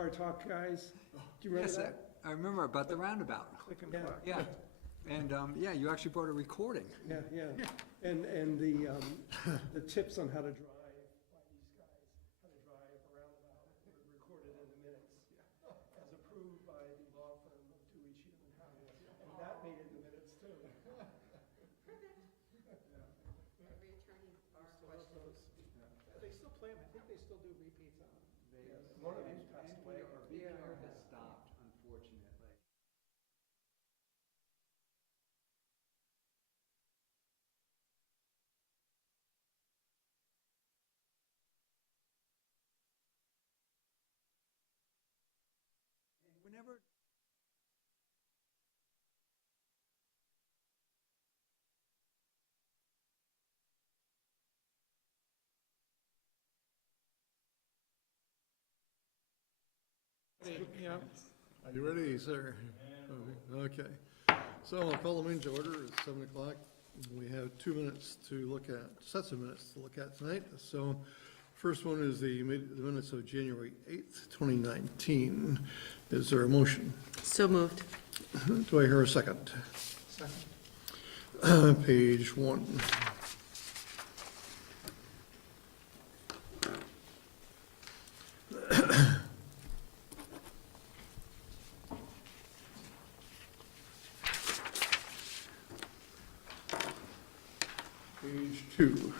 Car Talk guys. Do you remember Yes, that? I remember about the roundabout. Click and Clack. Yeah, and, yeah, you actually brought a recording. Yeah, yeah. And the tips on how to drive by these guys, how to drive around about, were recorded in the minutes. As approved by the law firm of Dewey, Cheatham and Howard. And that made it in the minutes too. Every attorney bar question. They still play them. I think they still do repeats on them. One of them's passed away. VCR has stopped, unfortunately. Whenever. Yeah. Are you ready, sir? Okay. So I'll call the meeting to order. It's 7 o'clock. We have 2 minutes to look at, sets of minutes to look at tonight. So first one is the minutes of January 8th, 2019. Is there a motion? So moved. Do I hear a second? Second. Page 1. Page 2.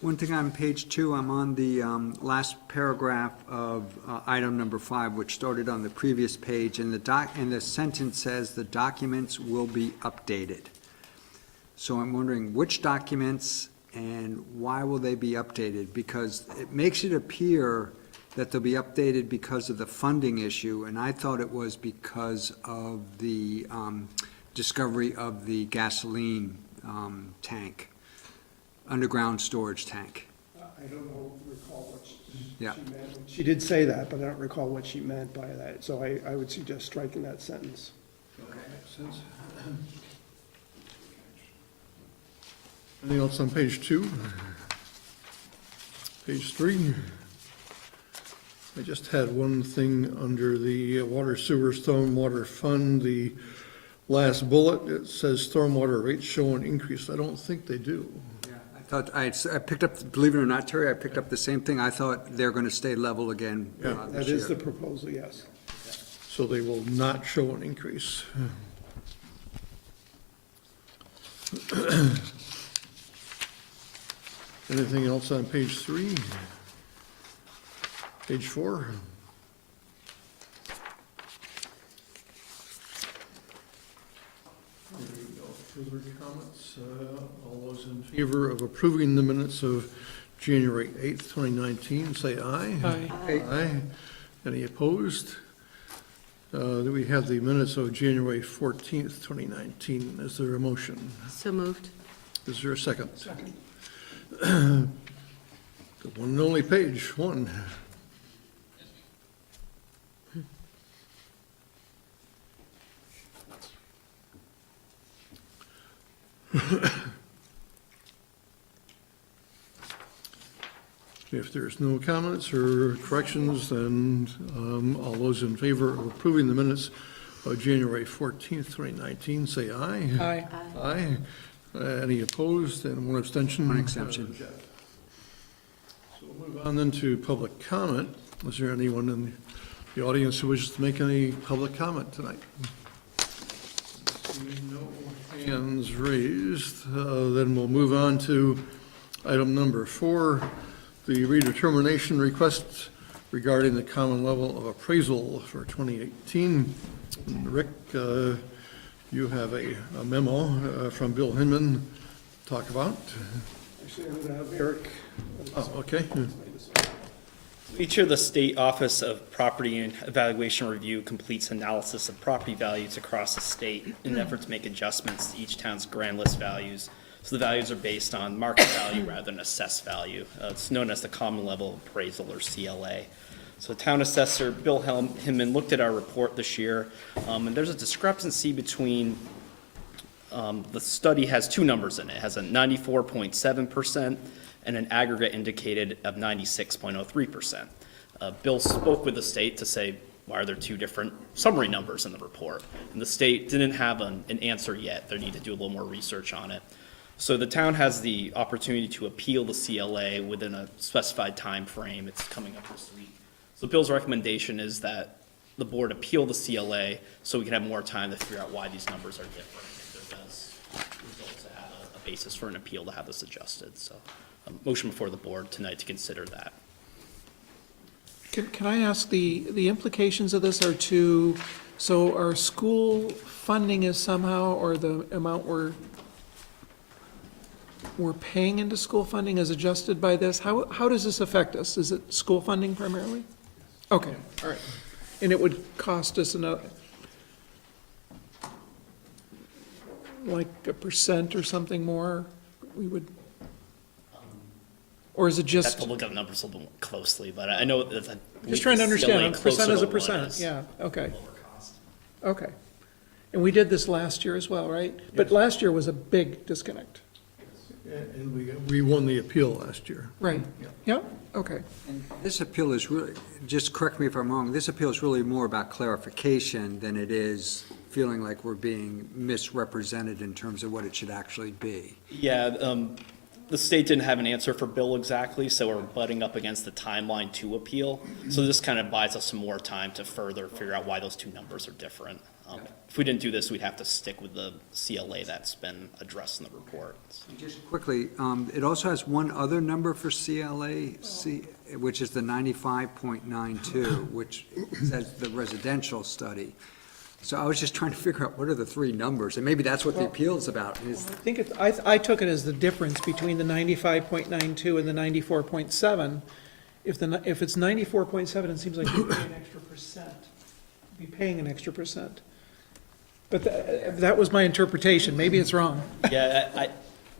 One thing on page 2, I'm on the last paragraph of item number 5, which started on the previous page, and the sentence says the documents will be updated. So I'm wondering which documents and why will they be updated? Because it makes it appear that they'll be updated because of the funding issue, and I thought it was because of the discovery of the gasoline tank, underground storage tank. I don't recall what she Yeah. meant. She did say that, but I don't recall what she meant by that. So I would suggest striking that sentence. Okay, makes sense. Anything else on page 2? Page 3. I just had one thing under the water sewer stormwater fund, the last bullet, it says stormwater rates show an increase. I don't think they do. Yeah, I thought, I picked up, believe it or not, Terry, I picked up the same thing. I thought they're gonna stay level again Yeah, this That is year. the proposal, yes. So they will not show an increase. Anything else on page 3? Page 4? No further comments. All those in favor of approving the minutes of January 8th, 2019, say aye. Aye. Aye. Any opposed? Do we have the minutes of January 14th, 2019? Is there a motion? So moved. Is there a second? Second. The one and only page 1. If there's no comments or corrections, then all those in favor of approving the minutes of January 14th, 2019, say aye. Aye. Aye. Any opposed, and one abstention? One exception. So we'll move on then to public comment. Is there anyone in the audience who wishes to make any public comment tonight? Seeing no hands raised, then we'll move on to item number 4, the redetermination request regarding the common level of appraisal for 2018. Rick, you have a memo from Bill Hinman to talk about. Actually, I'm going to have Eric. Oh, okay. Each year, the State Office of Property and Evaluation Review completes analysis of property values across the state in an effort to make adjustments to each town's grand list values. So the values are based on market value rather than assessed value. It's known as the Common Level Appraisal, or CLA. So Town Assessor Bill Hinman looked at our report this year, and there's a discrepancy between, the study has 2 numbers in it. It has a 94.7% and an aggregate indicated of 96.03%. Bill spoke with the state to say, why are there two different summary numbers in the report? And the state didn't have an answer yet. They need to do a little more research on it. So the town has the opportunity to appeal the CLA within a specified time frame. It's coming up this week. So Bill's recommendation is that the board appeal the CLA so we can have more time to figure out why these numbers are different. If there does result to have a basis for an appeal to have this adjusted. So motion before the board tonight to consider that. Can I ask, the implications of this are so our school funding is somehow, or the amount we're paying into school funding is adjusted by this? How does this affect us? Is it school funding primarily? Okay, all right. And it would cost us like 1% or something more? We would, or is it I have just? to look at the numbers a little more closely, but I know that. Just trying to understand, CLA percent is closer a to percent, is yeah, okay, lower cost. okay. And we did this last year as well, right? But last year was a big disconnect. And we won the appeal last year. Right, yeah, okay. This appeal is really, just correct me if I'm wrong, this appeal is really more about clarification than it is feeling like we're being misrepresented in terms of what it should actually be. Yeah, the state didn't have an answer for Bill exactly, so we're butting up against the timeline to appeal. So this kind of buys us some more time to further figure out why those two numbers are different. If we didn't do this, we'd have to stick with the CLA that's been addressed in the report. Just quickly, it also has one other number for CLA, which is the 95.92, which says the residential study. So I was just trying to figure out what are the three numbers, and maybe that's what the appeal is about, is, I think I took it as the difference between the 95.92 and the 94.7. If it's 94.7, it seems like we're paying an extra percent. Be paying an extra percent. But that was my interpretation, maybe it's wrong. Yeah,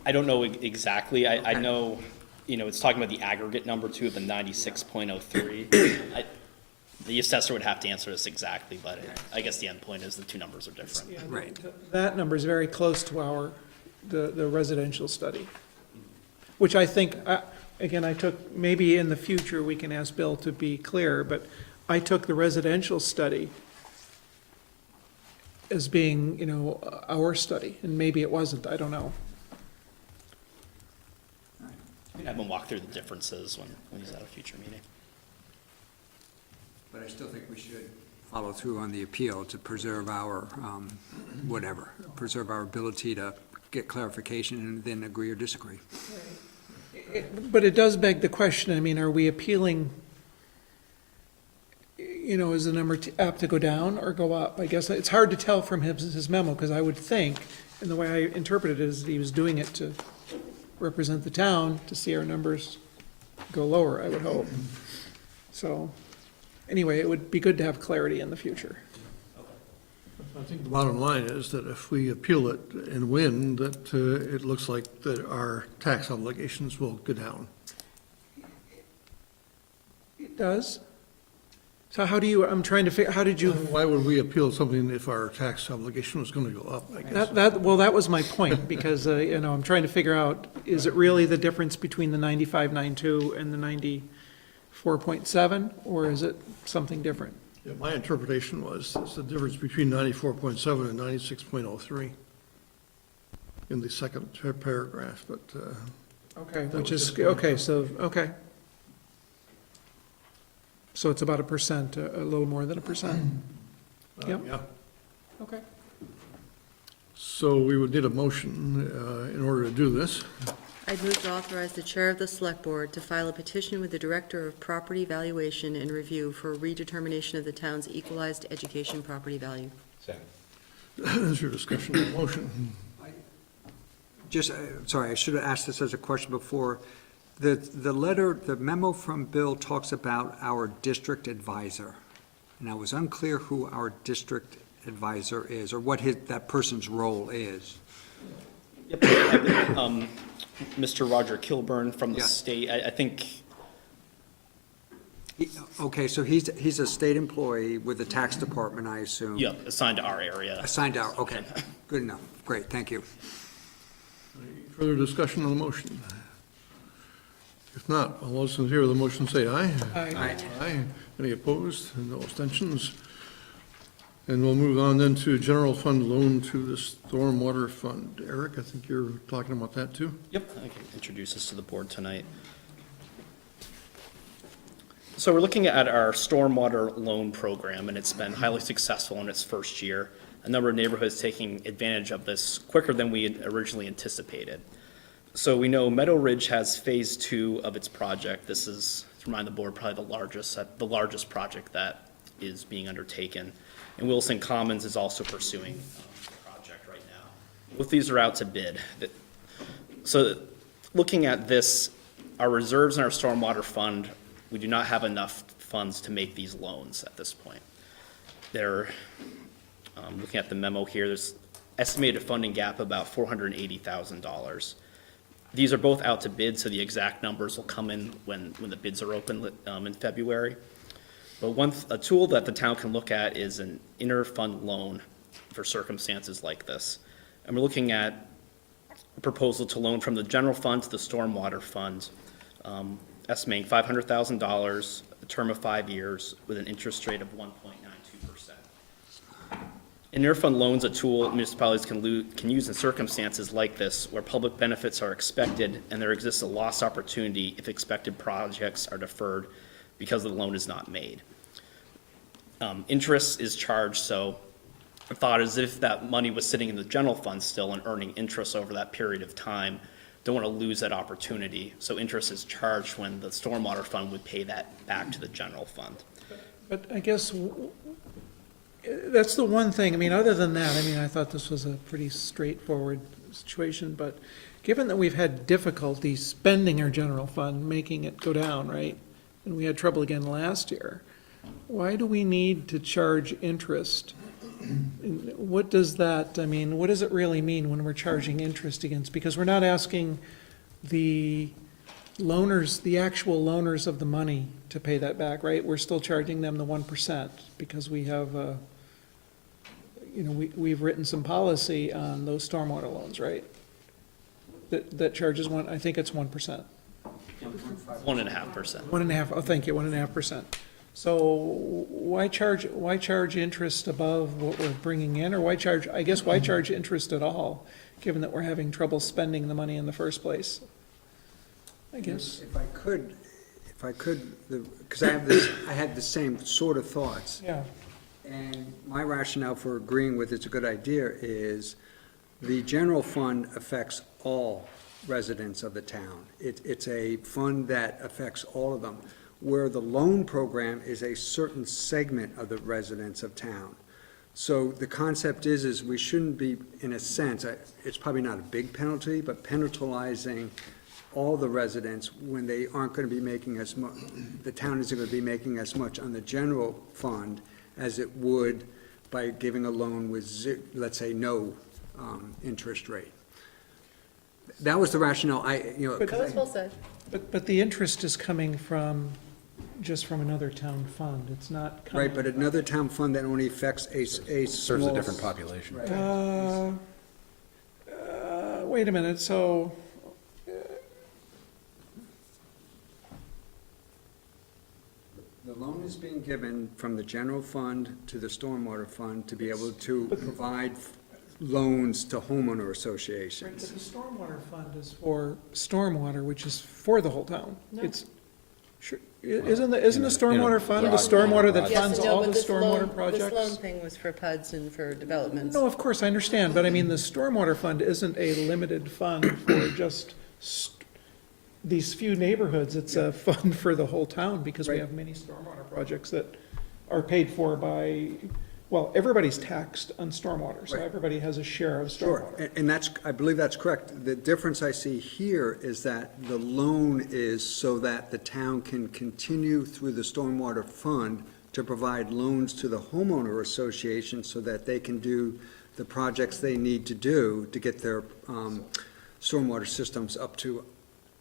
I don't know exactly. I know, it's talking about the aggregate number too, the 96.03. The assessor would have to answer this exactly, but I guess the end point is the two numbers are different. Yeah, Right. That number is very close to the residential study, which I think, again, I took, maybe in the future, we can ask Bill to be clear, but I took the residential study as being, our study, and maybe it wasn't, I don't know. We'd have him walk through the differences when he's at a future meeting. but I still think we should follow through on the appeal to preserve our, preserve our ability to get clarification and then agree or disagree. But it does beg the question, I mean, are we appealing, is the number apt to go down or go up? I guess it's hard to tell from his memo, because I would think, and the way I interpreted it is that he was doing it to represent the town, to see our numbers go lower, I would hope. So, anyway, it would be good to have clarity in the future. I think the bottom line is that if we appeal it and win, that it looks like that our tax obligations will go down. It does? So how do you, I'm trying to figure, how did you? Why would we appeal something if our tax obligation was going to go up, I guess? Well, that was my point, because, I'm trying to figure out, is it really the difference between the 95.92 and the 94.7, or is it something different? Yeah, my interpretation was, it's the difference between 94.7 and 96.03 in the second paragraph, but, Okay, That which was is, just- okay, so, okay. So it's about 1%, a little more than 1%. Yep. yeah. Okay. So we would need a motion in order to do this. I'd move to authorize the chair of the select board to file a petition with the director of property valuation and review for a redetermination of the town's equalized education property value. Is your discussion of the motion? Just, sorry, I should have asked this as a question before. The letter, the memo from Bill talks about our district advisor. And I was unclear who our district advisor is, or what that person's role is. Yep. Mr. Roger Kilburn from the Yeah. state, I think, Okay, so he's a state employee with the tax department, I assume? assigned to our area. Assigned out, okay, good enough, great, thank you. Further discussion on the motion? If If not, all those in favor of the motion say aye. Aye. Aye. Any opposed? No abstentions? And we'll move on then to general fund loan to the stormwater fund. Eric, I think you're talking about that too? Yep, I can introduce this to the board tonight. So we're looking at our stormwater loan program, and it's been highly successful in its first year. A number of neighborhoods taking advantage of this quicker than we had originally anticipated. So we know Meadow Ridge has phase 2 of its project. This is, to remind the board, probably the largest project that is being undertaken. And Williston Commons is also pursuing the project right now. Both these are out to bid. So looking at this, our reserves in our stormwater fund, we do not have enough funds to make these loans at this point. They're, looking at the memo here, there's estimated funding gap about $480,000. These are both out to bid, so the exact numbers will come in when the bids are open in February. But a tool that the town can look at is an inter-fund loan for circumstances like this. And we're looking at a proposal to loan from the general fund to the stormwater fund, estimating $500,000, a term of 5 years, with an interest rate of 1.92%. Inter-fund loans, a tool municipalities can use in circumstances like this, where public benefits are expected and there exists a loss opportunity if expected projects are deferred because the loan is not made. Interest is charged, so the thought is if that money was sitting in the general fund still and earning interest over that period of time, don't want to lose that opportunity. So interest is charged when the stormwater fund would pay that back to the general fund. But I guess that's the one thing, I mean, other than that, I mean, I thought this was a pretty straightforward situation, but given that we've had difficulty spending our general fund, making it go down, right? And we had trouble again last year, why do we need to charge interest? And what does that, I mean, what does it really mean when we're charging interest against? Because we're not asking the loaners, the actual loaners of the money to pay that back, right? We're still charging them the 1% because we have, we've written some policy on those stormwater loans, right? That charges I think it's 1%. 1.5%. 1.5, oh, thank you, 1.5%. So why charge interest above what we're bringing in, or why charge interest at all, given that we're having trouble spending the money in the first place? I guess. If I could, because I had the same sort of thoughts. Yeah. And my rationale for agreeing with it's a good idea is the general fund affects all residents of the town. It's a fund that affects all of them, where the loan program is a certain segment of the residents of town. So the concept is we shouldn't be, in a sense, it's probably not a big penalty, but penalizing all the residents when they aren't going to be making as much, the town isn't going to be making as much on the general fund as it would by giving a loan with, let's say, no interest rate. That was the rationale, But- That was well said. But the interest is coming just from another town fund, it's not coming. Right, but another town fund that only affects a small. Serves a different population. Wait a minute, so, The loan is being given from the general fund to the stormwater fund to be able to provide loans to homeowner right, associations. but the stormwater fund is for stormwater, which is for the whole town. No. It's, sure, isn't the stormwater fund, the Yes. stormwater that Yes, funds no, all but the this stormwater loan- projects? This loan thing was for PUDs and for developments. No, of course, I understand, but I mean, the stormwater fund isn't a limited fund for just these few neighborhoods. It's a fund for the whole town, because we Right. have many stormwater projects that are paid for by, well, everybody's taxed on stormwater, so Right. everybody has a share of Sure, stormwater. and that's, I believe that's correct. The difference I see here is that the loan is so that the town can continue through the stormwater fund to provide loans to the homeowner association so that they can do the projects they need to do to get their stormwater systems up to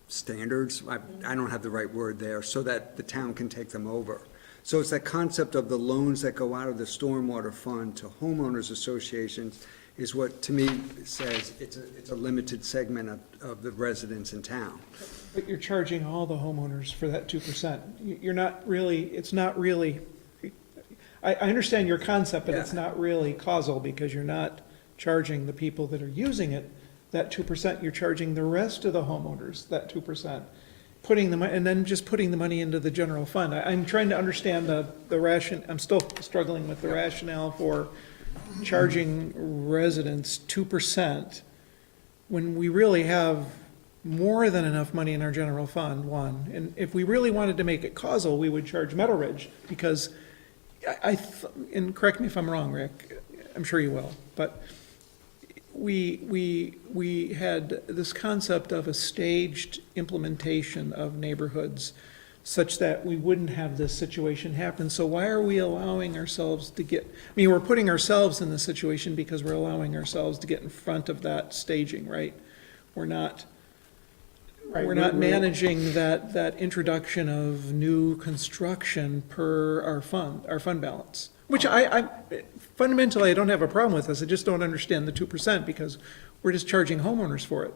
standards. I don't have the right word there, so that the town can take them over. So it's that concept of the loans that go out of the stormwater fund to homeowners associations is what, to me, says it's a limited segment of the residents in town. But you're charging all the homeowners for that 2%. You're not really, it's not really, I understand your concept, but it's Yeah. not really causal, because you're not charging the people that are using it that 2%, you're charging the rest of the homeowners that 2%. Putting the, and then just putting the money into the general fund. I'm trying to understand I'm still struggling with the rationale for charging residents 2% when we really have more than enough money in our general fund, one. And if we really wanted to make it causal, we would charge Meadow Ridge, because and correct me if I'm wrong, Rick, I'm sure you will, but we had this concept of a staged implementation of neighborhoods such that we wouldn't have this situation happen. So why are we allowing ourselves to get, I mean, we're putting ourselves in this situation because we're allowing ourselves to get in front of that staging, right? We're not managing that introduction of new construction per our fund balance, which I fundamentally, I don't have a problem with this. I just don't understand the 2%, because we're just charging homeowners for it.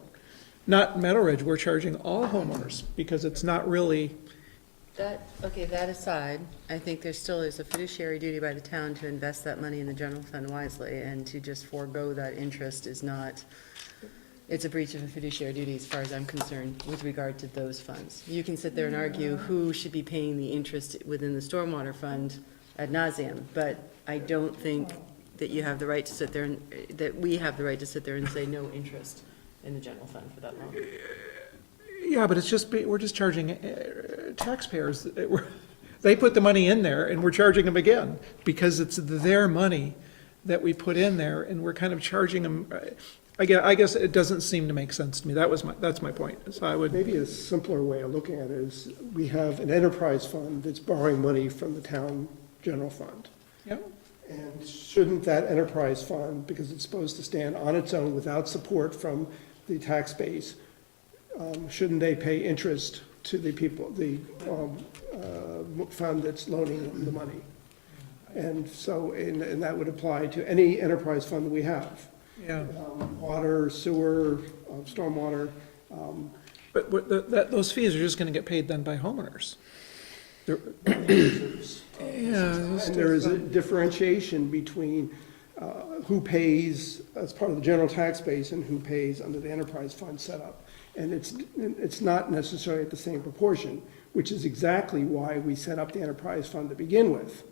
Not Meadow Ridge, we're charging all homeowners, because it's not really, That aside, I think there still is a fiduciary duty by the town to invest that money in the general fund wisely, and to just forego that interest is not, it's a breach of a fiduciary duty as far as I'm concerned with regard to those funds. You can sit there and argue who should be paying the interest within the stormwater fund ad nauseum, but I don't think that you have the right to sit there and, that we have the right to sit there and say no interest in the general fund for that long. yeah, but it's just, we're just charging taxpayers. They put the money in there, and we're charging them again, because it's their money that we put in there, and we're kind of charging them. I guess it doesn't seem to make sense to me. That's my point. So I would. Maybe a simpler way of looking at it is, we have an enterprise fund that's borrowing money from the town general fund. Yep. And shouldn't that enterprise fund, because it's supposed to stand on its own without support from the tax base, shouldn't they pay interest to the people, the fund that's loaning them the money? And so, and that would apply to any enterprise fund that we have. Yeah. Water, sewer, stormwater. But those fees are just gonna get paid then by homeowners. And there is a differentiation between who pays as part of the general tax base and who pays under the enterprise fund setup. And it's not necessarily at the same proportion, which is exactly why we set up the enterprise fund to begin with.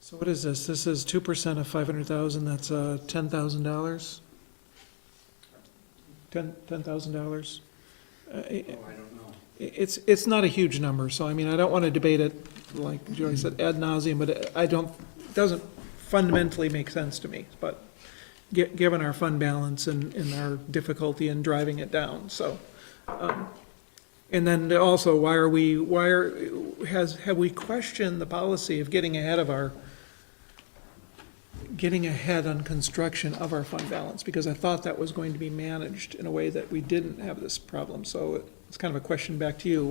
So what is this? This is 2% of 500,000, that's $10,000? $10,000? I don't know. It's not a huge number, so I mean, I don't want to debate it, like Joey said, ad nauseum, but it doesn't fundamentally make sense to me, but given our fund balance and our difficulty in driving it down, so. And then also, have we questioned the policy of getting ahead on construction of our fund balance? Because I thought that was going to be managed in a way that we didn't have this problem, so it's kind of a question back to you,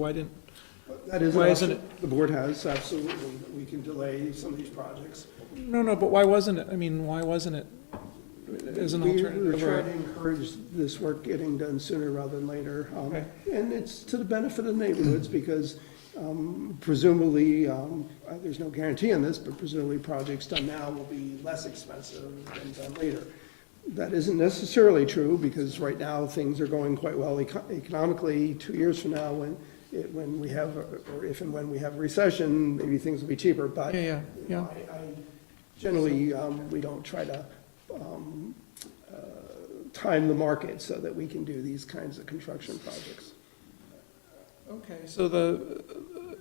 That is an why isn't option the board has, absolutely, that we can delay some of these projects. No, but why wasn't it? I mean, why wasn't it as an alternative? We're trying to encourage this work getting done sooner rather than later. Okay. And it's to the benefit of the neighborhoods, because presumably, there's no guarantee on this, but presumably projects done now will be less expensive than done later. That isn't necessarily true, because right now, things are going quite well economically. 2 years from now, when we have, or if and when we have a recession, maybe things will be cheaper, but Yeah. generally, we don't try to time the market so that we can do these kinds of construction projects. Okay, so the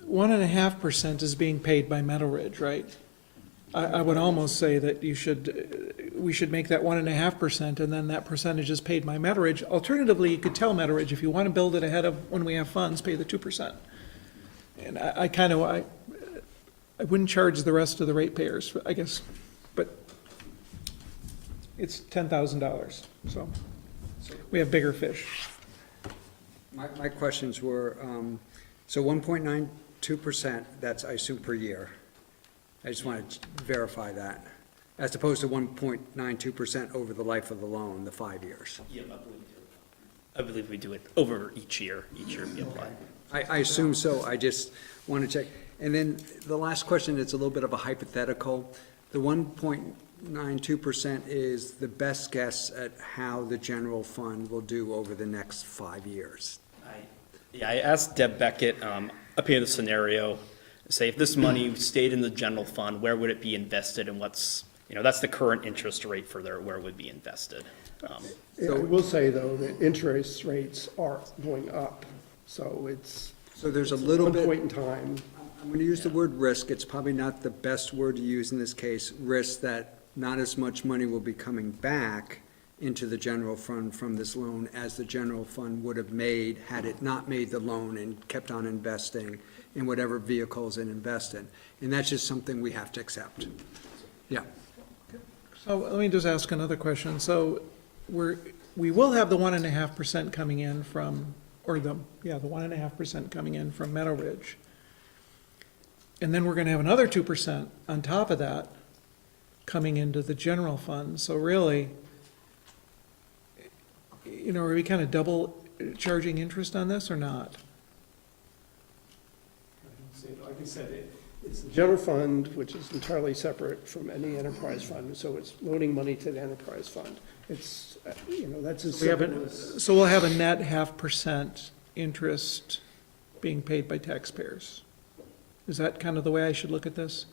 1.5% is being paid by Meadow Ridge, right? I would almost say that we should make that 1.5%, and then that percentage is paid by Meadow Ridge. Alternatively, you could tell Meadow Ridge, if you want to build it ahead of when we have funds, pay the 2%. And I wouldn't charge the rest of the ratepayers, I guess, but it's $10,000, so we have bigger fish. My questions were, so 1.92%, that's, I assume, per year. I just want to verify that, as opposed to 1.92% over the life of the loan, the 5 years. Yeah, I believe I believe we do it over each year we apply. I assume so, I just want to check. And then the last question, it's a little bit of a hypothetical. The 1.92% is the best guess at how the general fund will do over the next 5 years. I asked Deb Beckett, up here the scenario, say if this money stayed in the general fund, where would it be invested and what's, that's the current interest rate for there, where it would be invested. Yeah, I will say, though, that interest rates are going up, so it's. So there's a little bit. One point in time. I'm going to use the word risk. It's probably not the best word to use in this case. Risk that not as much money will be coming back into the general fund from this loan as the general fund would have made had it not made the loan and kept on investing in whatever vehicles it invested. And that's just something we have to accept. Yeah. So let me just ask another question. So we will have the 1.5% coming in from, or the 1.5% coming in from Meadow Ridge. And then we're gonna have another 2% on top of that coming into the general fund. So really, are we kind of double charging interest on this or not? Like I said, it's the general fund, which is entirely separate from any enterprise fund, so it's loaning money to the enterprise fund. It's, that's as We simple haven't, as. so we'll have a net 0.5% interest being paid by taxpayers. Is that kind of the way I should look at this?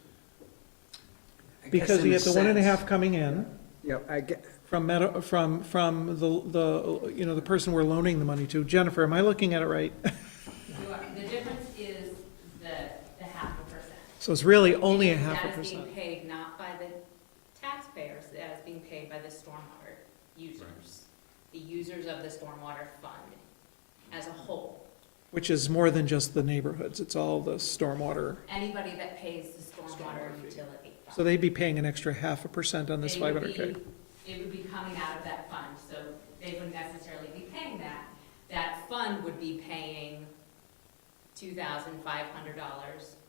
Because you get the 1.5 coming in Yeah, I get, from the person we're loaning the money to. Jennifer, am I looking at it right? The difference is the 0.5%. So it's really only a 0.5%. That is being paid not by the taxpayers, that is being paid by the stormwater users, the users of the stormwater fund as a whole. Which is more than just the neighborhoods, it's all the stormwater. Anybody that pays the stormwater utility fund. So they'd be paying an extra 0.5% on this They would 500K. It would be coming out of that fund, so they wouldn't necessarily be paying that. That fund would be paying $2,500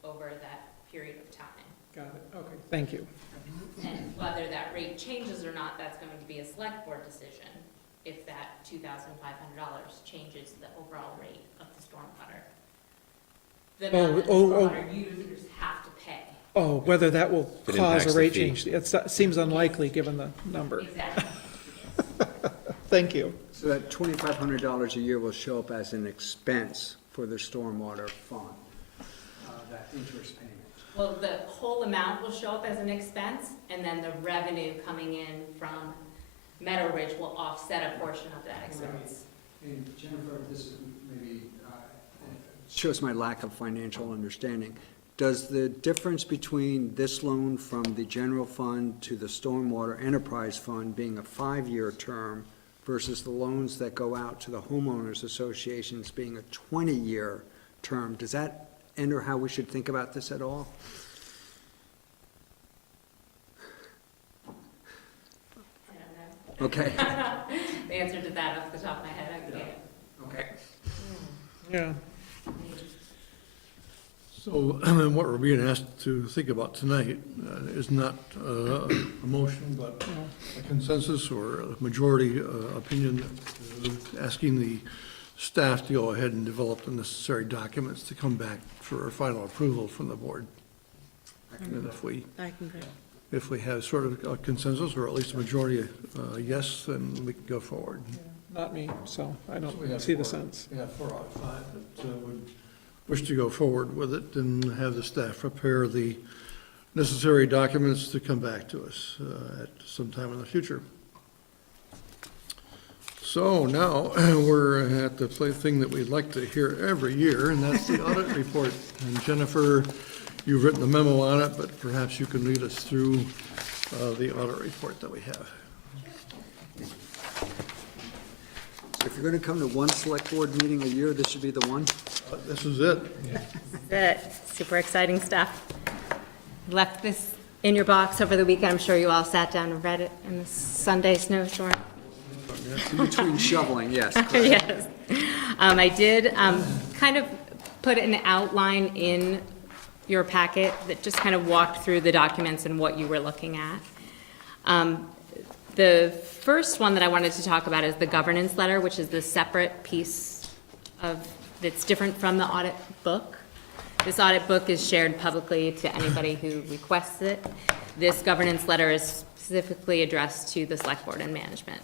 over that period of time. Got it, okay, thank you. And whether that rate changes or not, that's going to be a select board decision if that $2,500 changes the overall rate of the stormwater. The amount that the stormwater users have to pay. Oh, whether that will It cause impacts a the rate fee. change, it seems unlikely given the number. Exactly. Thank you. so that $2,500 a year will show up as an expense for the stormwater fund, that interest payment. Well, the whole amount will show up as an expense, and then the revenue coming in from Meadow Ridge will offset a portion of that expense. And Jennifer, this maybe shows my lack of financial understanding. Does the difference between this loan from the general fund to the stormwater enterprise fund being a 5-year term versus the loans that go out to the homeowners associations being a 20-year term, does that enter how we should think about this at all? I don't know. Okay, The answer to that off the top of my head, I can't. okay. Yeah, So what we're being asked to think about tonight is not a motion, but a consensus or a majority opinion, asking the staff to go ahead and develop the necessary documents to come back for final approval from the board. And I can agree. if we have sort of a consensus, or at least a majority yes, then we can go forward. not me, so I We don't have see the 4 sense. We have 4 out of 5 that would wish to go forward with it and have the staff prepare the necessary documents to come back to us at some time in the future. So now, we're at the thing that we'd like to hear every year, and that's the audit report. And Jennifer, you've written a memo on it, but perhaps you can lead us through the audit report that we have. So if you're gonna come to one select board meeting a year, this should be the one? This is it. Super exciting stuff. Left this in your box over the weekend. I'm sure you all sat down and read it in the Sunday snowstorm. In between shoveling, yes. correct. Yes. I did kind of put an outline in your packet that just kind of walked through the documents and what you were looking at. The first one that I wanted to talk about is the governance letter, which is the separate piece that's different from the audit book. This audit book is shared publicly to anybody who requests it. This governance letter is specifically addressed to the select board and management.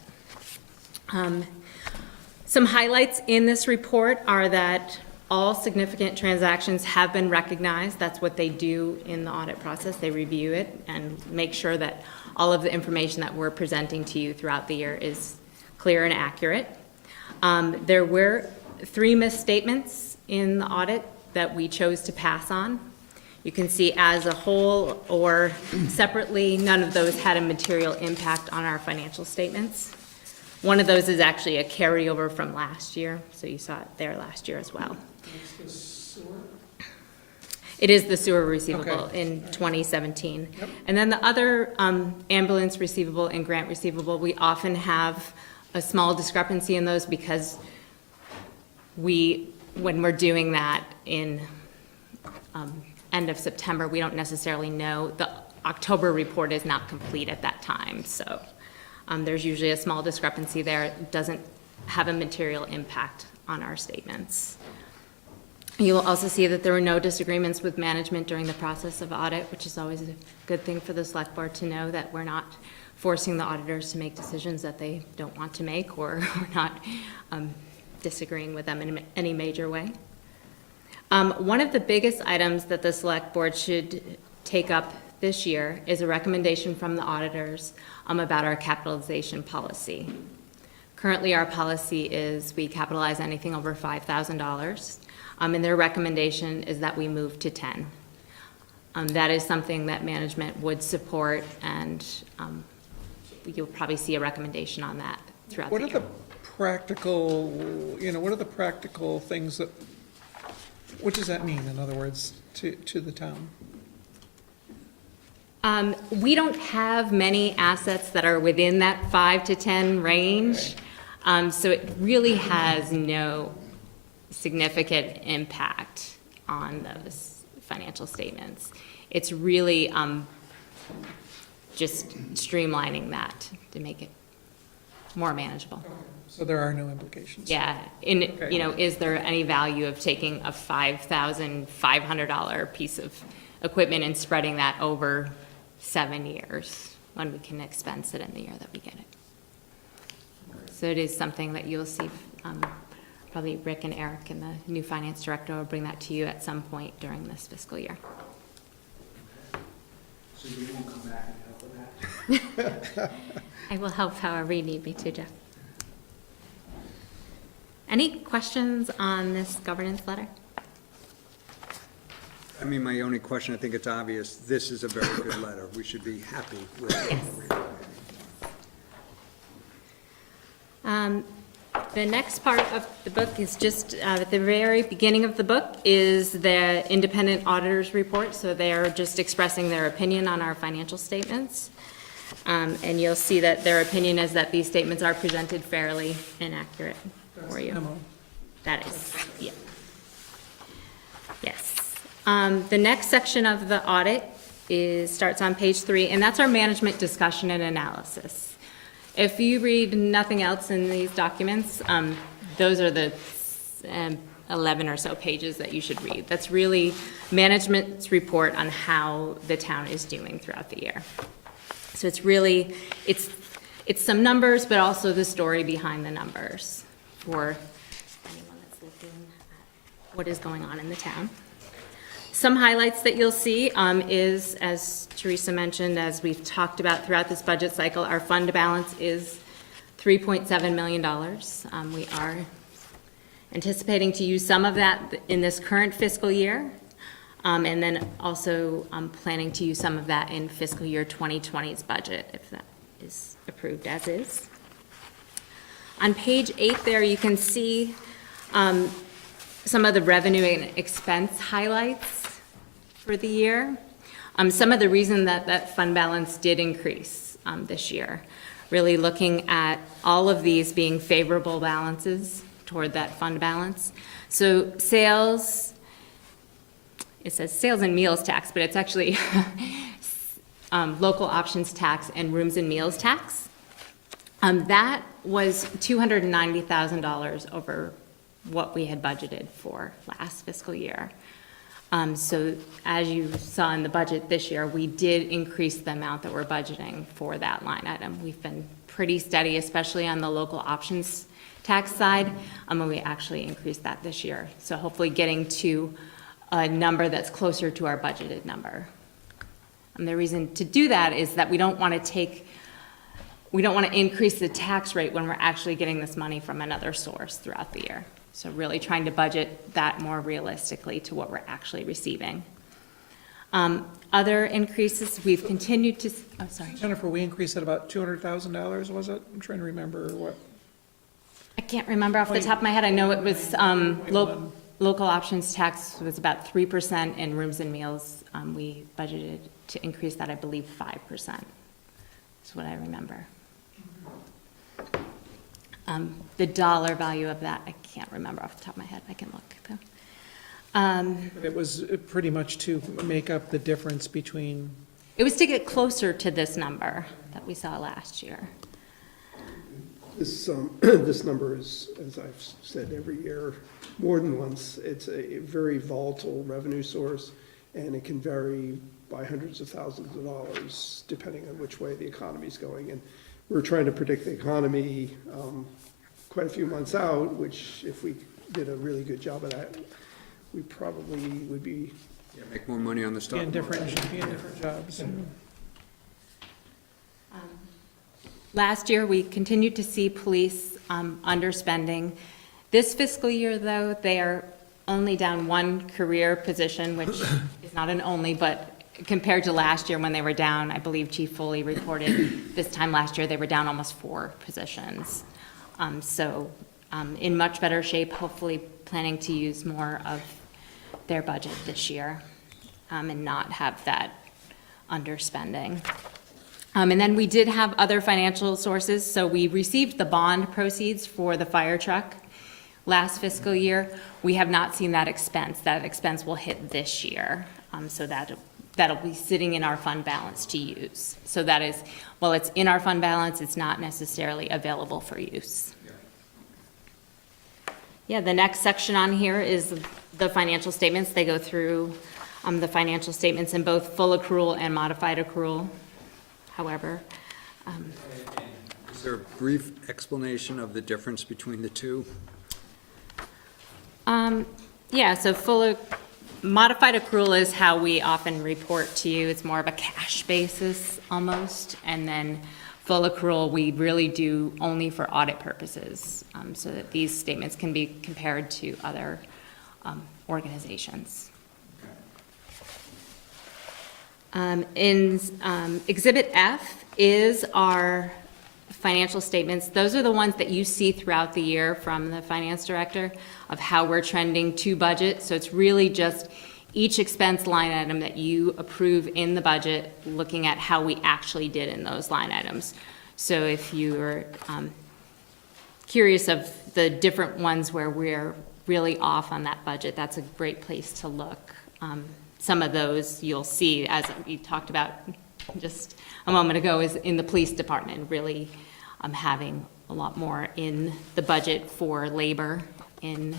Some highlights in this report are that all significant transactions have been recognized. That's what they do in the audit process. They review it and make sure that all of the information that we're presenting to you throughout the year is clear and accurate. There were 3 misstatements in the audit that we chose to pass on. You can see as a whole or separately, none of those had a material impact on our financial statements. One of those is actually a carryover from last year, so you saw it there last year as well. It is the sewer receivable in 2017. Yep. And then the other ambulance receivable and grant receivable, we often have a small discrepancy in those because when we're doing that in end of September, we don't necessarily know. The October report is not complete at that time, so there's usually a small discrepancy there. It doesn't have a material impact on our statements. You will also see that there were no disagreements with management during the process of audit, which is always a good thing for the select board to know, that we're not forcing the auditors to make decisions that they don't want to make, or we're not disagreeing with them in any major way. One of the biggest items that the select board should take up this year is a recommendation from the auditors about our capitalization policy. Currently, our policy is we capitalize anything over $5,000, and their recommendation is that we move to 10. That is something that management would support, and you'll probably see a recommendation on that throughout the year. What are the practical things that, what does that mean, in other words, to the town? We don't have many assets that are within that 5 to 10 range, so it really has no significant impact on those financial statements. It's really just streamlining that to make it more manageable. So there are no implications? Yeah, is there any value of taking a $5,500 piece of equipment and spreading that over 7 years when we can expense it in the year that we get it? So it is something that you'll see, probably Rick and Eric and the new finance director will bring that to you at some point during this fiscal year. So you won't come back and help with that? I will help however you need me to, Jeff. Any questions on this governance letter? I mean, my only question, I think it's obvious, this is a very good letter. We should be happy with it. The next part of the book is just at the very beginning of the book is the independent auditor's report. So they're just expressing their opinion on our financial statements. And you'll see that their opinion is that these statements are presented fairly and accurate for you. That is, yeah. Yes. The next section of the audit starts on page 3, and that's our management discussion and analysis. If you read nothing else in these documents, those are the 11 or so pages that you should read. That's really management's report on how the town is doing throughout the year. So it's really, it's some numbers, but also the story behind the numbers for anyone that's looking at what is going on in the town. Some highlights that you'll see is, as Teresa mentioned, as we've talked about throughout this budget cycle, our fund balance is $3.7 million. We are anticipating to use some of that in this current fiscal year, and then also planning to use some of that in fiscal year 2020's budget, if that is approved as is. On page 8 there, you can see some of the revenue and expense highlights for the year. Some of the reason that fund balance did increase this year, really looking at all of these being favorable balances toward that fund balance. So sales, it says sales and meals tax, but it's actually local options tax and rooms and meals tax. That was $290,000 over what we had budgeted for last fiscal year. So as you saw in the budget this year, we did increase the amount that we're budgeting for that line item. We've been pretty steady, especially on the local options tax side, and we actually increased that this year. So hopefully getting to a number that's closer to our budgeted number. And the reason to do that is that we don't want to increase the tax rate when we're actually getting this money from another source throughout the year. So really trying to budget that more realistically to what we're actually receiving. Other increases, we've continued to, oh, sorry. Jennifer, we increased it about $200,000, was it? I'm trying to remember what. I can't remember off the top of my head. I know it was, local options tax was about 3%, and rooms and meals, we budgeted to increase that, I believe, 5%. Is what I remember. The dollar value of that, I can't remember off the top of my head. I can look though. It was pretty much to make up the difference between, It was to get closer to this number that we saw last year. This, this number is, as I've said every year, more than once, it's a very volatile revenue source, and it can vary by hundreds of thousands of dollars, depending on which way the economy's going. And we're trying to predict the economy quite a few months out, which if we did a really good job of that, we probably would be. Yeah, make more money on the stock being market. different jobs. Last year, we continued to see police underspending. This fiscal year, though, they are only down one career position, which is not an only, but compared to last year when they were down, I believe Chief Foley reported this time last year, they were down almost 4 positions. So in much better shape, hopefully planning to use more of their budget this year and not have that underspending. And then we did have other financial sources. So we received the bond proceeds for the fire truck last fiscal year. We have not seen that expense. That expense will hit this year. So that'll be sitting in our fund balance to use. So that is, while it's in our fund balance, it's not necessarily available for use. Yeah, the next section on here is the financial statements. They go through the financial statements in both full accrual and modified accrual. However, Is there a brief explanation of the difference between the two? yeah, so modified accrual is how we often report to you. It's more of a cash basis almost. And then full accrual, we really do only for audit purposes, so that these statements can be compared to other organizations. In Exhibit F is our financial statements. Those are the ones that you see throughout the year from the finance director of how we're trending to budget. So it's really just each expense line item that you approve in the budget, looking at how we actually did in those line items. So if you're curious of the different ones where we're really off on that budget, that's a great place to look. Some of those you'll see, as we talked about just a moment ago, is in the police department, really having a lot more in the budget for labor in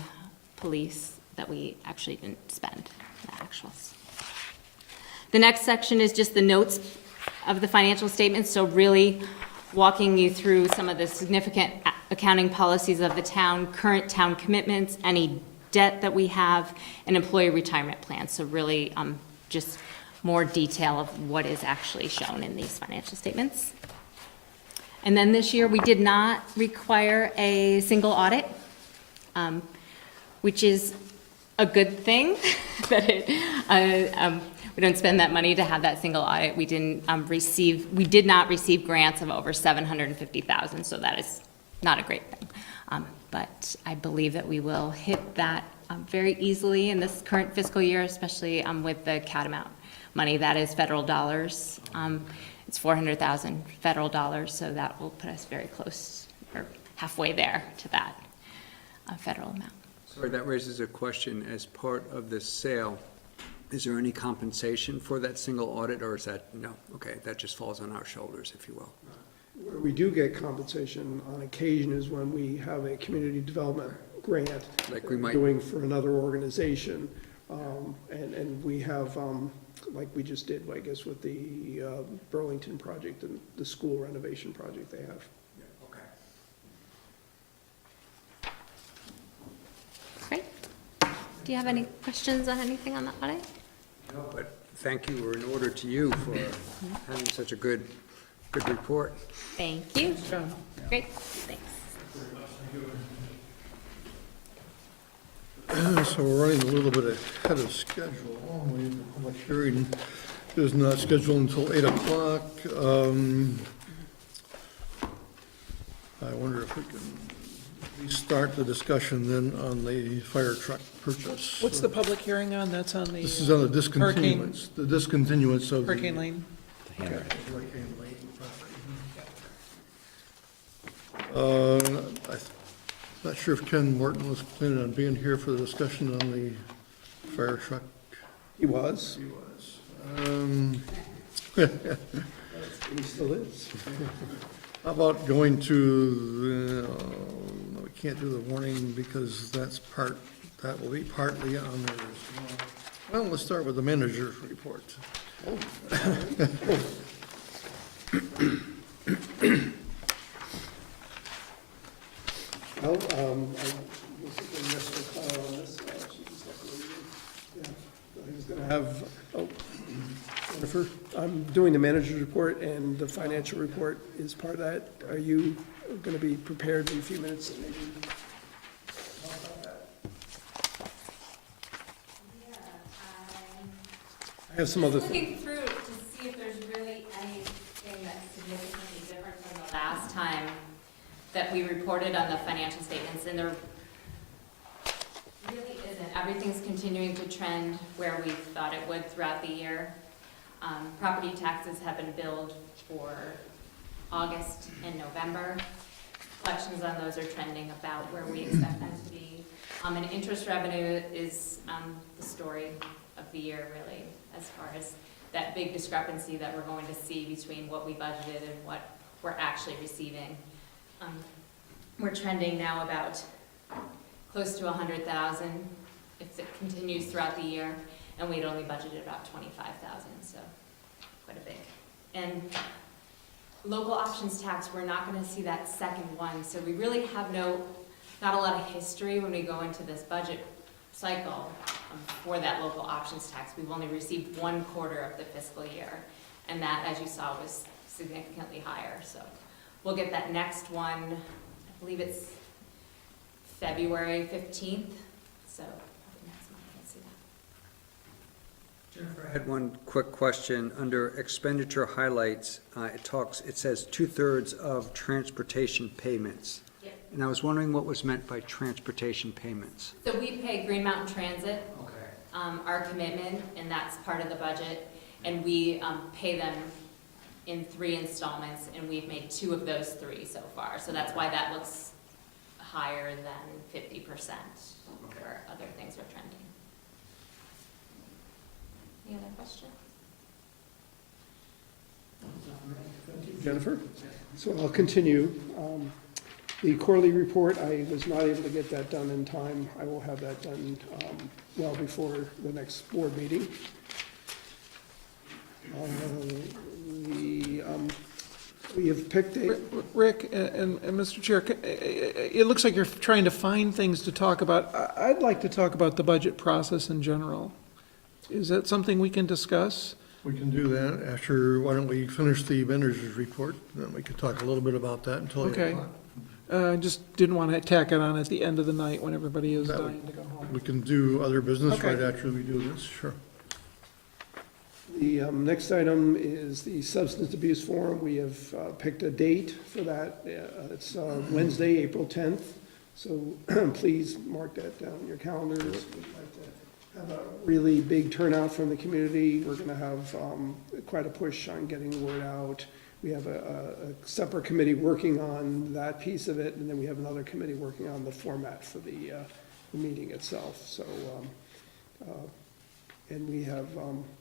police that we actually didn't spend, the actuals. The next section is just the notes of the financial statements, so really walking you through some of the significant accounting policies of the town, current town commitments, any debt that we have, and employee retirement plans. So really just more detail of what is actually shown in these financial statements. And then this year, we did not require a single audit, which is a good thing, that we don't spend that money to have that single audit. We did not receive grants of over $750,000, so that is not a great thing. But I believe that we will hit that very easily in this current fiscal year, especially with the Catamount money. That is federal dollars. It's $400,000 federal dollars, so that will put us very close, or halfway there to that federal amount. Sorry, that raises a question. As part of the sale, is there any compensation for that single audit, or is that, no? Okay, that just falls on our shoulders, if you will. Where we do get compensation on occasion is when we have a community development grant. Like we that we're might- doing for another organization. And we have, like we just did, I guess, with the Burlington project and the school renovation project they have. Great. Do you have any questions on anything on the audit? No, but thank you, or in order to you for having such a good report. Thank you. Great, thanks. So we're running a little bit ahead of schedule. The public hearing is not scheduled until 8 o'clock. I wonder if we can start the discussion then on the fire truck purchase. What's the public hearing on? That's on the This is on the discontinuance, of. the- Hurricane Lane? Hurricane Lane property. I'm not sure if Ken Morton was planning on being here for the discussion on the fire truck. He was, He was. he still is. How about going to, no, we can't do the warning because that will be partly on there as well. Well, let's start with the manager's report. Well, I was thinking Mr. Cloud on this, she just got to leave. Yeah, I was gonna have, Jennifer, I'm doing the manager's report and the financial report is part of that. Are you gonna be prepared in a few minutes to maybe talk about that? I have some other things. Looking through to see if there's really anything that's significantly different from the last time that we reported on the financial statements, and there really isn't. Everything's continuing to trend where we thought it would throughout the year. Property taxes have been billed for August and November. Collections on those are trending about where we expect them to be. And interest revenue is the story of the year, really, as far as that big discrepancy that we're going to see between what we budgeted and what we're actually receiving. We're trending now about close to 100,000 if it continues throughout the year, and we'd only budgeted about 25,000, so quite a big. And local options tax, we're not gonna see that second one, so we really have not a lot of history when we go into this budget cycle for that local options tax. We've only received 1 quarter of the fiscal year, and that, as you saw, was significantly higher, so we'll get that next one, I believe it's February 15th, so probably next month, I see that. Jennifer, I had one quick question. Under expenditure highlights, it says 2/3 of transportation payments. Yep. And I was wondering what was meant by transportation payments. So we pay Green Mountain Transit, Okay. our commitment, and that's part of the budget, and we pay them in 3 installments, and we've made 2 of those 3 so far, so that's why that looks higher than 50% where other things are trending. Any other questions? Jennifer? So I'll continue. The quarterly report, I was not able to get that done in time. I will have that done well before the next board meeting. We have picked a, Rick and Mr. Chair, it looks like you're trying to find things to talk about. I'd like to talk about the budget process in general. Is that something we can discuss? We can do that after, why don't we finish the manager's report, then we could talk a little bit about that until 8 Okay. o'clock. I just didn't want to tack it on at the end of the night when everybody is That would- dying to go home. We can do other business Okay. right after we do this, sure. the next item is the Substance Abuse Forum. We have picked a date for that. It's Wednesday, April 10th. So please mark that down in your calendars. We'd like to have a really big turnout from the community. We're going to have quite a push on getting the word out. We have a separate committee working on that piece of it, and then we have another committee working on the format for the meeting itself. So, and we have,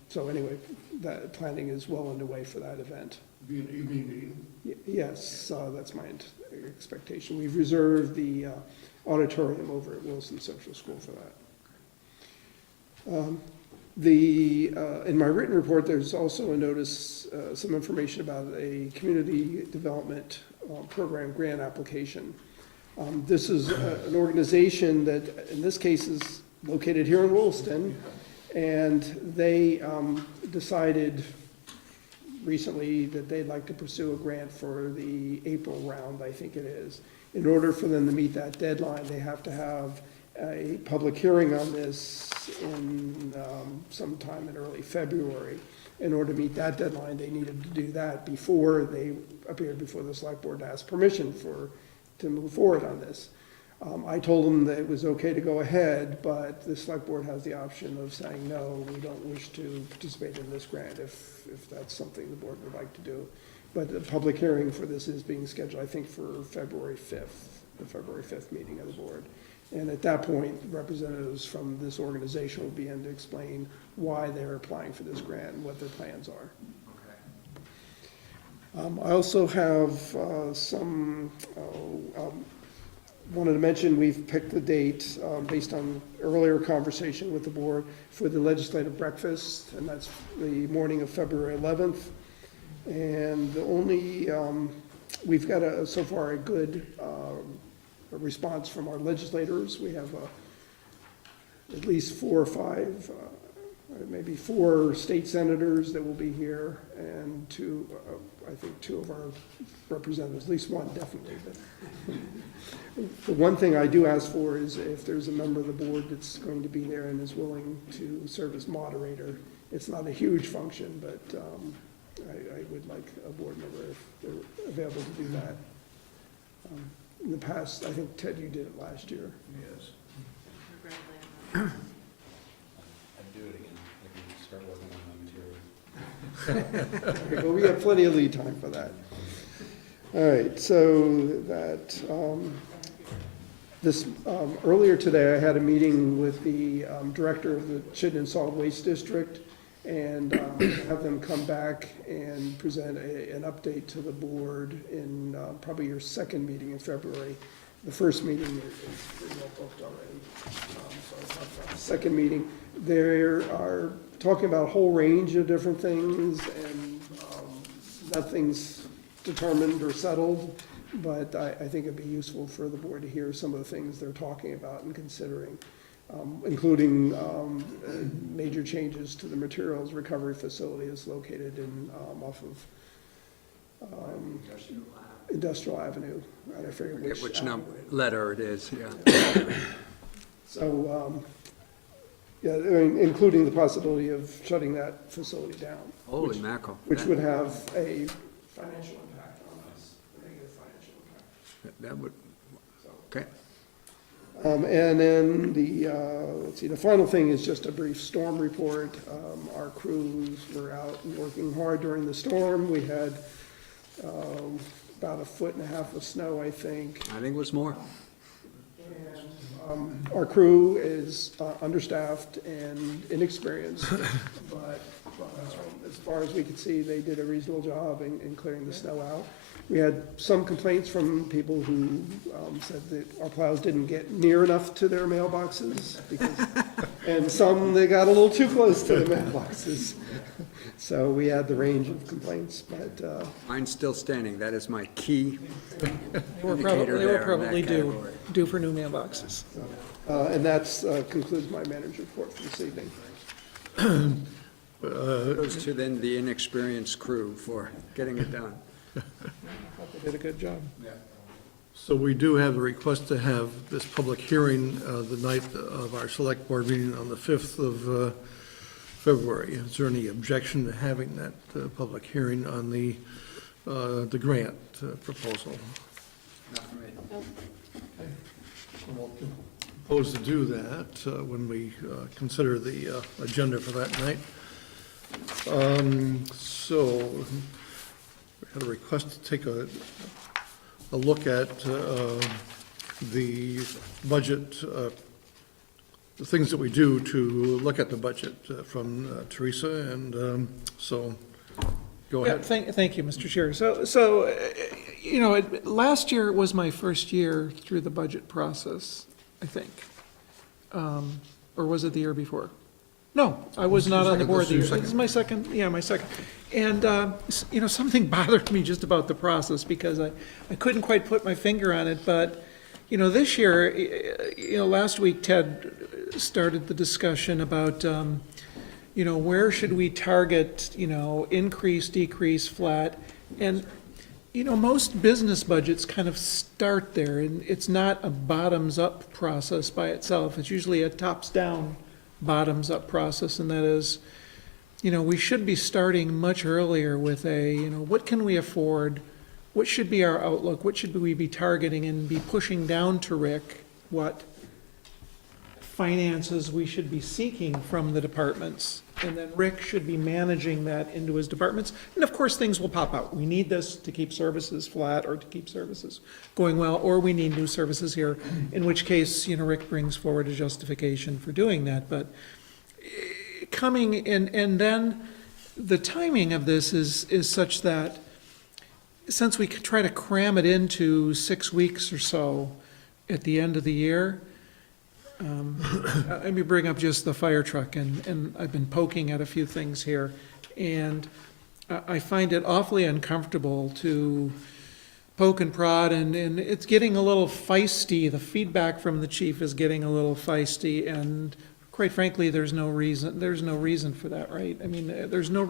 so anyway, that planning is well underway for that event. Be an evening meeting. Yes, that's my expectation. We've reserved the auditorium over at Williston Central School for that. In my written report, there's also a notice, some information about a community development program grant application. This is an organization that, in this case, is located here in Williston, and they decided recently that they'd like to pursue a grant for the April round, I think it is. In order for them to meet that deadline, they have to have a public hearing on this in sometime in early February. In order to meet that deadline, they needed to do that before they appeared before the select board to ask permission to move forward on this. I told them that it was okay to go ahead, but the select board has the option of saying, no, we don't wish to participate in this grant if that's something the board would like to do. But the public hearing for this is being scheduled, I think, for February 5th, the February 5th meeting of the board. And at that point, representatives from this organization will begin to explain why they're applying for this grant and what their plans are. I also have wanted to mention, we've picked the date based on earlier conversation with the board for the legislative breakfast, and that's the morning of February 11th. And the only, we've got so far a good response from our legislators. We have at least 4 or 5, maybe 4 state senators that will be here, and 2, I think 2 of our representatives, at least 1 definitely. But the one thing I do ask for is if there's a member of the board that's going to be there and is willing to serve as moderator. It's not a huge function, but I would like a board member if they're available to do that. In the past, I think, Ted, you did it last year. Yes. I'd do it again, I can start working on my material. Okay, well, we have plenty of lead time for that. All right, so that, earlier today, I had a meeting with the director of the Chittenden Solid Waste District, and have them come back and present an update to the board in probably your second meeting in February. The first meeting is pretty well booked already, so I'll talk about the second meeting. They are talking about a whole range of different things, and nothing's determined or settled, but I think it'd be useful for the board to hear some of the things they're talking about and considering, including major changes to the materials recovery facility that's located in off of Industrial Avenue. I forget Which number, letter it is, yeah. So, yeah, I mean, including the possibility of shutting that facility down. Holy mackerel. Which would have a financial impact on us, a negative financial impact. That would, okay. And then let's see, the final thing is just a brief storm report. Our crews were out and working hard during the storm. We had about 1.5 feet of snow, I think. I think it was more. And our crew is understaffed and inexperienced, but as far as we could see, they did a reasonable job in clearing the snow out. We had some complaints from people who said that our plows didn't get near enough to their mailboxes, and some, they got a little too close to the mailboxes. So we had the range of complaints, but Mine's still standing, that is my key They were indicator probably, there in that category. due for new mailboxes. and that's concludes my manager's report for this evening. Goes to then the inexperienced crew for getting it done. They did a good job. So we do have a request to have this public hearing the night of our select board meeting on the 5th of February. Is there any objection to having that public hearing on the grant proposal? We'll propose to do that when we consider the agenda for that night. So we had a request to take a look at the budget, the things that we do to look at the budget from Teresa, and so Go Yeah, ahead. thank you, Mr. Chair. You know, last year was my first year through the budget process, I think. Or was it the year before? No, I was not on the board the year. This is my second, my second. And, you know, something bothered me just about the process because I couldn't quite put my finger on it, but, you know, this year, you know, last week Ted started the discussion about, you know, where should we target, you know, increase, decrease, flat? And, you know, most business budgets kind of start there, and it's not a bottoms-up process by itself. It's usually a tops-down, bottoms-up process, and that is, you know, we should be starting much earlier with you know, what can we afford? What should be our outlook? What should we be targeting and be pushing down to Rick? What finances we should be seeking from the departments? And then Rick should be managing that into his departments. And of course, things will pop out. We need this to keep services flat or to keep services going well, or we need new services here, in which case, you know, Rick brings forward a justification for doing that. But coming in, and then the timing of this is such that since we could try to cram it into 6 weeks or so at the end of the year, let me bring up just the fire truck, and I've been poking at a few things here, and I find it awfully uncomfortable to poke and prod, and it's getting a little feisty. The feedback from the chief is getting a little feisty, and quite frankly, there's no reason for that, right? I mean, there's no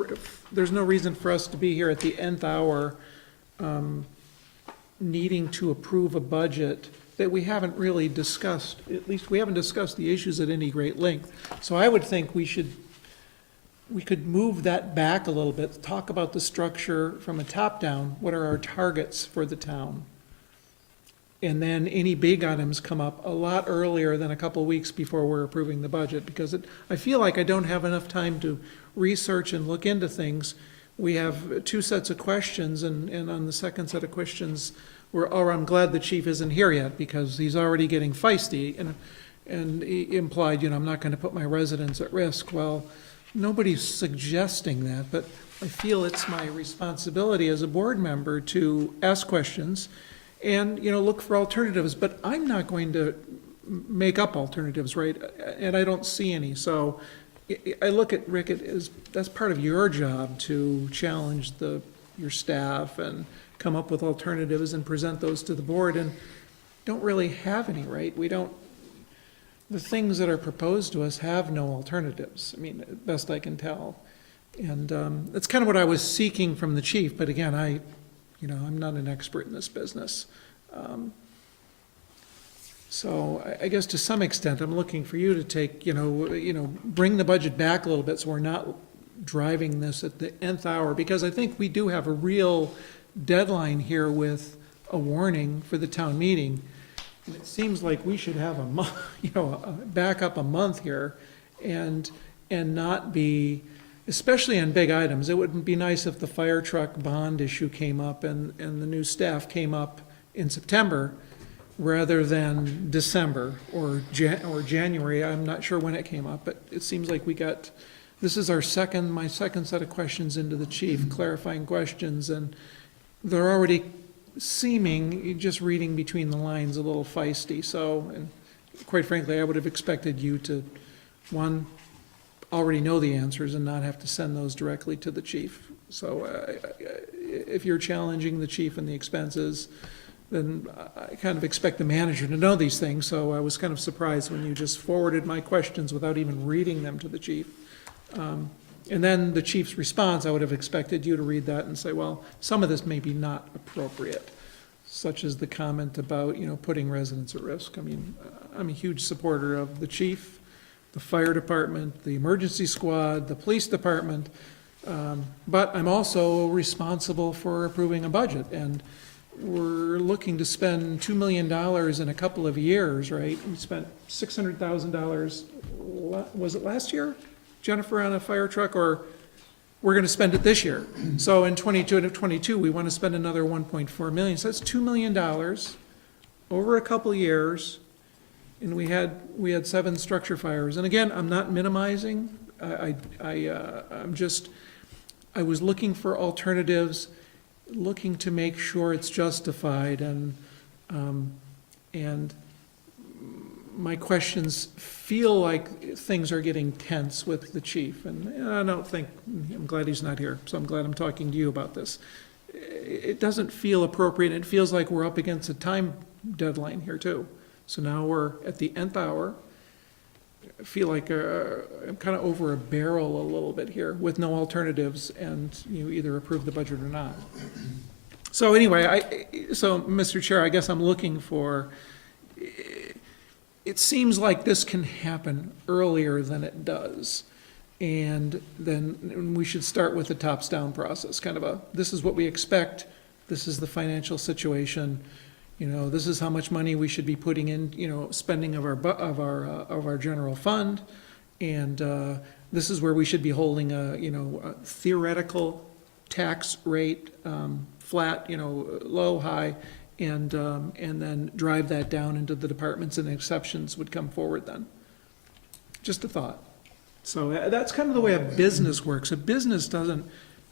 reason for us to be here at the nth hour, needing to approve a budget that we haven't really discussed. At least we haven't discussed the issues at any great length. So I would think we could move that back a little bit, talk about the structure from a top down. What are our targets for the town? And then any big items come up a lot earlier than a couple of weeks before we're approving the budget, because I feel like I don't have enough time to research and look into things. We have 2 sets of questions, and on the second set of questions, I'm glad the chief isn't here yet, because he's already getting feisty, and he implied, you know, I'm not gonna put my residents at risk. Well, nobody's suggesting that, but I feel it's my responsibility as a board member to ask questions and, you know, look for alternatives, but I'm not going to make up alternatives, right? And I don't see any, so I look at Rick as, that's part of your job to challenge your staff and come up with alternatives and present those to the board, and don't really have any, right? The things that are proposed to us have no alternatives, I mean, best I can tell. And that's kind of what I was seeking from the chief, but again, I'm not an expert in this business. So I guess to some extent, I'm looking for you to take, bring the budget back a little bit so we're not driving this at the nth hour, because I think we do have a real deadline here with a warning for the town meeting. And it seems like we should have a month, back up a month here and not be, especially on big items. It would be nice if the fire truck bond issue came up and the new staff came up in September rather than December or January. I'm not sure when it came up, but it seems like this is my second set of questions into the chief, clarifying questions, and they're already seeming, just reading between the lines, a little feisty. So, and quite frankly, I would have expected you to, one, already know the answers and not have to send those directly to the chief. So if you're challenging the chief and the expenses, then I kind of expect the manager to know these things. So I was kind of surprised when you just forwarded my questions without even reading them to the chief. And then the chief's response, I would have expected you to read that and say, well, some of this may be not appropriate, such as the comment about, putting residents at risk. I mean, I'm a huge supporter of the chief, the fire department, the emergency squad, the police department, but I'm also responsible for approving a budget, and we're looking to spend $2 million in a couple of years, right? We spent $600,000, was it last year, Jennifer, on a fire truck, or we're gonna spend it this year? So in 22, we wanna spend another 1.4 million, so that's $2 million over a couple of years. And we had 7 structure fires. And again, I'm not minimizing. I'm just I was looking for alternatives, looking to make sure it's justified, and my questions feel like things are getting tense with the chief, and I don't think, I'm glad he's not here, so I'm glad I'm talking to you about this. It doesn't feel appropriate, it feels like we're up against a time deadline here too. So now we're at the nth hour. I feel like I'm kind of over a barrel a little bit here with no alternatives, and you either approve the budget or not. So anyway, so Mr. Chair, I guess I'm looking for, it seems like this can happen earlier than it does. And then we should start with the tops-down process, kind of this is what we expect, this is the financial situation, this is how much money we should be putting in, spending of our general fund, and this is where we should be holding a theoretical tax rate, flat, low, high, and then drive that down into the departments, and exceptions would come forward then. Just a thought. So that's kind of the way a business works. A business doesn't,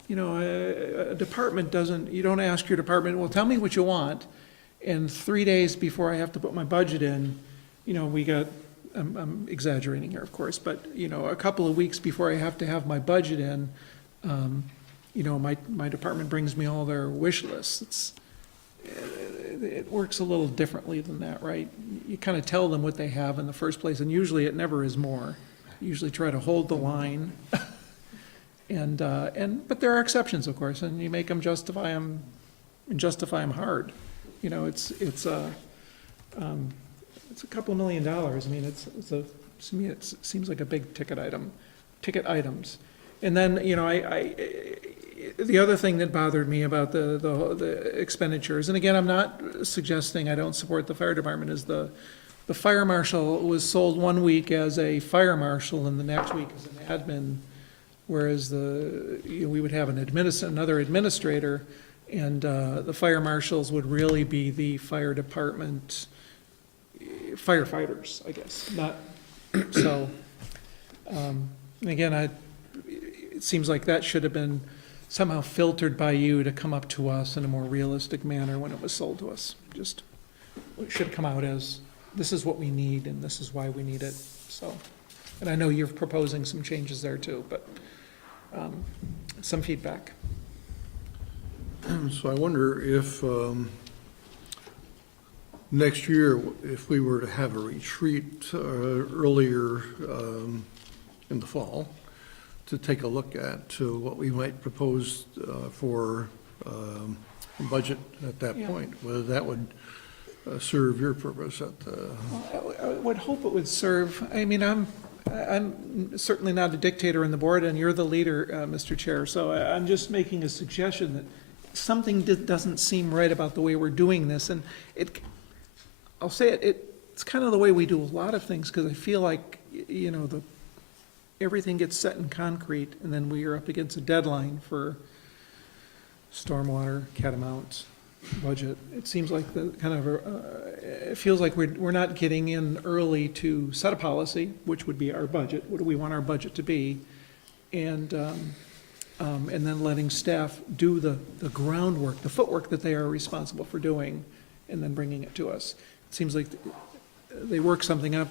a department doesn't, you don't ask your department, well, tell me what you want, and 3 days before I have to put my budget in, we got, I'm exaggerating here, of course, but, a couple of weeks before I have to have my budget in, my department brings me all their wish lists. It works a little differently than that, right? You kind of tell them what they have in the first place, and usually it never is more. Usually try to hold the line. But there are exceptions, of course, and you make them justify them, and justify them hard. It's a couple $1 million. I mean, to me, it seems like a big ticket items. And then, the other thing that bothered me about the expenditures, and again, I'm not suggesting I don't support the fire department, is the fire marshal was sold 1 week as a fire marshal and the next week as an admin, whereas we would have another administrator, and the fire marshals would really be the fire department firefighters, I guess, not, so, again, it seems like that should have been somehow filtered by you to come up to us in a more realistic manner when it was sold to us. Just, it should come out as, this is what we need and this is why we need it, so. And I know you're proposing some changes there too, but some feedback. So I wonder if next year, if we were to have a retreat earlier in the fall, to take a look at what we might propose for budget at that point, whether that would serve your purpose at the... Well, I would hope it would serve, I mean, I'm certainly not a dictator in the board, and you're the leader, Mr. Chair, so I'm just making a suggestion that something doesn't seem right about the way we're doing this, and I'll say it's kind of the way we do a lot of things, because I feel like, everything gets set in concrete, and then we are up against a deadline for stormwater, catamount, budget. It seems like it feels like we're not getting in early to set a policy, which would be our budget. What do we want our budget to be? And then letting staff do the groundwork, the footwork that they are responsible for doing, and then bringing it to us. It seems like they work something up,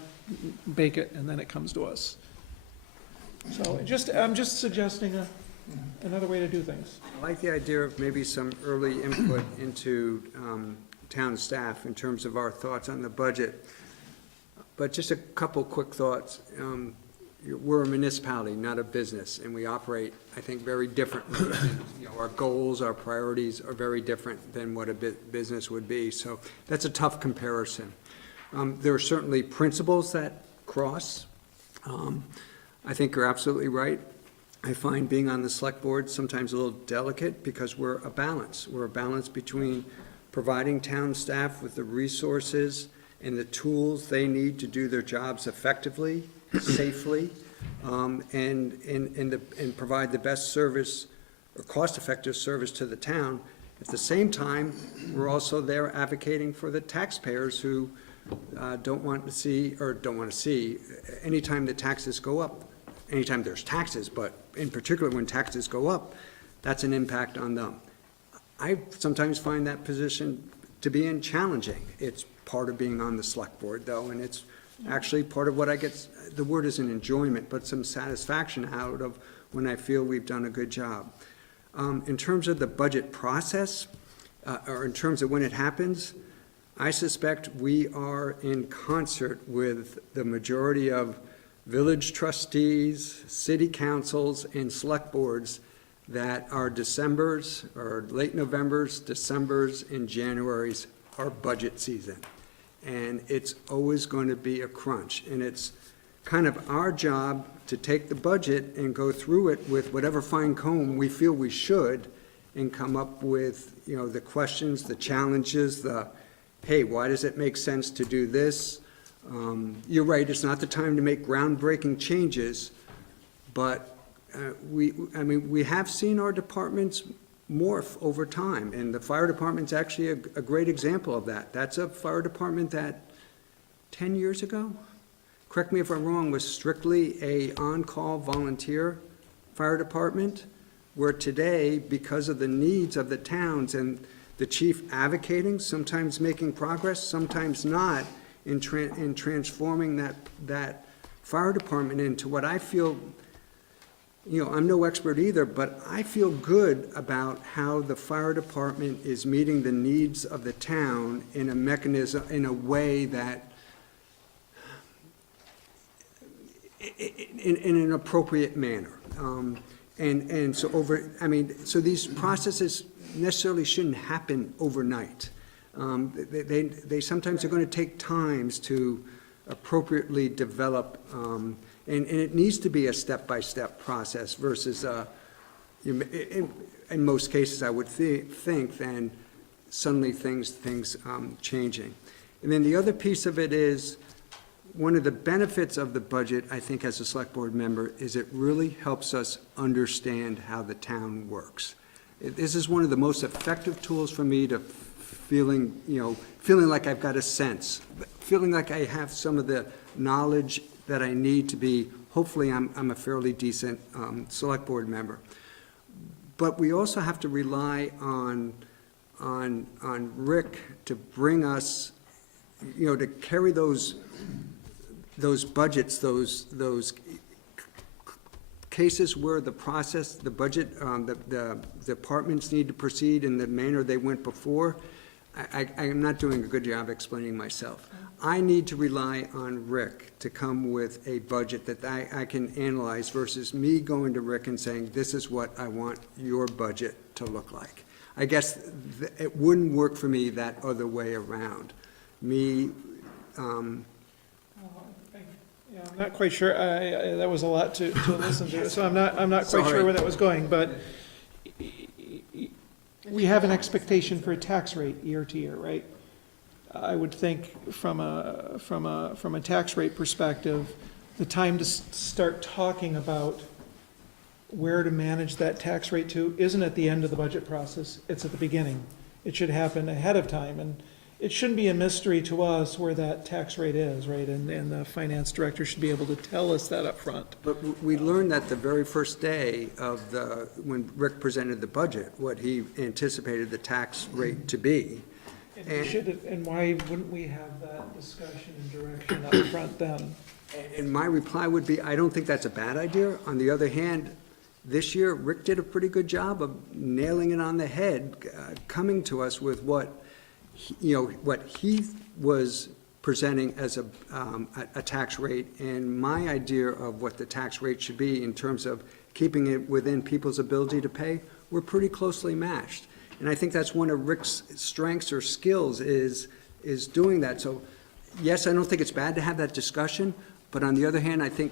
bake it, and then it comes to us. So I'm just suggesting another way to do things. I like the idea of maybe some early input into town staff in terms of our thoughts on the budget. But just a couple quick thoughts. We're a municipality, not a business, and we operate, I think, very differently. And, our goals, our priorities are very different than what a business would be. So that's a tough comparison. There are certainly principles that cross. I think you're absolutely right. I find being on the select board sometimes a little delicate because we're a balance. We're a balance between providing town staff with the resources and the tools they need to do their jobs effectively, safely, and provide the best service or cost-effective service to the town. At the same time, we're also there advocating for the taxpayers who don't want to see, anytime the taxes go up, anytime there's taxes, but in particular when taxes go up, that's an impact on them. I sometimes find that position to be challenging. It's part of being on the select board, though, and it's actually part of what I get, the word isn't enjoyment, but some satisfaction out of when I feel we've done a good job. In terms of the budget process, or in terms of when it happens, I suspect we are in concert with the majority of village trustees, city councils, and select boards that our Decembers, or late Novembers, Decembers, and Januaries are budget season. And it's always going to be a crunch. And it's kind of our job to take the budget and go through it with whatever fine comb we feel we should, and come up with, you know, the questions, the challenges, hey, why does it make sense to do this? You're right, it's not the time to make groundbreaking changes, but we have seen our departments morph over time, and the fire department's actually a great example of that. That's a fire department that 10 years ago, correct me if I'm wrong, was strictly a on-call volunteer fire department, where today, because of the needs of the towns and the chief advocating, sometimes making progress, sometimes not, in transforming that fire department into what I feel, you know, I'm no expert either, but I feel good about how the fire department is meeting the needs of the town in a mechanism, in a way that, in an appropriate manner. And so so these processes necessarily shouldn't happen overnight. They sometimes are going to take times to appropriately develop, and it needs to be a step-by-step process versus, in most cases, I would think, then suddenly things changing. And then the other piece of it is, one of the benefits of the budget, I think, as a select board member, is it really helps us understand how the town works. This is one of the most effective tools for me to feeling like I've got a sense, feeling like I have some of the knowledge that I need to be, hopefully I'm a fairly decent select board member. But we also have to rely on Rick to bring us, to carry those budgets, those cases where the process, the budget, the departments need to proceed in the manner they went before. I'm not doing a good job explaining myself. I need to rely on Rick to come with a budget that I can analyze versus me going to Rick and saying, this is what I want your budget to look like. I guess it wouldn't work for me that other way around. Yeah, I'm not quite sure, that was a lot to listen to, so I'm not quite sure where that was going, but we have an expectation for a tax rate year to year, right? I would think from a tax rate perspective, the time to start talking about where to manage that tax rate to isn't at the end of the budget process, it's at the beginning. It should happen ahead of time, and it shouldn't be a mystery to us where that tax rate is, right? And the finance director should be able to tell us that up front. But we learned that the very first day of when Rick presented the budget, what he anticipated the tax rate to be. And why wouldn't we have that discussion and direction up front then? And my reply would be, I don't think that's a bad idea. On the other hand, this year, Rick did a pretty good job of nailing it on the head, coming to us with what he was presenting as a tax rate, and my idea of what the tax rate should be in terms of keeping it within people's ability to pay, were pretty closely matched. And I think that's one of Rick's strengths or skills is doing that. So, yes, I don't think it's bad to have that discussion, but on the other hand, I think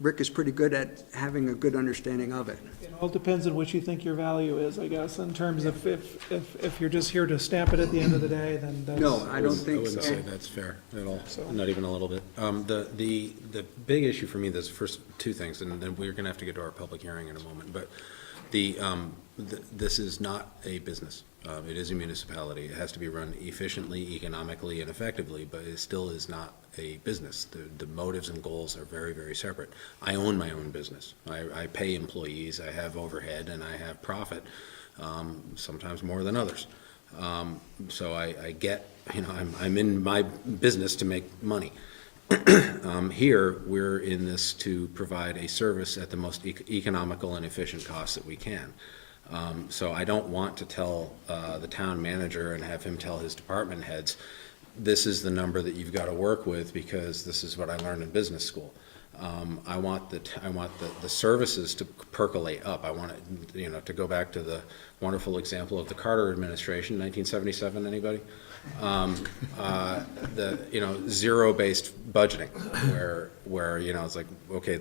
Rick is pretty good at having a good understanding of it. It all depends on what you think your value is, I guess, in terms of if you're just here to stamp it at the end of the day, then that's. No, I don't think so. I wouldn't say that's fair at all, not even a little bit. The big issue for me, there's first two things, and then we're gonna have to get to our public hearing in a moment, but This is not a business. It is a municipality. It has to be run efficiently, economically, and effectively, but it still is not a business. The motives and goals are very, very separate. I own my own business. I pay employees, I have overhead, and I have profit, sometimes more than others. So I get, I'm in my business to make money. Here, we're in this to provide a service at the most economical and efficient cost that we can. So I don't want to tell the town manager and have him tell his department heads, this is the number that you've got to work with because this is what I learned in business school. I want the services to percolate up. I want it, to go back to the wonderful example of the Carter administration, 1977, anybody? Zero-based budgeting, where it's like, okay,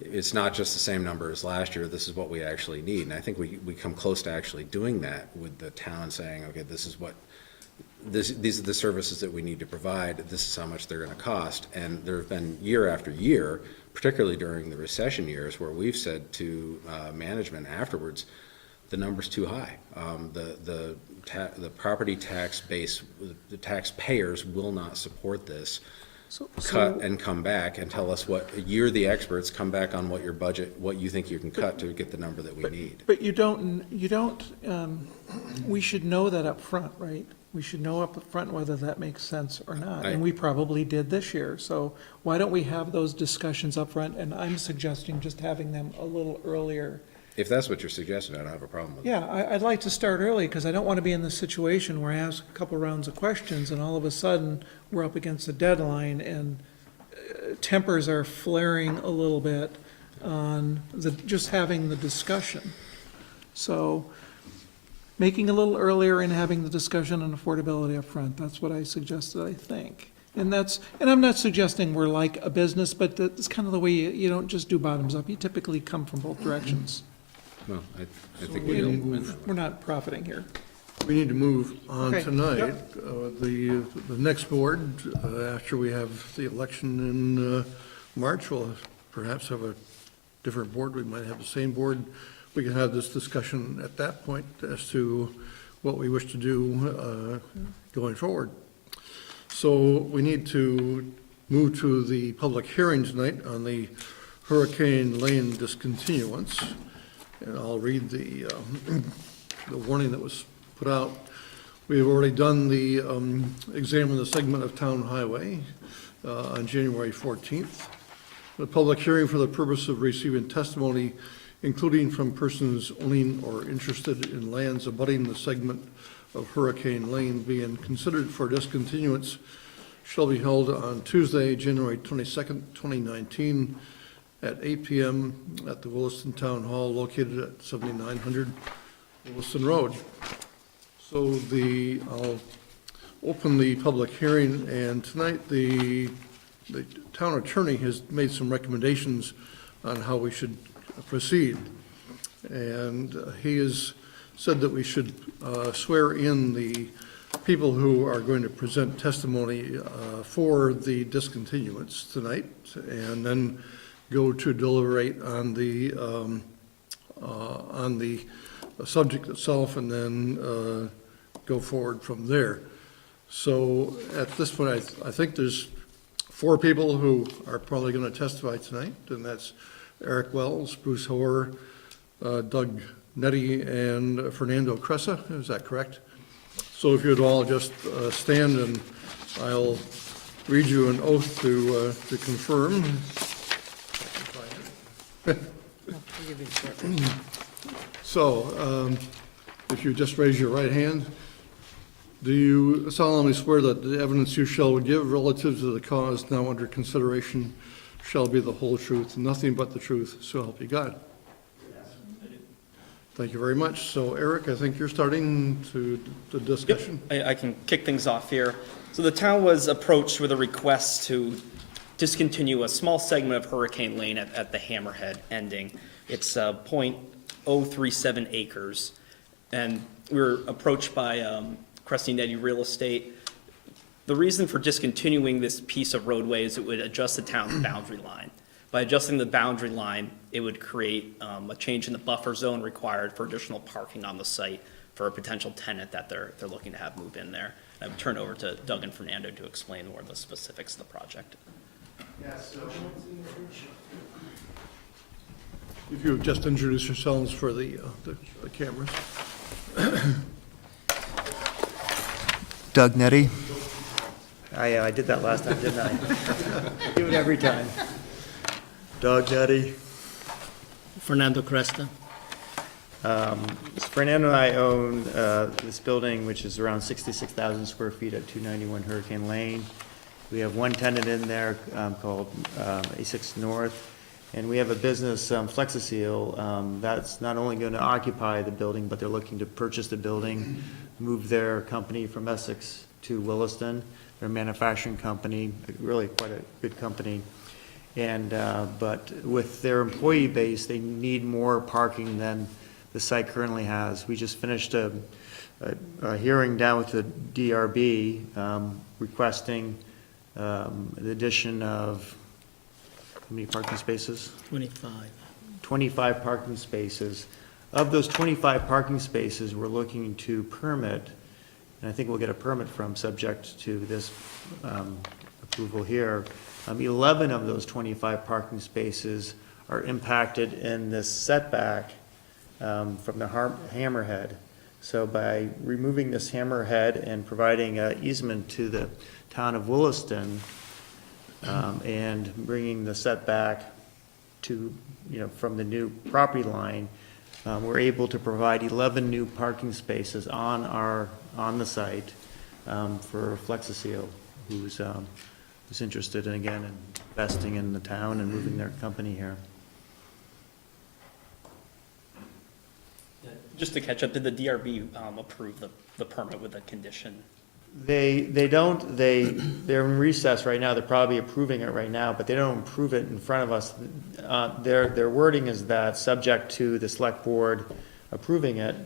it's not just the same number as last year, this is what we actually need. And I think we come close to actually doing that with the town saying, okay, these are the services that we need to provide, this is how much they're gonna cost. And there have been year after year, particularly during the recession years, where we've said to management afterwards, the number's too high. The property tax base, the taxpayers will not support this. Cut and come back and tell us you're the experts, come back on what your budget, what you think you can cut to get the number that we need. But you don't, we should know that up front, right? We should know up front whether that makes sense or not, and we probably did this year. So why don't we have those discussions up front? And I'm suggesting just having them a little earlier. If that's what you're suggesting, I don't have a problem with it. Yeah, I'd like to start early, because I don't want to be in the situation where I ask a couple rounds of questions, and all of a sudden, we're up against a deadline, and tempers are flaring a little bit on just having the discussion. So, making a little earlier and having the discussion on affordability up front, that's what I suggested, I think. And I'm not suggesting we're like a business, but that's kind of the way you don't just do bottoms up, you typically come from both directions. Well, I think we don't win that way. We're not profiting here. We need to move on Okay. tonight. Yep. The next board, after we have the election in March, we'll perhaps have a different board. We might have the same board. We can have this discussion at that point as to what we wish to do going forward. So we need to move to the public hearing tonight on the Hurricane Lane discontinuance. And I'll read the warning that was put out. We have already done the, examined the segment of town highway on January 14th. The public hearing for the purpose of receiving testimony, including from persons owning or interested in lands abutting the segment of Hurricane Lane being considered for discontinuance, shall be held on Tuesday, January 22nd, 2019, at 8 p.m. at the Williston Town Hall located at 7900 Williston Road. So I'll open the public hearing, and tonight the town attorney has made some recommendations on how we should proceed. And he has said that we should swear in the people who are going to present testimony for the discontinuance tonight, and then go to deliberate on the subject itself, and then go forward from there. So at this point, I think there's 4 people who are probably going to testify tonight, and that's Eric Wells, Bruce Hoare, Doug Nettie, and Fernando Cressa. Is that correct? So if you'd all just stand, and I'll read you an oath to confirm. So, if you just raise your right hand, do you solemnly swear that the evidence you shall give relative to the cause now under consideration shall be the whole truth, and nothing but the truth, so help you God? Thank you very much. So Eric, I think you're starting the discussion. Yep, I can kick things off here. So the town was approached with a request to discontinue a small segment of Hurricane Lane at the Hammerhead ending. It's .037 acres. And we were approached by Crusty Nettie Real Estate. The reason for discontinuing this piece of roadway is it would adjust the town's boundary line. By adjusting the boundary line, it would create a change in the buffer zone required for additional parking on the site for a potential tenant that they're looking to have move in there. I would turn over to Doug and Fernando to explain more of the specifics of the project. If you would just introduce yourselves for the cameras. Doug Nettie. I did that last time, didn't I? I do it every time. Doug Nettie. Fernando Cresta. Fernando and I own this building, which is around 66,000 square feet at 291 Hurricane Lane. We have one tenant in there called A6 North, and we have a business, Flexiseal, that's not only going to occupy the building, but they're looking to purchase the building, move their company from Essex to Williston. They're a manufacturing company, really quite a good company. And, but with their employee base, they need more parking than the site currently has. We just finished a hearing down with the DRB requesting the addition of, how many parking spaces? 25. 25 parking spaces. Of those 25 parking spaces, we're looking to permit, and I think we'll get a permit from, subject to this approval here. 11 of those 25 parking spaces are impacted in this setback from the hammerhead. So by removing this hammerhead and providing an easement to the town of Williston and bringing the setback to, from the new property line, we're able to provide 11 new parking spaces on the site for Flexiseal, who's interested in, again, investing in the town and moving their company here. Just to catch up, did the DRB approve the permit with the condition? They don't, they're in recess right now, they're probably approving it right now, but they don't approve it in front of us. Their wording is that, subject to the select board approving it,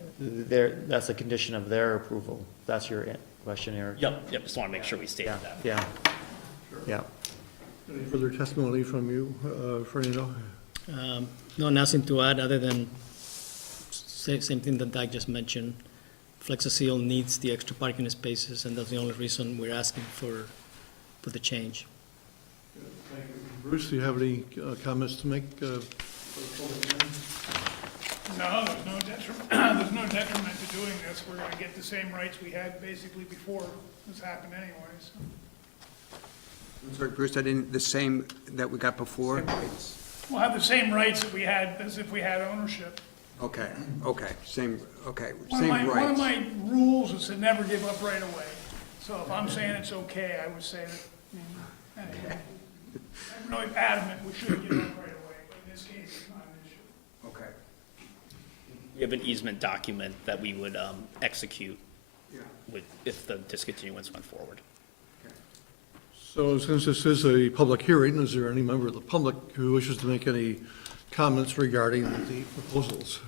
that's a condition of their approval. That's your question, Eric? Yep, just want to make sure we stated that. Yeah. Any further testimony from you, Fernando? No, nothing to add other than same thing that Doug just mentioned. Flexiseal needs the extra parking spaces, and that's the only reason we're asking for the change. Bruce, do you have any comments to make? No, there's no detriment, there's no detriment to doing this. We're gonna get the same rights we had basically before this happened anyways. I'm sorry, Bruce, the same that we got before? We'll have the same rights that we had as if we had ownership. Okay, same One of rights. my rules is to never give up right away. So if I'm saying it's okay, I would say that, anyway. I'm really adamant we shouldn't give up right away, but in this case, it's not an issue. Okay. We have an easement document that we would execute Yeah. if the discontinuance went forward. So since this is a public hearing, is there any member of the public who wishes to make any comments regarding the proposals?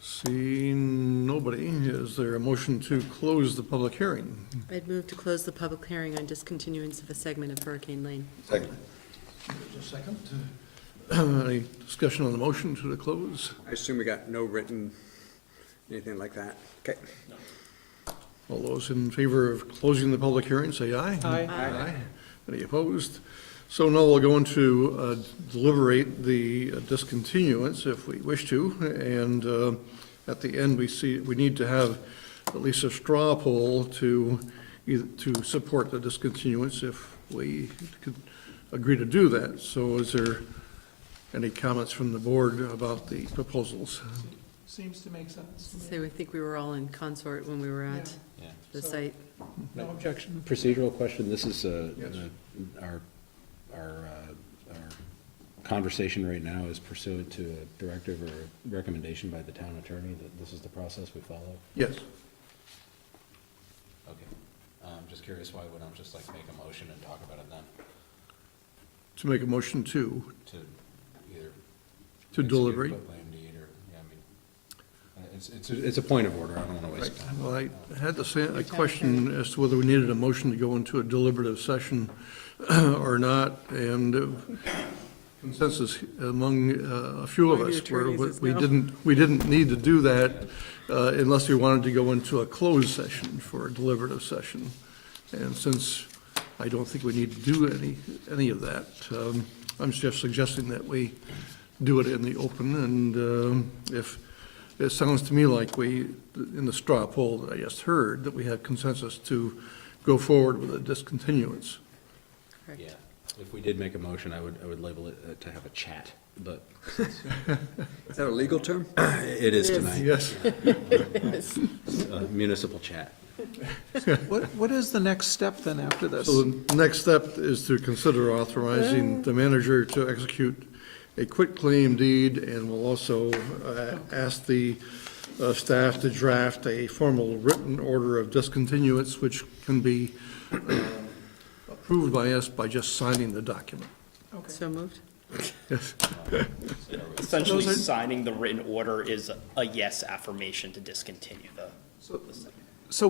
Seeing nobody, is there a motion to close the public hearing? I'd move to close the public hearing on discontinuance of a segment of Hurricane Lane. There's a second. Any discussion on the motion to close? I assume we got no written, anything like that? Okay. All those in favor of closing the public hearing, say aye. Aye. Aye. Any opposed? So now we'll go into deliberate the discontinuance if we wish to, and at the end, we need to have at least a straw poll to support the discontinuance if we could agree to do that. So is there any comments from the board about the proposals? Seems to make sense. So I think we were all in consort when we were at the So- site. No objection. Procedural question, this is Yes. our conversation right now is pursuant to a directive or a recommendation by the town attorney that this is the process we follow? Yes. Okay. Just curious why we don't just like make a motion and talk about it then, To make a motion to either. To deliberate. execute quitclaim deed or, yeah, I mean, it's a point of order, I don't wanna waste time. Well, I had a question as to whether we needed a motion to go into a deliberative session or not, and consensus among a few of Among the us where attorneys is we no. didn't, we didn't need to do that unless we wanted to go into a closed session for a deliberative session. And since I don't think we need to do any of that, I'm just suggesting that we do it in the open, and if, it sounds to me like we, in the straw poll that I just heard, that we had consensus to go forward with a discontinuance. Correct. Yeah, if we did make a motion, I would label it to have a chat, but Is that a legal term? it is tonight. Yes. Municipal chat. What is the next step then after this? So the next step is to consider authorizing the manager to execute a quitclaim deed, and we'll also ask the staff to draft a formal written order of discontinuance, which can be approved by us by just signing the document. So moved? Yes. Essentially, signing the written order is a yes affirmation to discontinue the. So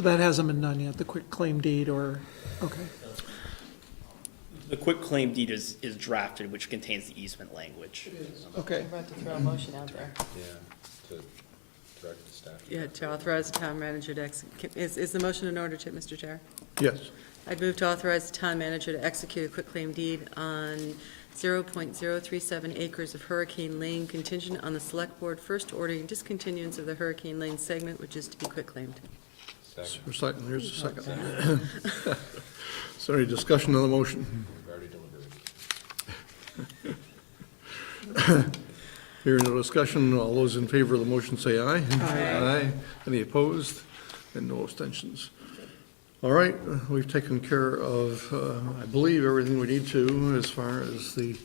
that hasn't been done yet, the quick claim deed or, okay. The quitclaim deed is drafted, which contains the easement language. Okay. I'm about to throw a motion out there. Yeah, to direct the staff. Yeah, to authorize the town manager to execute, is the motion in order, Mr. Chair? Yes. I'd move to authorize the town manager to execute a quitclaim deed on 0.037 acres of Hurricane Lane contingent on the Select Board first ordering discontinuance of the Hurricane Lane segment, which is to be quitclaimed. Here's a second. Is there any discussion on the motion? We've already deliberated. Hearing no discussion, all those in favor of the motion say aye. Aye. Any opposed? And no abstentions. All right, we've taken care of, I believe, everything we need to as far as the,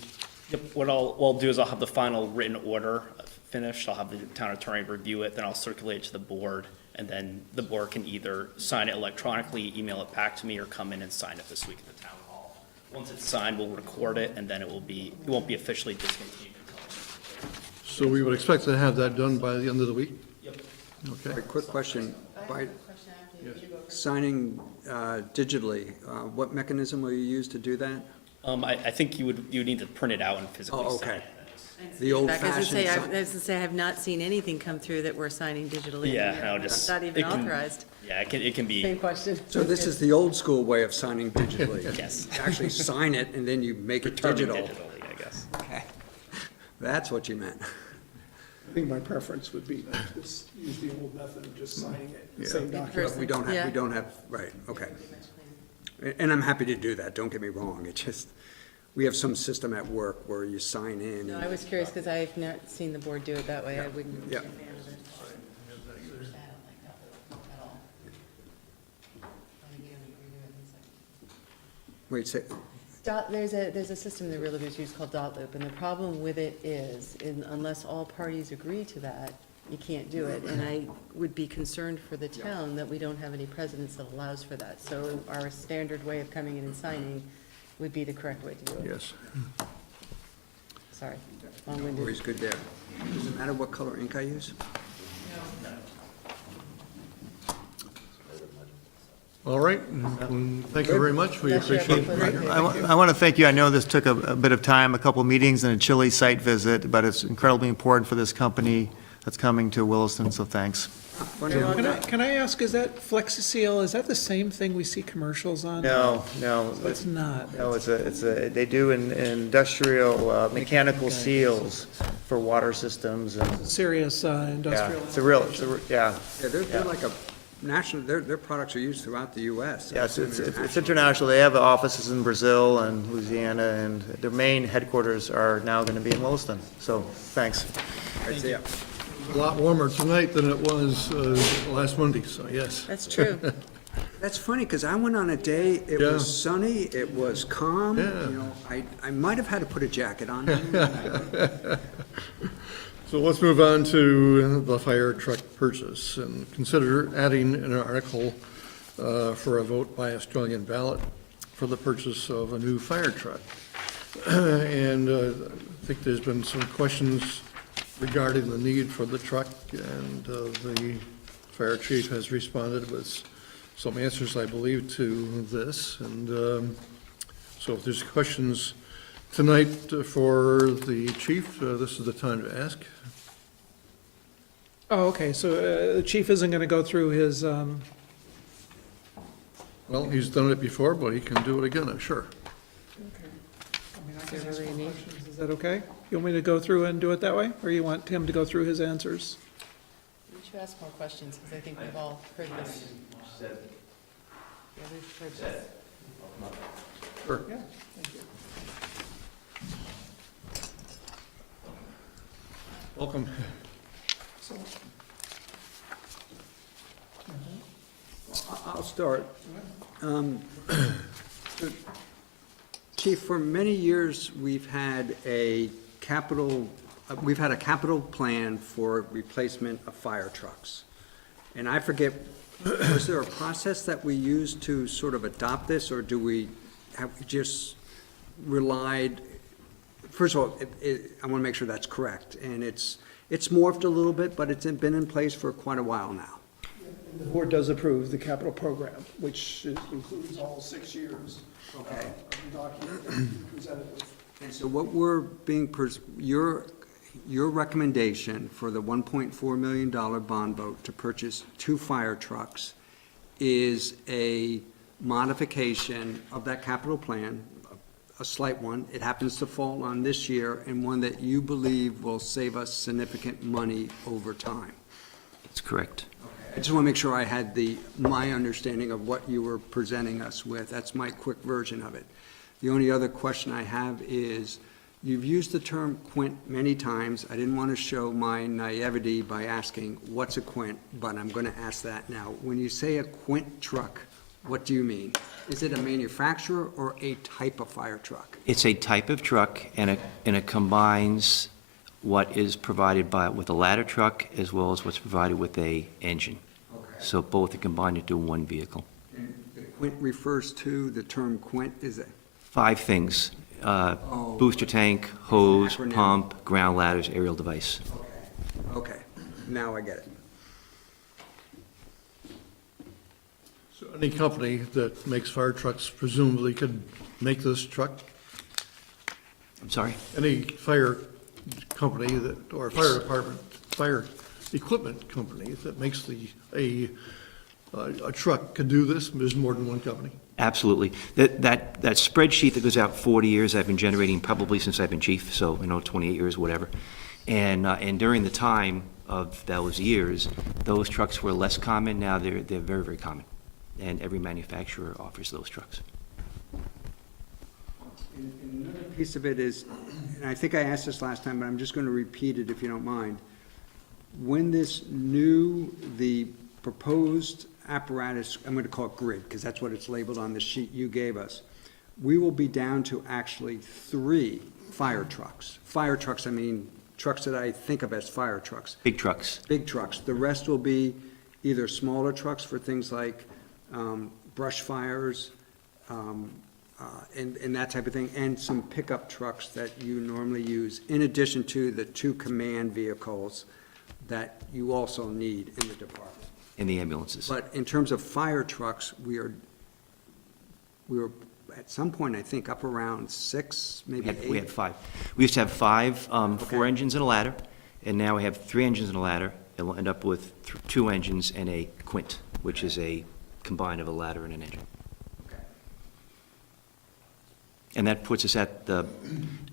Yep, what I'll do is I'll have the final written order finished, I'll have the town attorney review it, then I'll circulate it to the board, and then the board can either sign it electronically, email it back to me, or come in and sign it this week at the town hall. Once it's signed, we'll record it, and then it won't be officially discontinued until. so we would expect to have that done by the end of the week? Yep. Okay. A quick question. By signing digitally, what mechanism will you use to do that? I think you would need to print it out and physically Oh, sign okay. it. The old I was gonna fashioned say, sign? I have not seen anything come through that we're signing digitally. Yeah, yet. no, It's just. not even it can- authorized. Yeah, it can be. Same question. So this is the old school way of signing digitally? Yes. Actually sign it and then you make it Returning digital? digitally, I guess. Okay. That's what you meant. I think my preference would be to just use the old method of just signing it, Yeah. same In document. person. We don't Yeah. have, right, okay. And I'm happy to do that, don't get me wrong, it just, we have some system at work where you sign in. No, I was curious because I've not seen the board do it that way. I wouldn't. Yeah. Wait, say, There's a system that realtors use called dot loop, and the problem with it is, unless all parties agree to that, you can't do it. And I would be concerned for the town that we don't have any precedence that allows for that. So our standard way of coming in and signing would be the correct way to do it. Yes. Sorry, long-winded. always good there. Does it matter what color ink I use? All right, thank you very much, we Yes, yeah, appreciate hopefully it. they- I want to thank you. I know this took a bit of time, a couple of meetings and a chilly site visit, but it's incredibly important for this company that's coming to Williston, so thanks. Wonderful. Can I ask, is that Flexi-Seal, is that the same thing we see commercials on? No, It's not. no, they do industrial, mechanical seals for water systems and, Serious yeah, industrial. yeah. Yeah, they're like a national, their products are used throughout the US. Yes, it's international. They have offices in Brazil and Louisiana, and their main headquarters are now going to be in Williston. So, thanks. Right there. A lot warmer tonight than it was last Monday, so yes. That's true. That's funny, because I went on a day, it Yeah. was sunny, it was calm, Yeah. you know, I might have had to put a jacket on. So let's move on to the fire truck purchase and consider adding an article for a vote by Australian ballot for the purchase of a new fire truck. And I think there's been some questions regarding the need for the truck, and the fire chief has responded with some answers, I believe, to this. And so if there's questions Tonight, for the chief, this is the time to ask. Oh, okay, so the chief isn't gonna go through his, Well, he's done it before, but he can do it again, I'm sure. I mean, I can Is there ask really more need- questions. Is that okay? You want me to go through and do it that way, or you want him to go through his answers? We should ask more questions, because I think we've all heard this. Yeah, we've heard this. Sure. Yeah, thank you. Welcome. So, I'll start. Chief, for many years, we've had a capital plan for replacement of fire trucks. And I forget, was there a process that we used to sort of adopt this, or do we have just relied, first of all, I want to make sure that's correct, and it's morphed a little bit, but it's been in place for quite a while now. The board does approve the capital program, which includes all 6 years of Okay. the document that you presented with. And so what we're your recommendation for the $1.4 million bond vote to purchase 2 fire trucks is a modification of that capital plan, a slight one. It happens to fall on this year, and one that you believe will save us significant money over time. That's correct. I just want to make sure I had my understanding of what you were presenting us with. That's my quick version of it. The only other question I have is, you've used the term quint many times. I didn't want to show my naivety by asking, what's a quint? But I'm going to ask that now. When you say a quint truck, what do you mean? Is it a manufacturer or a type of fire truck? It's a type of truck, and it combines what is provided with a ladder truck as well as what's provided with a engine. Okay. So both are combined into one vehicle. And the quint refers to, the term quint, is it? 5 things, Oh. booster tank, hose, Acronym. pump, ground ladders, aerial device. Okay, now I get it. So any company that makes fire trucks presumably could make this truck? I'm sorry? Any fire company that, or fire department, fire equipment company that makes a truck could do this? There's more than one company. Absolutely. That spreadsheet that goes out 40 years, I've been generating probably since I've been chief, so, 28 years, whatever. And during the time of those years, those trucks were less common. Now they're very, very common. And every manufacturer offers those trucks. And another piece of it is, and I think I asked this last time, but I'm just going to repeat it if you don't mind. When the proposed apparatus, I'm going to call it grid, because that's what it's labeled on the sheet you gave us, we will be down to actually 3 fire trucks. Fire trucks, I mean, trucks that I think of as fire trucks. Big trucks. Big trucks. The rest will be either smaller trucks for things like brush fires, and that type of thing, and some pickup trucks that you normally use, in addition to the 2 command vehicles that you also need in the department. In the ambulances. But in terms of fire trucks, we were at some point, I think, up around 6, maybe 8. We had 5. We used to have 5, 4 Okay. engines and a ladder, and now we have 3 engines and a ladder, and we'll end up with 2 engines and a quint, which is a combine of a ladder and an engine. Okay. And that puts us at the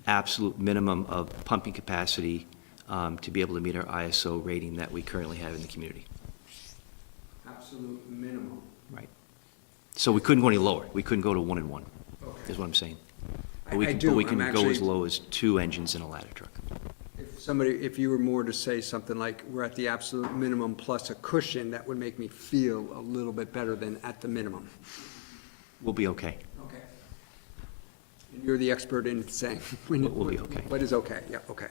absolute minimum of pumping capacity to be able to meet our ISO rating that we currently have in the community. Absolute minimum. Right. So we couldn't go any lower. We couldn't go to 1 and 1, Okay. is what I'm saying. I But we can, do. but we I'm can go actually- as low as 2 engines and a ladder truck. If you were more to say something like, we're at the absolute minimum plus a cushion, that would make me feel a little bit better than at the minimum. We'll be okay. Okay. And you're the expert in saying. when- We'll be okay. What is okay, yeah, okay.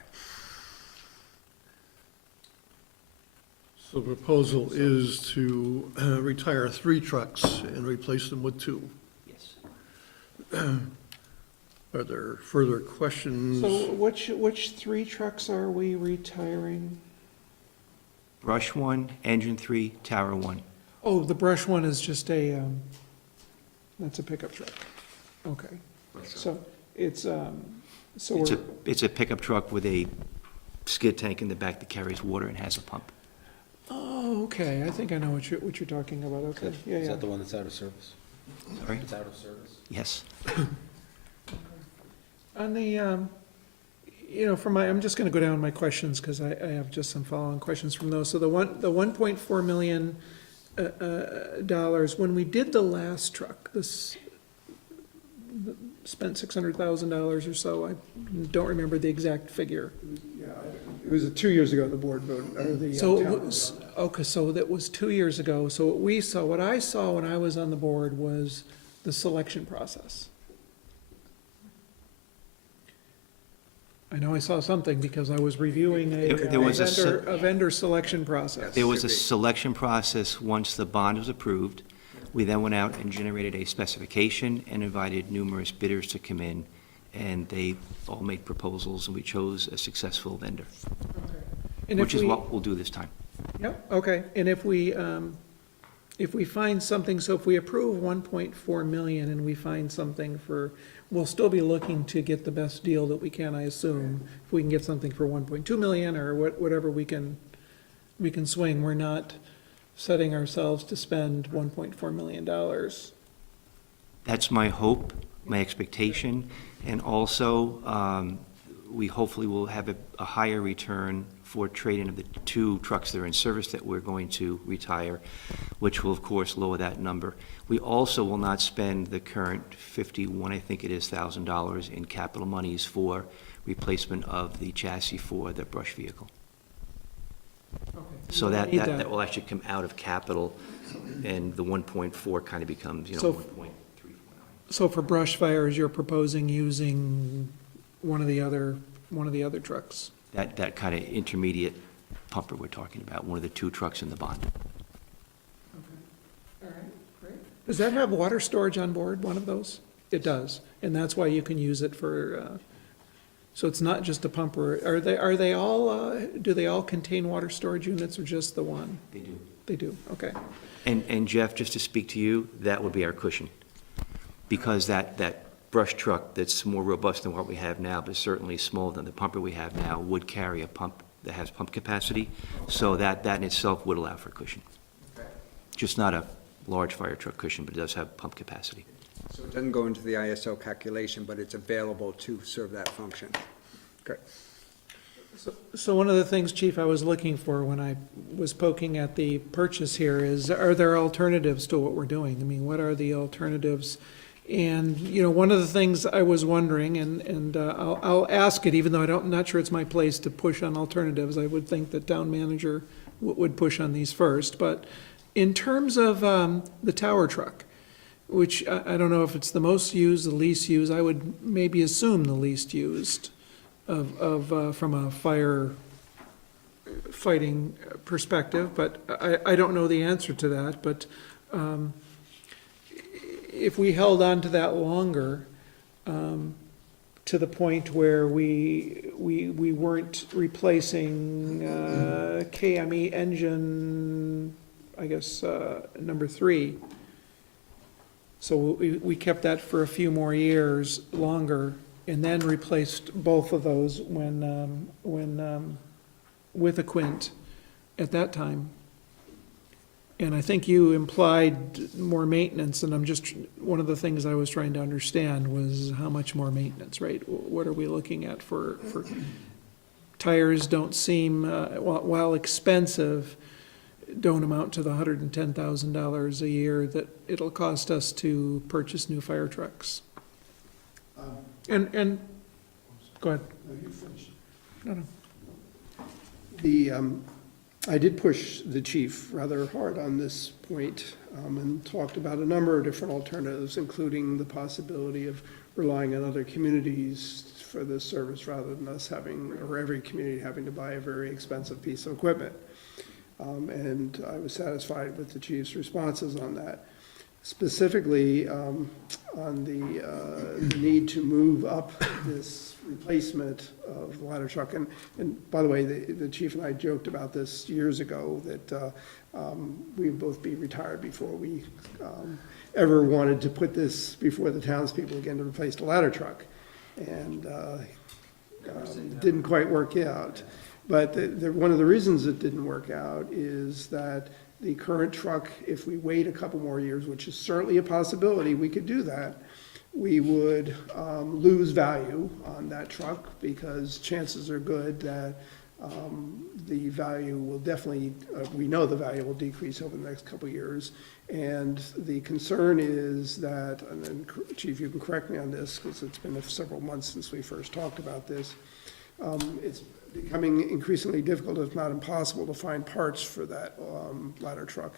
So the proposal is to retire 3 trucks and replace them with 2. Yes. Are there further questions? So which 3 trucks are we retiring? Brush 1, engine 3, tower 1. Oh, the brush one is just that's a pickup truck. Okay. So it's, So It's we're, it's a pickup truck with a skid tank in the back that carries water and has a pump. Oh, okay, I think I know what you're talking about, okay, yeah, Is yeah. that the one that's out of service? Sorry? It's out of service? Yes. On the, for my, I'm just gonna go down my questions, because I have just some following questions from those. So the 1.4 million dollars, when we did the last truck, spent $600,000 or so, I don't remember the exact figure. Yeah, it was 2 years ago, the board voted, or the So, town it was- okay, so that was 2 years ago. So what I saw when I was on the board was the selection process. I know I saw something because I was reviewing There was a vendor selection process. There was a selection process once the bond was approved. We then went out and generated a specification and invited numerous bidders to come in, and they all made proposals, and we chose a successful vendor, And which if is we- what we'll do this time. Yep, okay, and if we find something, so if we approve 1.4 million and we find something for, we'll still be looking to get the best deal that we can, I assume. If we can get something for 1.2 million or whatever we can swing, we're not setting ourselves to spend $1.4 million. That's my hope, my expectation, and also, we hopefully will have a higher return for trade-in of the 2 trucks that are in service that we're going to retire, which will, of course, lower that number. We also will not spend the current 51, I think it is, $1,000 in capital monies for replacement of the chassis for the brush vehicle. So that Need that. will actually come out of capital, and the 1.4 kind of becomes, So- 1.349. So for brush fires, you're proposing using one of the other trucks? That kind of intermediate pumper we're talking about, one of the 2 trucks in the bond. Does that have water storage on board, one of those? It does, and that's why you can use it for, so it's not just a pumper. Are they all, do they all contain water storage units or just the one? They do. They do, okay. And Jeff, just to speak to you, that would be our cushion. Because that brush truck that's more robust than what we have now, but certainly smaller than the pumper we have now, would carry a pump that has pump capacity. So that in itself would allow for cushion. Just not a large fire truck cushion, but it does have pump capacity. so it doesn't go into the ISO calculation, but it's available to serve that function. Okay. So one of the things, Chief, I was looking for when I was poking at the purchase here is, are there alternatives to what we're doing? I mean, what are the alternatives? And, one of the things I was wondering, and I'll ask it, even though I'm not sure it's my place to push on alternatives. I would think that town manager would push on these first. But in terms of the tower truck, which I don't know if it's the most used, the least used, I would maybe assume the least used from a fighting perspective, but I don't know the answer to that. But if we held on to that longer, to the point where we weren't replacing KME engine, I guess, number 3. So we kept that for a few more years longer, and then replaced both of those when with a Quint at that time. And I think you implied more maintenance, and one of the things I was trying to understand was how much more maintenance, right? What are we looking at for tires don't seem, while expensive, don't amount to the $110,000 a year that it'll cost us to purchase new fire trucks. And, go ahead. No, you finish. No. I did push the chief rather hard on this point, and talked about a number of different alternatives, including the possibility of relying on other communities for this service rather than us having, or every community having to buy a very expensive piece of equipment. And I was satisfied with the chief's responses on that. Specifically, on the need to move up this replacement of the ladder truck. And by the way, the chief and I joked about this years ago, that we'd both be retired before we ever wanted to put this before the townspeople again to replace the ladder truck. And didn't quite work out. But one of the reasons it didn't work out is that the current truck, if we wait a couple more years, which is certainly a possibility, we could do that, we would lose value on that truck, because chances are good that the value will definitely, we know the value will decrease over the next couple of years. And the concern is that, and then Chief, you can correct me on this, because it's been several months since we first talked about this, it's becoming increasingly difficult, if not impossible, to find parts for that ladder truck.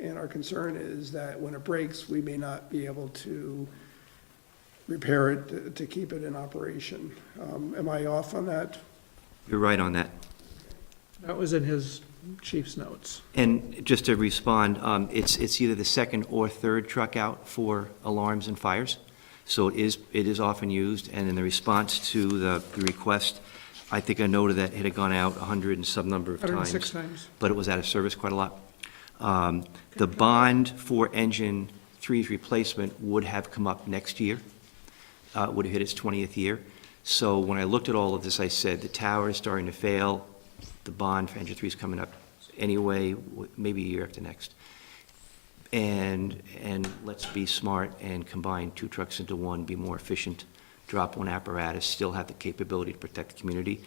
And our concern is that when it breaks, we may not be able to repair it to keep it in operation. Am I off on that? You're right on that. That was in his chief's notes. And just to respond, it's either the second or third truck out for alarms and fires. So it is often used, and in the response to the request, I think I noted that it had gone out 100 and some number of times. 106 times. But it was out of service quite a lot. The bond for engine 3's replacement would have come up next year, would have hit its 20th year. So when I looked at all of this, I said, the tower is starting to fail, the bond for engine 3 is coming up anyway, maybe a year after next. And let's be smart and combine two trucks into one, be more efficient, drop one apparatus, still have the capability to protect the community.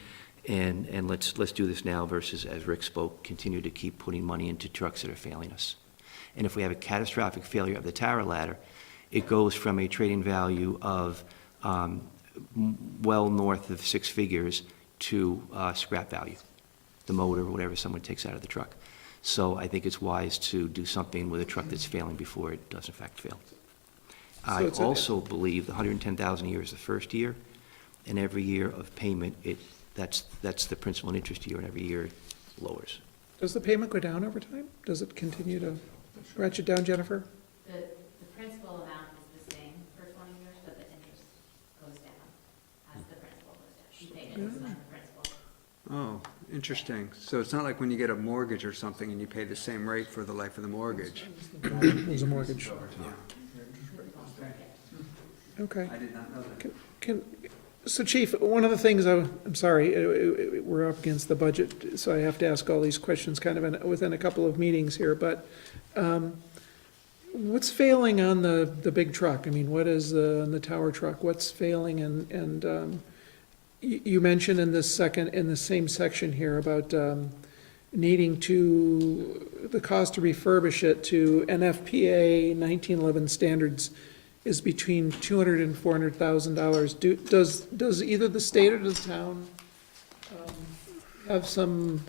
And let's do this now versus, as Rick spoke, continue to keep putting money into trucks that are failing us. And if we have a catastrophic failure of the tower ladder, it goes from a trading value of well north of 6 figures to scrap value, the motor or whatever someone takes out of the truck. So I think it's wise to do something with a truck that's failing before it does in fact fail. I also believe the 110,000 a year is the first year, and every year of payment, that's the principal and interest year, and every year it lowers. Does the payment go down over time? Does it continue to ratchet down, Jennifer? The principal amount is the same for 20 years, but the interest goes down as the principal goes down. You pay interest on the principal. Oh, interesting. So it's not like when you get a mortgage or something and you pay the same rate for the life of the mortgage. It was a mortgage. Okay. I did not know that. So Chief, one of the things, I'm sorry, we're up against the budget, so I have to ask all these questions kind of within a couple of meetings here, but what's failing on the big truck? I mean, what is on the tower truck? What's failing? And you mentioned in the same section here about needing the cost to refurbish it to NFPA 1911 standards is between $200,000 and $400,000. Does either the state or the town have some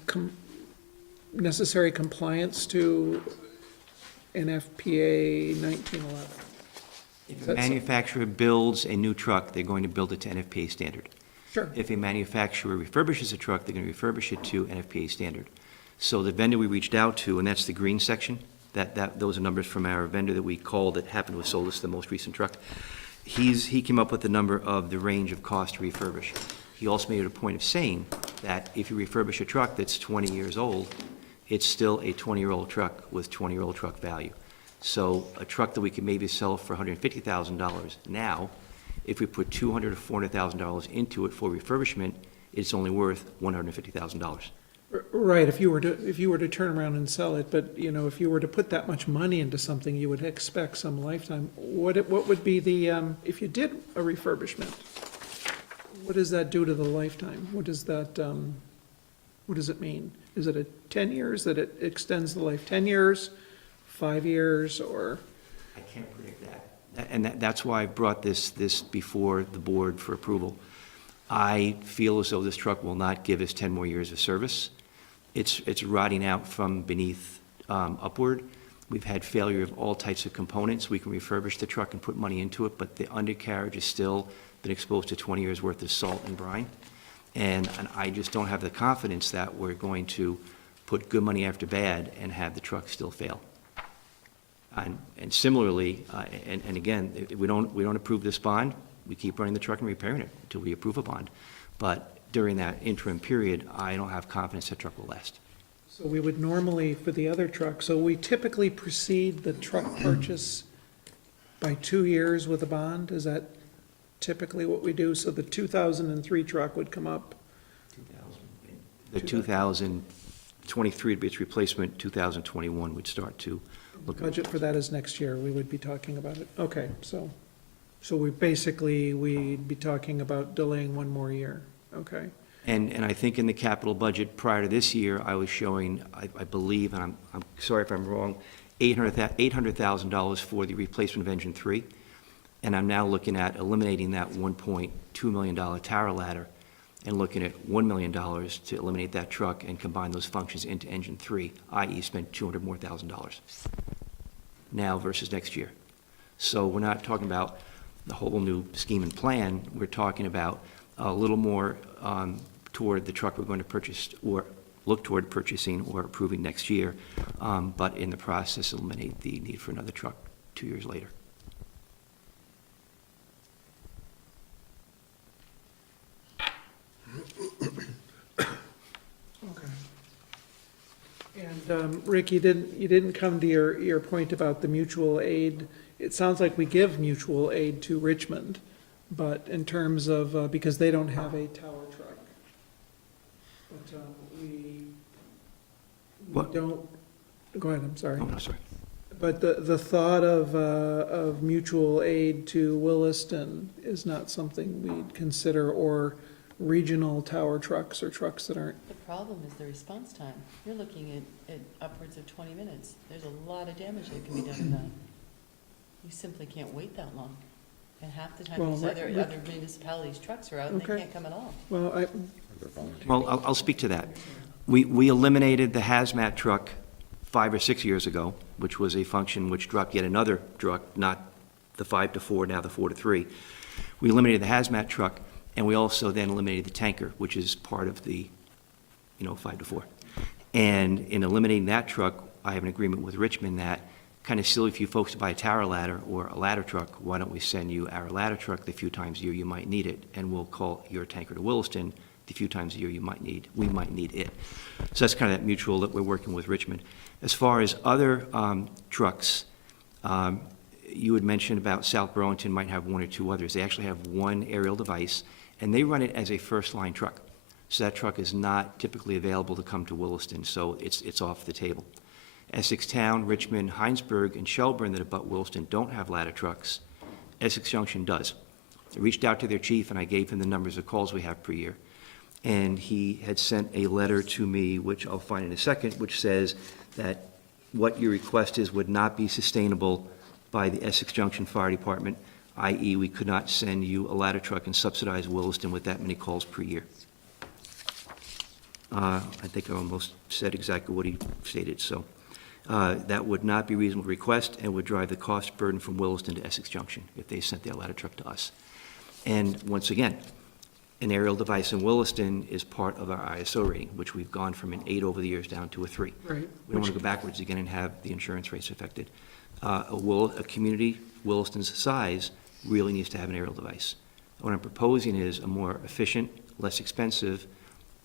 necessary compliance to NFPA 1911? If a manufacturer builds a new truck, they're going to build it to NFPA standard. Sure. If a manufacturer refurbishes a truck, they're going to refurbish it to NFPA standard. So the vendor we reached out to, and that's the green section, those are numbers from our vendor that we called that happened to have sold us the most recent truck. He came up with the number of the range of cost to refurbish. He also made it a point of saying that if you refurbish a truck that's 20 years old, it's still a 20-year-old truck with 20-year-old truck value. So a truck that we could maybe sell for $150,000 now, if we put $200,000 or $400,000 into it for refurbishment, it's only worth $150,000. Right, if you were to turn around and sell it, but, if you were to put that much money into something, you would expect some lifetime. What would be if you did a refurbishment, what does that do to the lifetime? What does it mean? Is it 10 years, that it extends the life 10 years, 5 years, or? I can't predict that. And that's why I brought this before the board for approval. I feel as though this truck will not give us 10 more years of service. It's rotting out from beneath upward. We've had failure of all types of components. We can refurbish the truck and put money into it, but the undercarriage has still been exposed to 20 years worth of salt and brine. And I just don't have the confidence that we're going to put good money after bad and have the truck still fail. And similarly, and again, we don't approve this bond, we keep running the truck and repairing it until we approve a bond. But during that interim period, I don't have confidence that truck will last. So we would normally, for the other truck, so we typically precede the truck purchase by 2 years with a bond? Is that typically what we do, so the 2003 truck would come up. The 2023 would be its replacement, 2021 would start to look. Budget for that is next year, we would be talking about it. Okay, so we'd be talking about delaying one more year, okay? And I think in the capital budget prior to this year, I was showing, I believe, and I'm sorry if I'm wrong, $800,000 for the replacement of engine 3. And I'm now looking at eliminating that $1.2 million tower ladder and looking at $1 million to eliminate that truck and combine those functions into engine 3, i.e. spend $200,000 more now versus next year. So we're not talking about the whole new scheme and plan. We're talking about a little more toward the truck we're going to purchase or look toward purchasing or approving next year, but in the process eliminate the need for another truck 2 years later. Okay. And, Rick, you didn't come to your point about the mutual aid. It sounds like we give mutual aid to Richmond, but in terms of, because they don't have a tower truck. But, we What? don't, go ahead, I'm sorry. Oh, no, sorry. But the thought of mutual aid to Williston is not something we'd consider, or regional tower trucks or trucks that aren't. The problem is the response time. You're looking at upwards of 20 minutes. There's a lot of damage that can be done in that. You simply can't wait that long. And half the time, Well, these Rick- other municipalities' trucks are out and they Okay. can't come at all. Well, Well, I'll speak to that. We eliminated the hazmat truck 5 or 6 years ago, which was a function which dropped yet another truck, not the 5 to 4, now the 4 to 3. We eliminated the hazmat truck, and we also then eliminated the tanker, which is part of the, 5 to 4. And in eliminating that truck, I have an agreement with Richmond that, kind of silly for you folks to buy a tower ladder or a ladder truck, why don't we send you our ladder truck the few times a year you might need it, and we'll call your tanker to Williston the few times a year we might need it. So that's kind of that mutual that we're working with Richmond. As far as other trucks, you had mentioned about South Burlington might have one or two others. They actually have one aerial device, and they run it as a first-line truck. So that truck is not typically available to come to Williston, so it's off the table. Essex Town, Richmond, Heinsberg, and Shelburne that abut Williston don't have ladder trucks. Essex Junction does. I reached out to their chief, and I gave him the numbers of calls we have per year. And he had sent a letter to me, which I'll find in a second, which says that what your request is would not be sustainable by the Essex Junction Fire Department, i.e. we could not send you a ladder truck and subsidize Williston with that many calls per year. I think I almost said exactly what he stated, so that would not be a reasonable request and would drive the cost burden from Williston to Essex Junction if they sent their ladder truck to us. And once again, an aerial device in Williston is part of our ISO rating, which we've gone from an 8 over the years down to a 3. Right. We don't want to go backwards again and have the insurance rates affected. A community Williston's size really needs to have an aerial device. What I'm proposing is a more efficient, less expensive,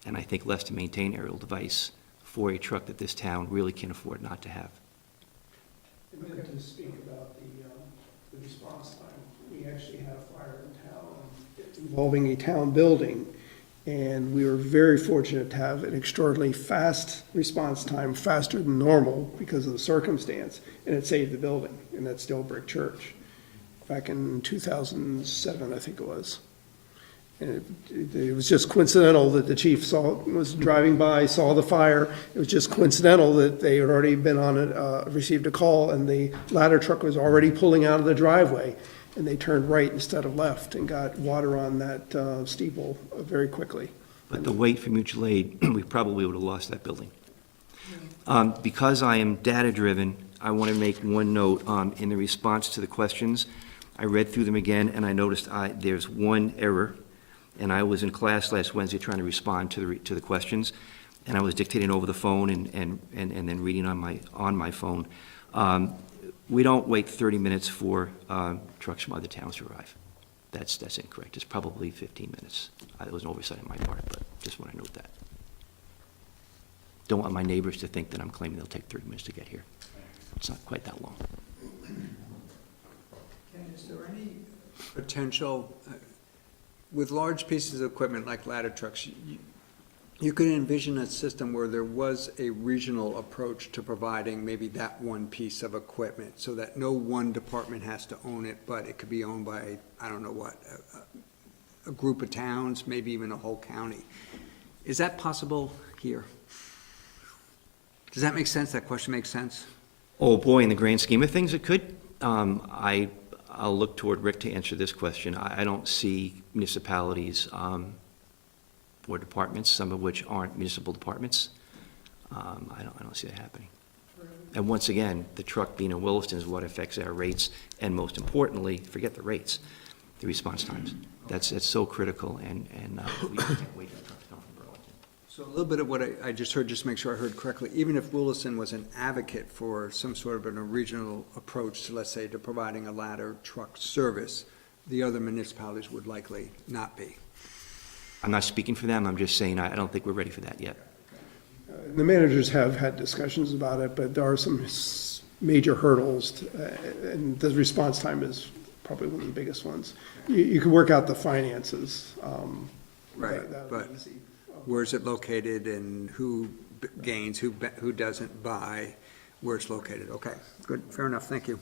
and I think less to maintain aerial device for a truck that this town really can afford not to have. To speak about the response time, we actually had a fire in town involving a town building, and we were very fortunate to have an extraordinarily fast response time, faster than normal because of the circumstance, and it saved the building, and that's Still Brick Church, back in 2007, I think it was. And it was just coincidental that the chief was driving by, saw the fire. It was just coincidental that they had already been on it, received a call, and the ladder truck was already pulling out of the driveway. And they turned right instead of left and got water on that steeple very quickly. But the wait for mutual aid, we probably would have lost that building. Because I am data-driven, I want to make one note in the response to the questions. I read through them again, and I noticed there's one error. And I was in class last Wednesday trying to respond to the questions, and I was dictating over the phone and then reading on my phone. We don't wait 30 minutes for trucks from other towns to arrive. That's incorrect. It's probably 15 minutes. It was an oversight on my part, but just want to note that. Don't want my neighbors to think that I'm claiming they'll take 30 minutes to get here. It's not quite that long. Ken, is there any potential, with large pieces of equipment like ladder trucks, you could envision a system where there was a regional approach to providing maybe that one piece of equipment, so that no one department has to own it, but it could be owned by, I don't know what, a group of towns, maybe even a whole county. Is that possible here? Does that make sense? That question makes sense? Oh, boy, in the grand scheme of things, it could. I'll look toward Rick to answer this question. I don't see municipalities or departments, some of which aren't municipal departments. I don't see that happening. And once again, the truck being in Williston is what affects our rates, and most importantly, forget the rates, the response times. That's so critical, and we can't wait for the truck to come from Burlington. So a little bit of what I just heard, just to make sure I heard correctly, even if Williston was an advocate for some sort of a regional approach to, let's say, to providing a ladder truck service, the other municipalities would likely not be. I'm not speaking for them, I'm just saying I don't think we're ready for that yet. The managers have had discussions about it, but there are some major hurdles, and the response time is probably one of the biggest ones. You can work out the finances. Right, that would but be easy. where is it located and who gains, who doesn't buy, where it's located? Okay, good, fair enough, thank you.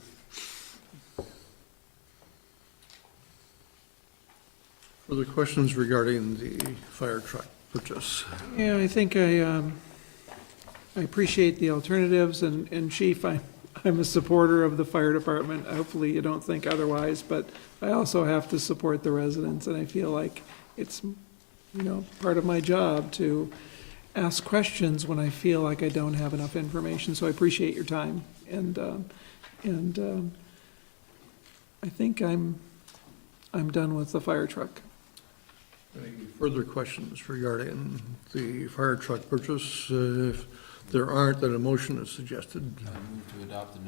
Further questions regarding the fire truck purchase? Yeah, I think I appreciate the alternatives, and Chief, I'm a supporter of the fire department. Hopefully you don't think otherwise, but I also have to support the residents, and I feel like it's, part of my job to ask questions when I feel like I don't have enough information, so I appreciate your time, and I think I'm done with the fire truck. Any further questions regarding the fire truck purchase? If there aren't, then a motion is suggested. I move to adopt the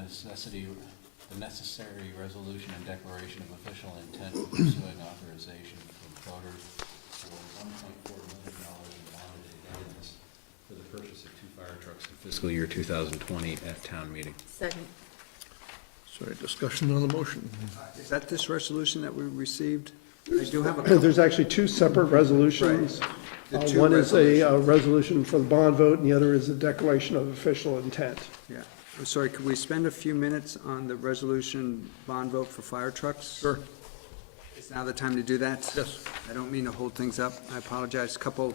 necessary resolution and declaration of official intent for pursuing authorization from voters for $1.4 million in bonded indebtedness for the purchase of 2 fire trucks in fiscal year 2020 at town meeting. Second. Sorry, discussion on the motion. Is that this resolution that we received? I do have a There's actually 2 separate resolutions. The two One is a resolution for the bond vote, and the other is a declaration of official intent. Yeah, I'm sorry, could we spend a few minutes on the resolution bond vote for fire trucks? Sure. Is now the time to do that? Yes. I don't mean to hold things up, I apologize. Couple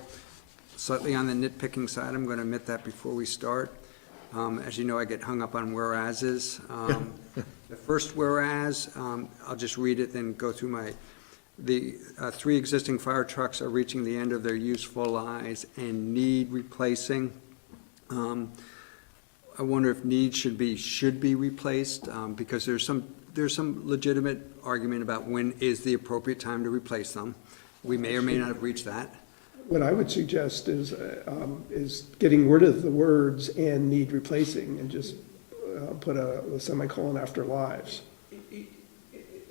slightly on the nitpicking side, I'm gonna admit that before we start. As you know, I get hung up on whereases. The first whereas, I'll just read it, then go through the 3 existing fire trucks are reaching the end of their useful lives and need replacing. I wonder if need should be replaced, because there's some legitimate argument about when is the appropriate time to replace them. We may or may not have reached that. What I would suggest is getting rid of the words "and need replacing" and just put a semicolon after lives.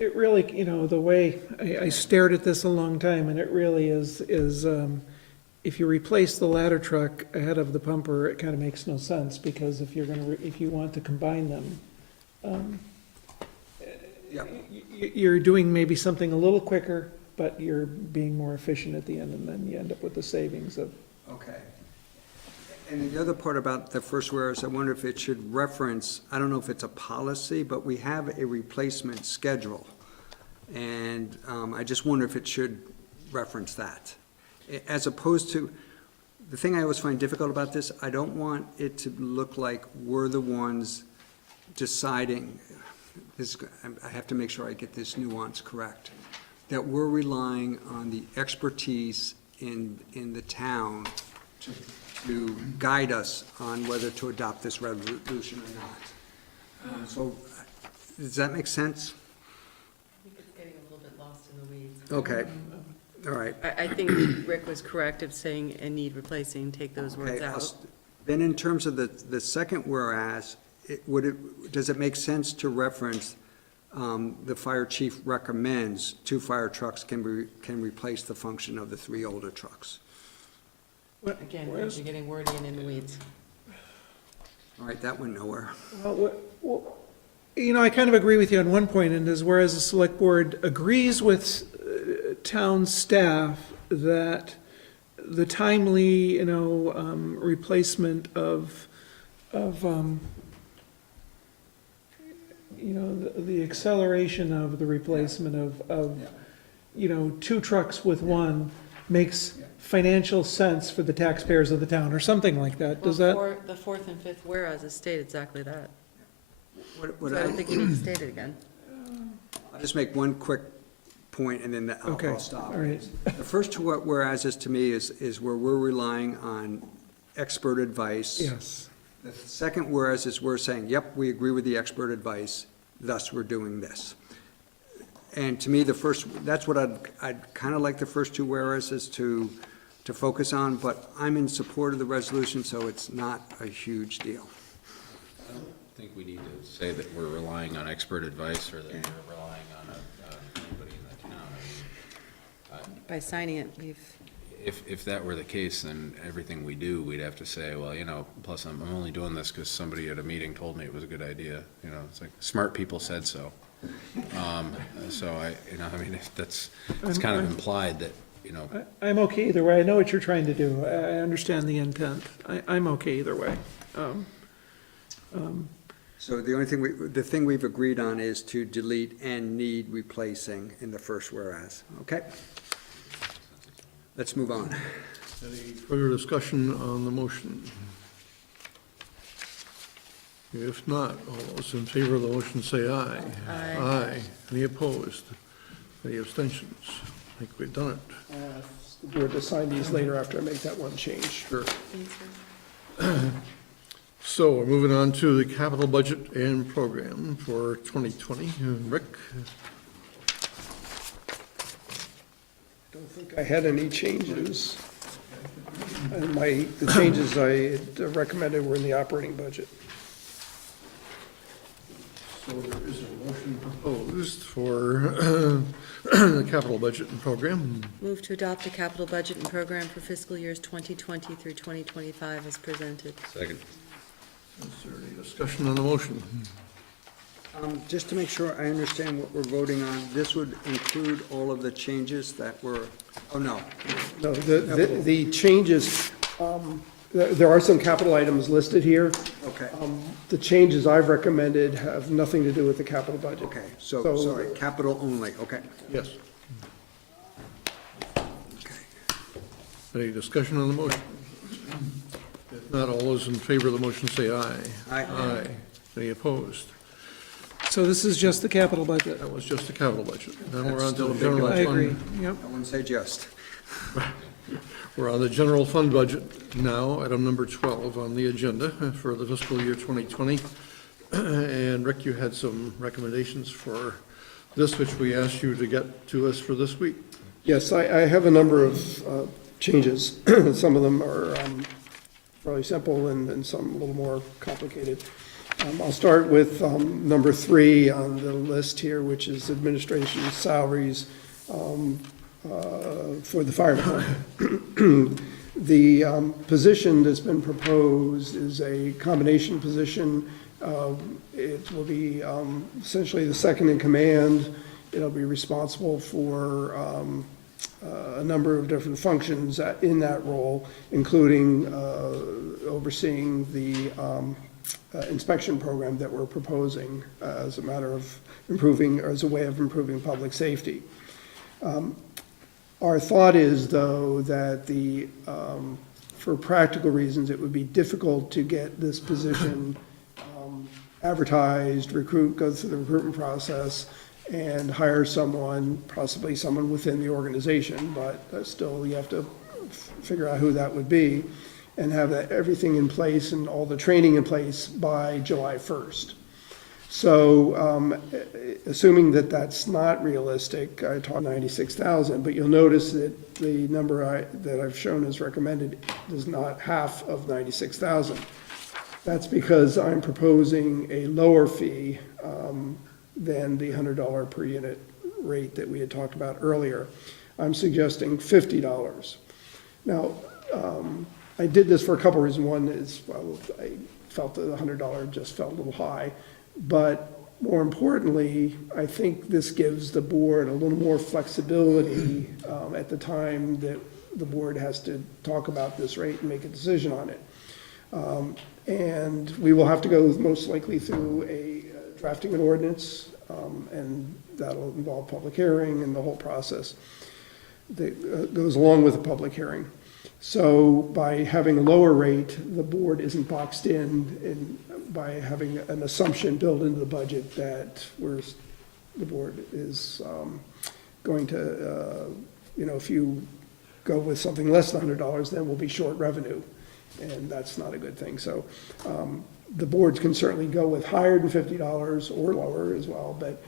It really, the way, I stared at this a long time, and it really is, if you replace the ladder truck ahead of the pumper, it kind of makes no sense, because if if you want to combine them, Yeah. you're doing maybe something a little quicker, but you're being more efficient at the end, and then you end up with the savings of. Okay. And the other part about the first whereas, I wonder if it should reference, I don't know if it's a policy, but we have a replacement schedule. And I just wonder if it should reference that. As opposed to, the thing I always find difficult about this, I don't want it to look like we're the ones deciding, I have to make sure I get this nuance correct, that we're relying on the expertise in the town to guide us on whether to adopt this resolution or not. So, does that make sense? I think it's getting a little bit lost in the weeds. Okay, all right. I think Rick was correct of saying "and need replacing," take those words Okay, out. then in terms of the second whereas, does it make sense to reference, the fire chief recommends 2 fire trucks can replace the function of the 3 older trucks? Again, you're getting wordy and in the weeds. All right, that went nowhere. Well, You know, I kind of agree with you on one point, and is whereas the select board agrees with town staff that the timely, replacement of, the acceleration of the replacement of, 2 trucks with one makes financial sense for the taxpayers of the town, or something like that. Does that? The fourth and fifth whereas state exactly that. What So I don't think you need to state it again. I'll just make one quick point and then Okay, I'll stop. all right. The first two whereases to me is where we're relying on expert advice. Yes. The second whereas is we're saying, yep, we agree with the expert advice, thus we're doing this. And to me, that's what I'd kind of like the first two whereases to focus on, but I'm in support of the resolution, so it's not a huge deal. I don't think we need to say that we're relying on expert advice or that we're relying on anybody in the town. By signing it, we've, If that were the case, then everything we do, we'd have to say, well, plus I'm only doing this because somebody at a meeting told me it was a good idea. It's like, smart people said so. So if it's kind of implied that, I'm okay either way. I know what you're trying to do. I understand the intent. I'm okay either way. So the only thing the thing we've agreed on is to delete and need replacing in the first whereas, okay? Let's move on. Any further discussion on the motion? If not, all those in favor of the motion say aye. Aye. Aye. Any opposed? Any abstentions? I think we've done it. The board to sign these later after I make that one change. Sure. So we're moving on to the capital budget and program for 2020. Rick? Don't think I had any changes. And the changes I had recommended were in the operating budget. So there is a motion proposed for the capital budget and program. move to adopt the capital budget and program for fiscal years 2020 through 2025 as presented. second. Is there any discussion on the motion? Just to make sure I understand what we're voting on, this would include all of the changes that were, oh, no. No, the changes, there are some capital items listed here. Okay, The changes I've recommended have nothing to do with the capital budget. okay, so, sorry, capital only, okay. Yes. Okay. Any discussion on the motion? If not, all those in favor of the motion say aye. Aye. Aye. Any opposed? So this is just the capital budget. That was just the capital budget. Then we're That's on to still the a big general I agree, fund. yep. I wouldn't say just. We're on the general fund budget now, item number 12 on the agenda for the fiscal year 2020. And Rick, you had some recommendations for this, which we asked you to get to us for this week. Yes, I have a number of changes. Some of them are fairly simple and some a little more complicated. I'll start with number 3 on the list here, which is administration salaries for the fire department. The position that's been proposed is a combination position. It will be essentially the second in command. It'll be responsible for a number of different functions in that role, including overseeing the inspection program that we're proposing as a matter of improving, or as a way of improving public safety. Our thought is, though, that for practical reasons, it would be difficult to get this position advertised, go through the recruitment process, and hire someone, possibly someone within the organization, but still you have to figure out who that would be, and have everything in place and all the training in place by July 1st. So assuming that that's not realistic, I talked 96,000, but you'll notice that the number that I've shown as recommended is not half of 96,000. That's because I'm proposing a lower fee than the $100 per unit rate that we had talked about earlier. I'm suggesting $50. Now, I did this for a couple reasons. One is, well, I felt that the $100 just felt a little high, but more importantly, I think this gives the board a little more flexibility at the time that the board has to talk about this rate and make a decision on it. And we will have to go most likely through a drafting an ordinance, and that'll involve public hearing and the whole process that goes along with the public hearing. So by having a lower rate, the board isn't boxed in by having an assumption built into the budget that the board is going to, if you go with something less than $100, then we'll be short revenue, and that's not a good thing. So the boards can certainly go with higher than $50 or lower as well, but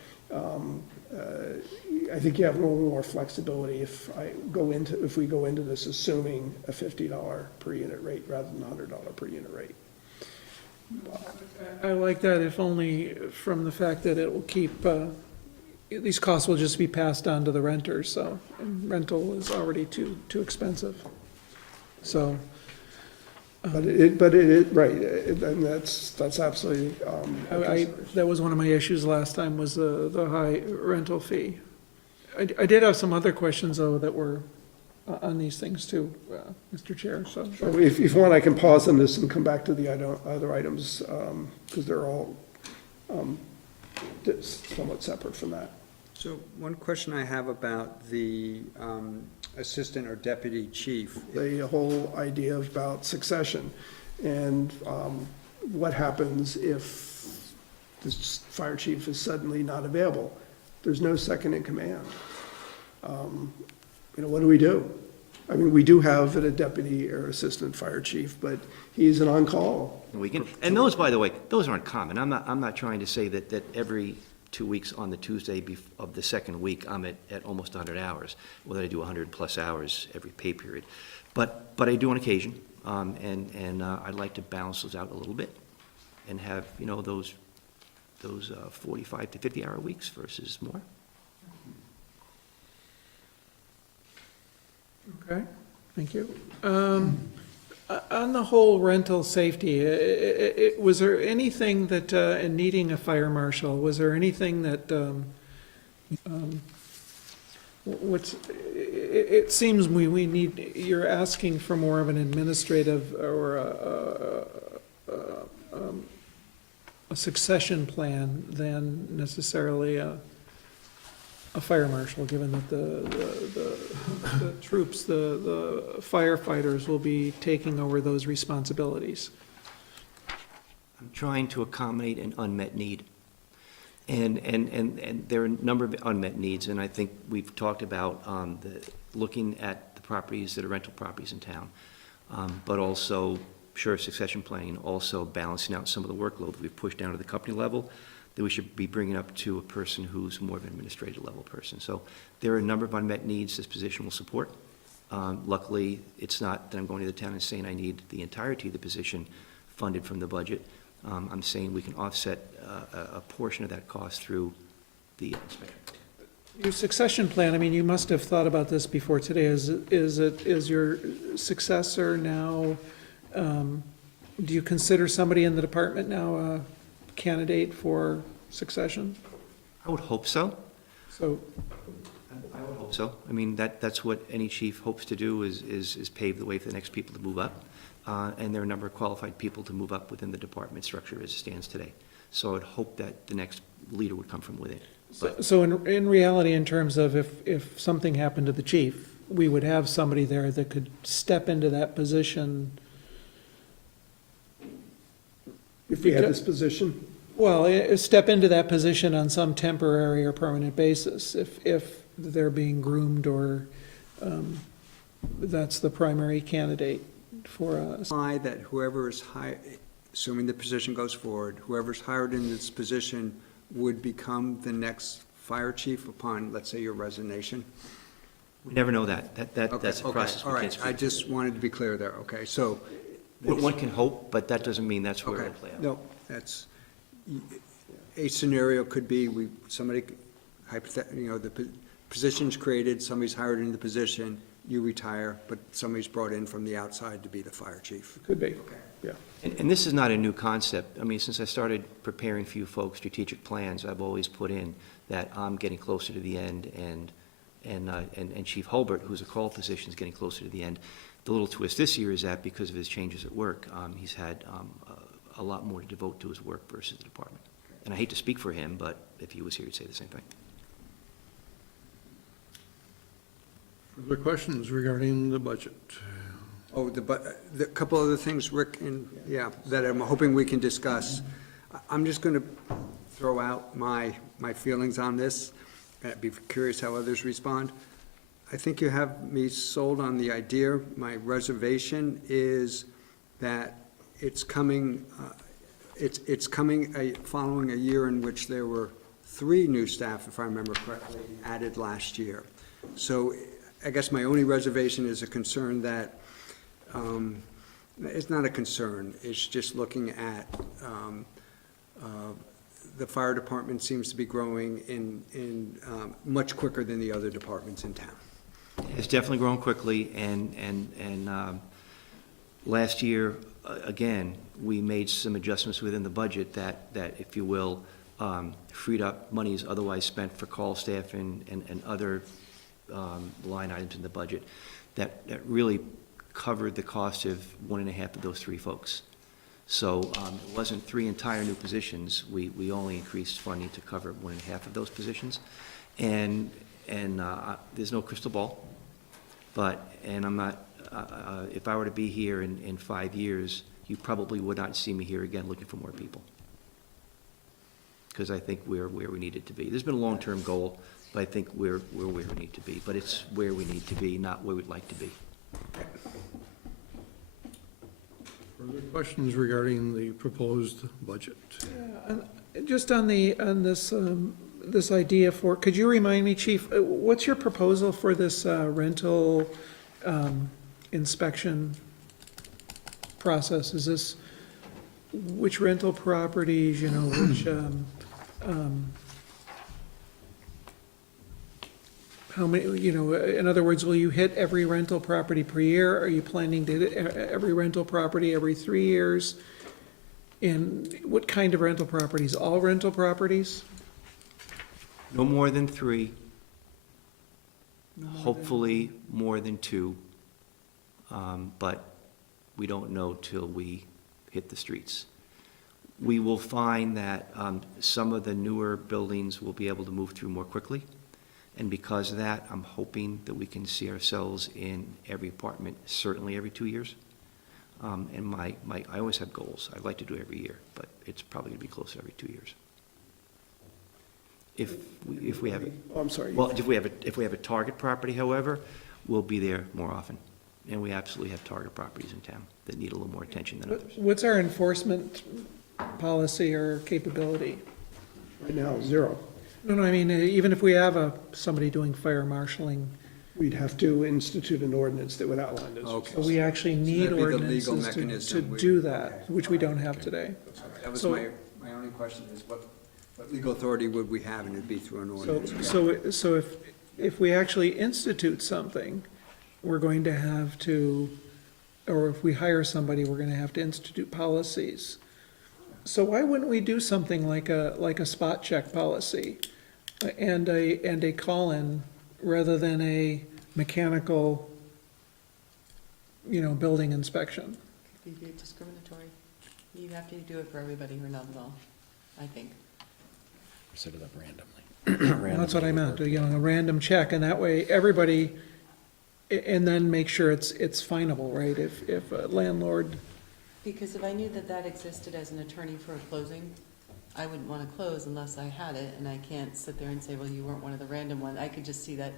I think you have a little more flexibility if we go into this assuming a $50 per unit rate rather than a $100 per unit rate. I like that, if only from the fact that it will keep, these costs will just be passed on to the renters, so, and rental is already too expensive. So. Right, and that's absolutely. That was one of my issues last time, was the high rental fee. I did have some other questions, though, that were on these things too, Mr. Chair, so. If you want, I can pause on this and come back to the other items, because they're all somewhat separate from that. So one question I have about the assistant or deputy chief. The whole idea about succession, and what happens if this fire chief is suddenly not available? There's no second in command. What do we do? I mean, we do have a deputy or assistant fire chief, but he's an on-call. And those, by the way, those aren't common. I'm not trying to say that every 2 weeks on the Tuesday of the second week, I'm at almost 100 hours, whether I do 100+ hours every pay period. But I do on occasion, and I'd like to balance those out a little bit and have, those 45 to 50-hour weeks versus more. Okay, thank you. On the whole rental safety, was there anything that, in needing a fire marshal, was there anything that, it seems we need, you're asking for more of an administrative or a succession plan than necessarily a fire marshal, given that the troops, the firefighters will be taking over those responsibilities. I'm trying to accommodate an unmet need. And there are a number of unmet needs, and I think we've talked about looking at the properties that are rental properties in town, but also, sure, succession planning, also balancing out some of the workload that we've pushed down to the company level, that we should be bringing up to a person who's more of an administrative level person. So there are a number of unmet needs this position will support. Luckily, it's not that I'm going to the town and saying I need the entirety of the position funded from the budget. I'm saying we can offset a portion of that cost through the inspector. Your succession plan, I mean, you must have thought about this before today. Is your successor now, do you consider somebody in the department now a candidate for succession? I would hope so. So, I would hope so. I mean, that's what any chief hopes to do, is pave the way for the next people to move up. And there are a number of qualified people to move up within the department structure as it stands today. So I would hope that the next leader would come from within. so in reality, in terms of if something happened to the chief, we would have somebody there that could step into that position. If we had this position, Well, step into that position on some temporary or permanent basis, if they're being groomed or that's the primary candidate for us. That whoever is hired, assuming the position goes forward, whoever's hired in this position would become the next fire chief upon, let's say, your resignation? We never know that. That's a Okay, process all we right. can't speak I to. just wanted to be clear there, okay, so. One can hope, but that doesn't mean that's where Okay, it'll play out. no, that's, a scenario could be, somebody, the position's created, somebody's hired into the position, you retire, but somebody's brought in from the outside to be the fire chief. could be. Okay. Yeah. And this is not a new concept. I mean, since I started preparing for you folks strategic plans, I've always put in that I'm getting closer to the end, and Chief Hulbert, who's a call physician, is getting closer to the end. The little twist this year is that because of his changes at work, he's had a lot more to devote to his work versus the department. And I hate to speak for him, but if he was here, he'd say the same thing. Further questions regarding the budget? Oh, the couple other things, Rick, and, yeah, that I'm hoping we can discuss. I'm just gonna throw out my feelings on this. I'd be curious how others respond. I think you have me sold on the idea. My reservation is that it's coming, following a year in which there were 3 new staff, if I remember correctly, added last year. So I guess my only reservation is a concern that, it's not a concern, it's just looking at, the fire department seems to be growing in much quicker than the other departments in town. It's definitely grown quickly, and last year, again, we made some adjustments within the budget that, if you will, freed up monies otherwise spent for call staff and other line items in the budget that really covered the cost of 1.5 of those 3 folks. So it wasn't 3 entire new positions. We only increased funding to cover 1.5 of those positions. And there's no crystal ball, and I'm not, if I were to be here in 5 years, you probably would not see me here again looking for more people. Because I think we're where we needed to be. There's been a long-term goal, but I think we're where we need to be. But it's where we need to be, not where we'd like to be. Further questions regarding the proposed budget? Just on this idea for, could you remind me, Chief, what's your proposal for this rental inspection process? Is this, which rental properties, which, how many, in other words, will you hit every rental property per year? Are you planning to hit every rental property every 3 years? And what kind of rental properties? All rental properties? No more than 3, hopefully more than 2, but we don't know till we hit the streets. We will find that some of the newer buildings will be able to move through more quickly, and because of that, I'm hoping that we can see ourselves in every apartment, certainly every 2 years. And I always have goals. I'd like to do it every year, but it's probably gonna be closer every 2 years. If we have, Oh, I'm sorry. well, if we have a target property, however, we'll be there more often. And we absolutely have target properties in town that need a little more attention than others. What's our enforcement policy or capability? Right now, 0. No, I mean, even if we have somebody doing fire marshaling, We'd have to institute an ordinance that would outline those. Okay. so we actually need that'd be the legal ordinances to mechanism do that, which we don't have today. That was So- my only question is what legal authority would we have, and it'd be through an So, ordinance. so if we actually institute something, we're going to have to, or if we hire somebody, we're gonna have to institute policies. So why wouldn't we do something like a spot check policy and a call-in rather than a mechanical, building inspection? It'd be discriminatory. You have to do it for everybody or not at all, I think. Set it up randomly. Well, that's what I meant, a random check, and that way, everybody, and then make sure it's finable, right? If a landlord, Because if I knew that existed as an attorney for a closing, I wouldn't want to close unless I had it, and I can't sit there and say, well, you weren't one of the random ones. I could just see that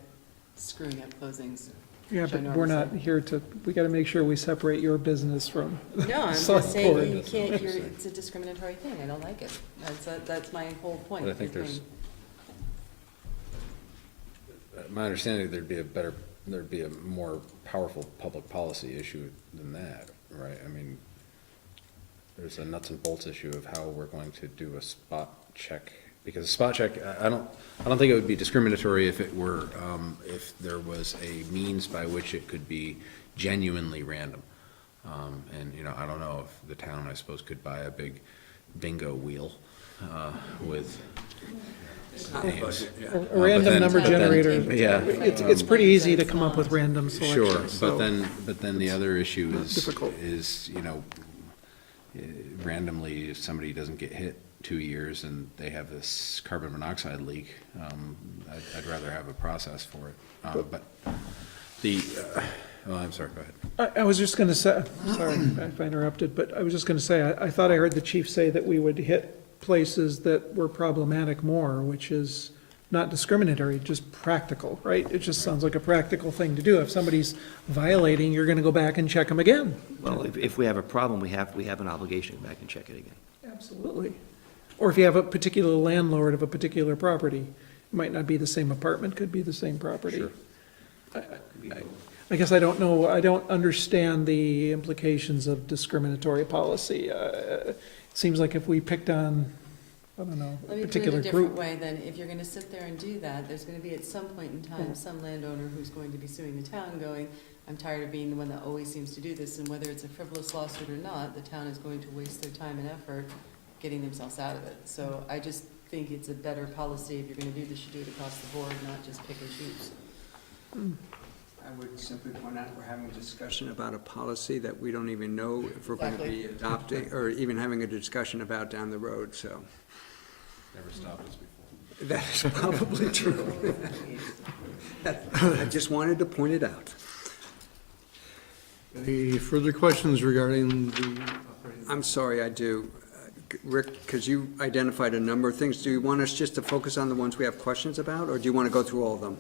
screwing up closings. yeah, which I but normally we're not say. here to, we gotta make sure we separate your business from. No, I'm Select just saying, board. you can't, it's a discriminatory thing. I don't like it. That's my whole point. But I think is there's, being- my understanding, there'd be a more powerful public policy issue than that, right? I mean, there's a nuts and bolts issue of how we're going to do a spot check. Because a spot check, I don't think it would be discriminatory if it were, if there was a means by which it could be genuinely random. And, you know, I don't know if the town, I suppose, could buy a big bingo wheel with names. A random number but then- generator. Yeah. It's pretty easy to come up with random Sure, selections, so. but then the other issue difficult. is, you know, randomly, if somebody doesn't get hit 2 years and they have this carbon monoxide leak, I'd rather have a process for it. But well, I'm sorry, go ahead. I was just gonna say, sorry if I interrupted, but I was just gonna say, I thought I heard the chief say that we would hit places that were problematic more, which is not discriminatory, just practical, right? It just sounds like a practical thing to do. If somebody's violating, you're gonna go back and check them again. Well, if we have a problem, we have an obligation to go back and check it again. Absolutely. Or if you have a particular landlord of a particular property, it might not be the same apartment, could be the same property. Sure. I guess I don't know, I don't understand the implications of discriminatory policy. It seems like if we picked on, I don't know, Let a me put it particular a different group. way then. If you're gonna sit there and do that, there's gonna be at some point in time, some landowner who's going to be suing the town going, I'm tired of being the one that always seems to do this, and whether it's a frivolous lawsuit or not, the town is going to waste their time and effort getting themselves out of it. So I just think it's a better policy, if you're gonna do this, you do it across the board, not just pick and choose. I would simply point out we're having a discussion about a policy that we don't even know if we're going to be adopting, or even having a discussion about down the road, so. Never stopped us before. That is probably true. I just wanted to point it out. Any further questions regarding the operating? I'm sorry, I do. Rick, because you identified a number of things, do you want us just to focus on the ones we have questions about, or do you want to go through all of them?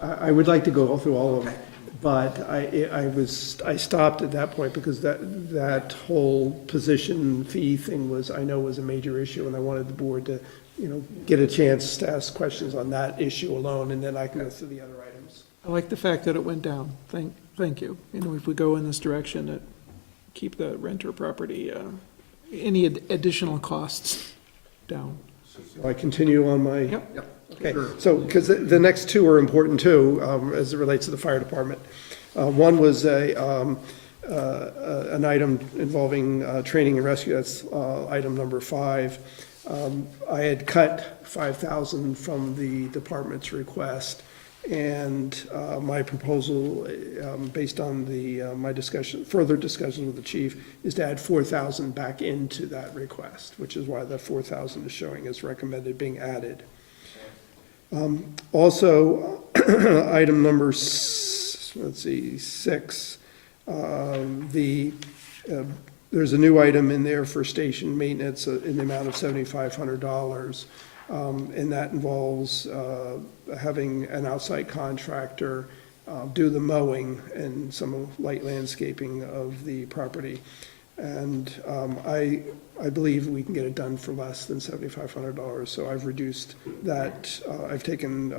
I would like to go through all of them, but I stopped at that point because that whole position fee thing was a major issue, and I wanted the board to, you know, get a chance to ask questions on that issue alone, and then I can go through the other items. I like the fact that it went down. Thank you. You know, if we go in this direction, it keep the renter property, any additional costs down. So I continue on my. Yep. Okay, so, because the next two are important too, as it relates to the fire department. One was an item involving training and rescue, that's item number 5. I had cut 5,000 from the department's request, and my proposal, based on my further discussion with the chief, is to add 4,000 back into that request, which is why that 4,000 is showing as recommended being added. Also, item number, let's see, 6, there's a new item in there for station maintenance in the amount of $7,500, and that involves having an outside contractor do the mowing and some light landscaping of the property. And I believe we can get it done for less than $7,500, so I've reduced that. I've taken,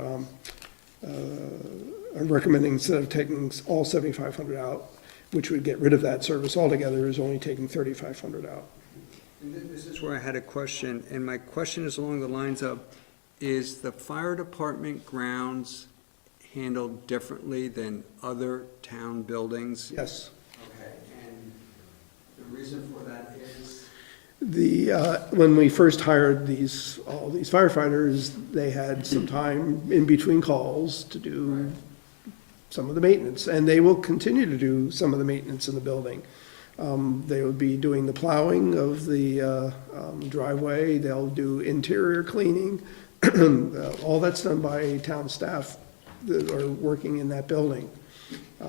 I'm recommending, instead of taking all $7,500 out, which would get rid of that service altogether, is only taking $3,500 out. And this is where I had a question, and my question is along the lines of, is the fire department grounds handled differently than other town buildings? Yes. Okay, and the reason for that is? When we first hired all these firefighters, they had some time in between calls to do some of the maintenance, and they will continue to do some of the maintenance in the building. They would be doing the plowing of the driveway, they'll do interior cleaning, all that's done by town staff that are working in that building.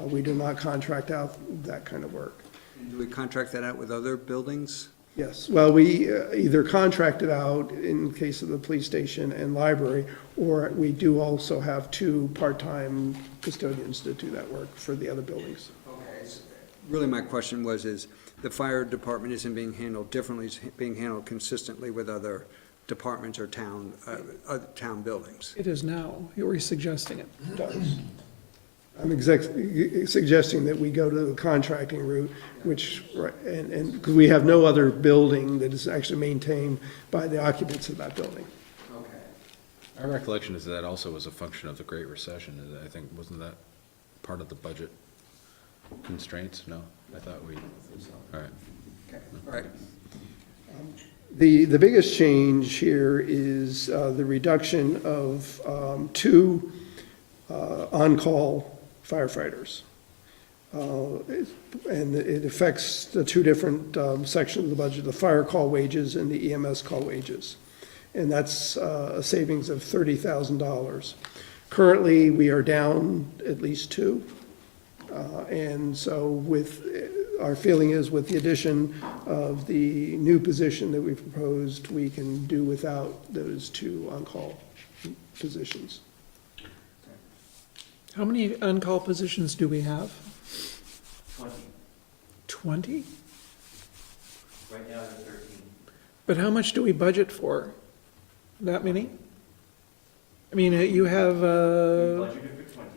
We do not contract out that kind of work. And do we contract that out with other buildings? Yes, well, we either contract it out in case of the police station and library, or we do also have 2 part-time custodians to do that work for the other buildings. Okay, really my question was, is the fire department isn't being handled differently, it's being handled consistently with other departments or town buildings? It is now. You were suggesting it does. I'm suggesting that we go to the contracting route, which, and, because we have no other building that is actually maintained by the occupants of that building. Okay. Our recollection is that also was a function of the Great Recession, I think, wasn't that part of the budget constraints? No? I thought we, all right. All right. The biggest change here is the reduction of two on-call firefighters. And it affects the two different sections of the budget, the fire call wages and the EMS call wages. And that's a savings of $30,000. Currently, we are down at least two. And so our feeling is with the addition of the new position that we proposed, we can do without those two on-call positions. How many on-call positions do we have? 20. 20? Right now, they're 13. But how much do we budget for? That many? I mean, you have, We budgeted for 20.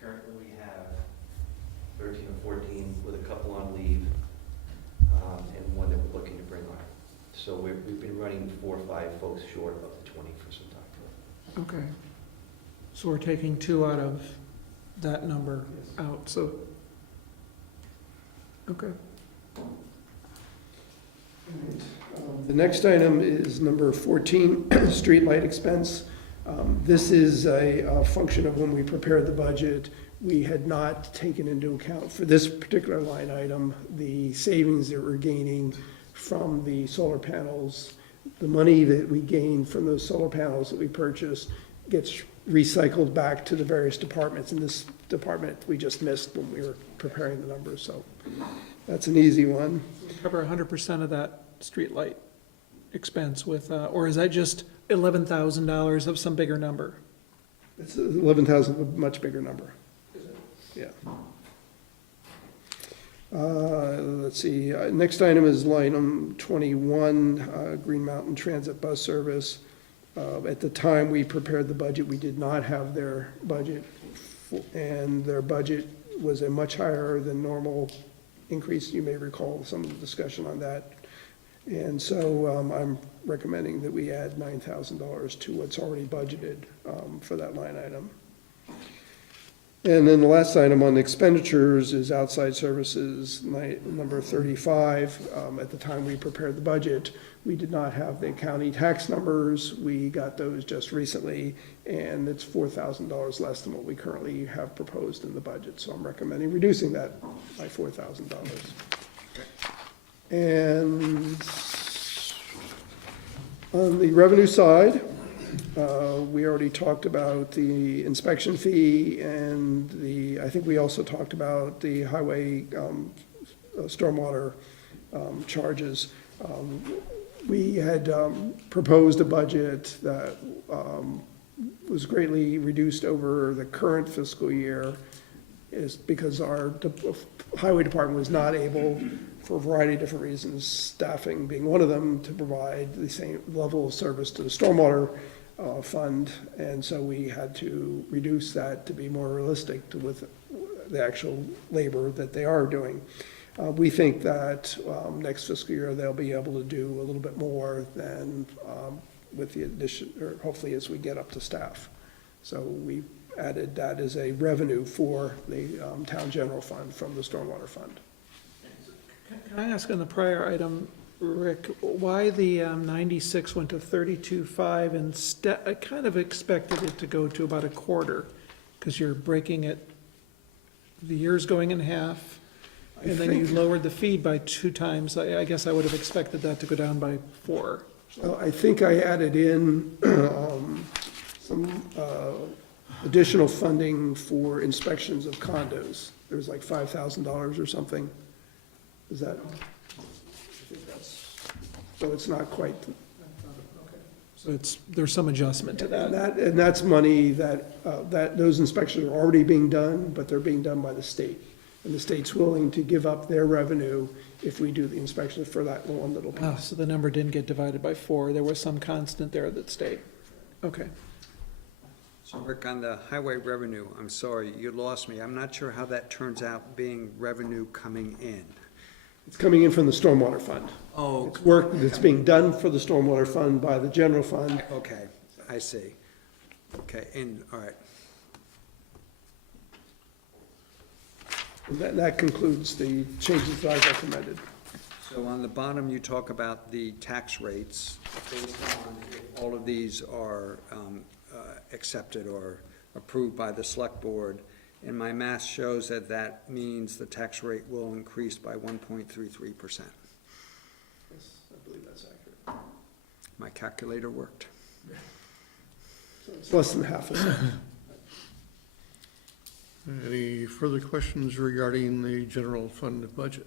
Currently, we have 13 or 14 with a couple on leave, and one that we're looking to bring on. So we've been running 4 or 5 folks short of the 20 for some time. okay. So we're taking 2 out of that number out, so, okay. The next item is number 14, streetlight expense. This is a function of when we prepared the budget. We had not taken into account for this particular line item, the savings that we're gaining from the solar panels. The money that we gain from those solar panels that we purchased gets recycled back to the various departments. In this department, we just missed when we were preparing the numbers, so that's an easy one. Cover 100% of that streetlight expense with, or is that just $11,000 of some bigger number? It's 11,000, a much bigger number. Yeah. Let's see, next item is line 21, Green Mountain Transit Bus Service. At the time we prepared the budget, we did not have their budget, and their budget was a much higher than normal increase. You may recall some of the discussion on that. And so I'm recommending that we add $9,000 to what's already budgeted for that line item. And then the last item on expenditures is outside services, number 35. At the time we prepared the budget, we did not have the county tax numbers. We got those just recently, and it's $4,000 less than what we currently have proposed in the budget. So I'm recommending reducing that by $4,000. And on the revenue side, we already talked about the inspection fee, and I think we also talked about the highway stormwater charges. We had proposed a budget that was greatly reduced over the current fiscal year, is because our highway department was not able, for a variety of different reasons, staffing being one of them, to provide the same level of service to the stormwater fund, and so we had to reduce that to be more realistic with the actual labor that they are doing. We think that next fiscal year they'll be able to do a little bit more than with the addition, or hopefully as we get up to staff. So we added that as a revenue for the town general fund from the stormwater fund. Can I ask on the prior item, Rick, why the 96 went to 32.5 instead? I kind of expected it to go to about a quarter, because you're breaking it, the year's going in half, and then you lowered the fee by 2 times. I guess I would have expected that to go down by 4. Well, I think I added in some additional funding for inspections of condos. There was like $5,000 or something. Is that? I think that's, so it's not quite. So there's some adjustment to that. And that's money that those inspections are already being done, but they're being done by the state. And the state's willing to give up their revenue if we do the inspection for that one little Oh, piece. so the number didn't get divided by 4. There was some constant there that stayed. Okay. So Rick, on the highway revenue, I'm sorry, you lost me. I'm not sure how that turns out being revenue coming in. It's coming in from the stormwater fund. Oh. It's work that's being done for the stormwater fund by the general fund. Okay, I see. Okay, and, all right. That concludes the changes that I recommended. So on the bottom, you talk about the tax rates, based on if all of these are accepted or approved by the select board. And my math shows that that means the tax rate will increase by 1.33%. Yes, I believe that's accurate. My calculator worked. So it's less than half of that. Any further questions regarding the general fund budget?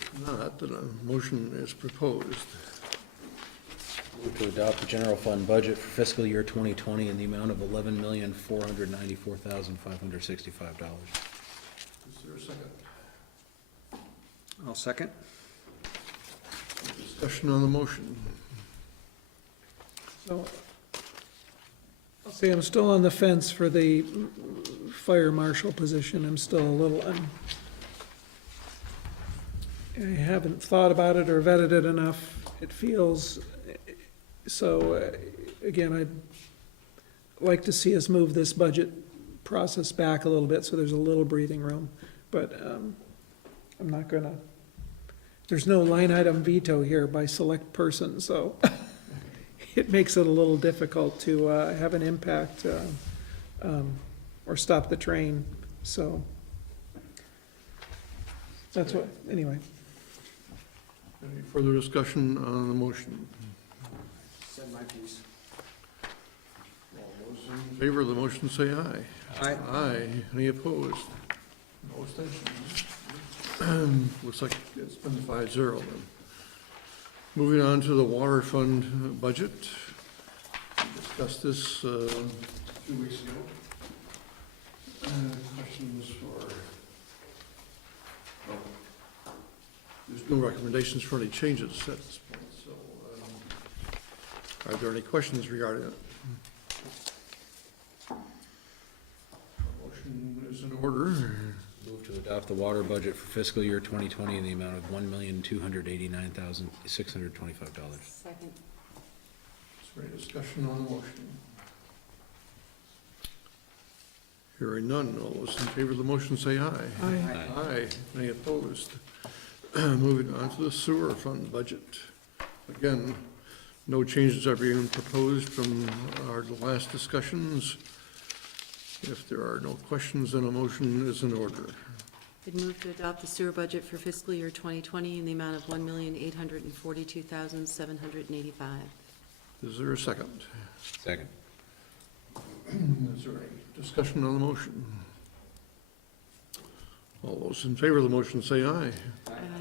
If not, then a motion is proposed. Move to adopt the general fund budget for fiscal year 2020 in the amount of $11,494,565. Is there a second? I'll second. Discussion on the motion. So, I'll say I'm still on the fence for the fire marshal position. I'm still a little, I haven't thought about it or vetted it enough. It feels, so, again, I'd like to see us move this budget process back a little bit so there's a little breathing room. But I'm not gonna, there's no line item veto here by select person, so it makes it a little difficult to have an impact or stop the train, so that's what, anyway. Any further discussion on the motion? Said my piece. All those in favor of the motion say aye. Aye. Aye. Any opposed? No abstentions. Looks like it's been 5-0 then. Moving on to the water fund budget. We discussed this 2 weeks ago. Questions for? Oh. There's no recommendations for any changes at this point, so are there any questions regarding it? Motion is in order. Move to adopt the water budget for fiscal year 2020 in the amount of $1,289,625. Second. Is there any discussion on the motion? Hearing none, all those in favor of the motion say aye. Aye. Aye. Any opposed? Moving on to the sewer fund budget. Again, no changes are being proposed from our last discussions. If there are no questions, then a motion is in order. I'd move to adopt the sewer budget for fiscal year 2020 in the amount of $1,842,785. Is there a second? Second. Is there any discussion on the motion? All those in favor of the motion say aye.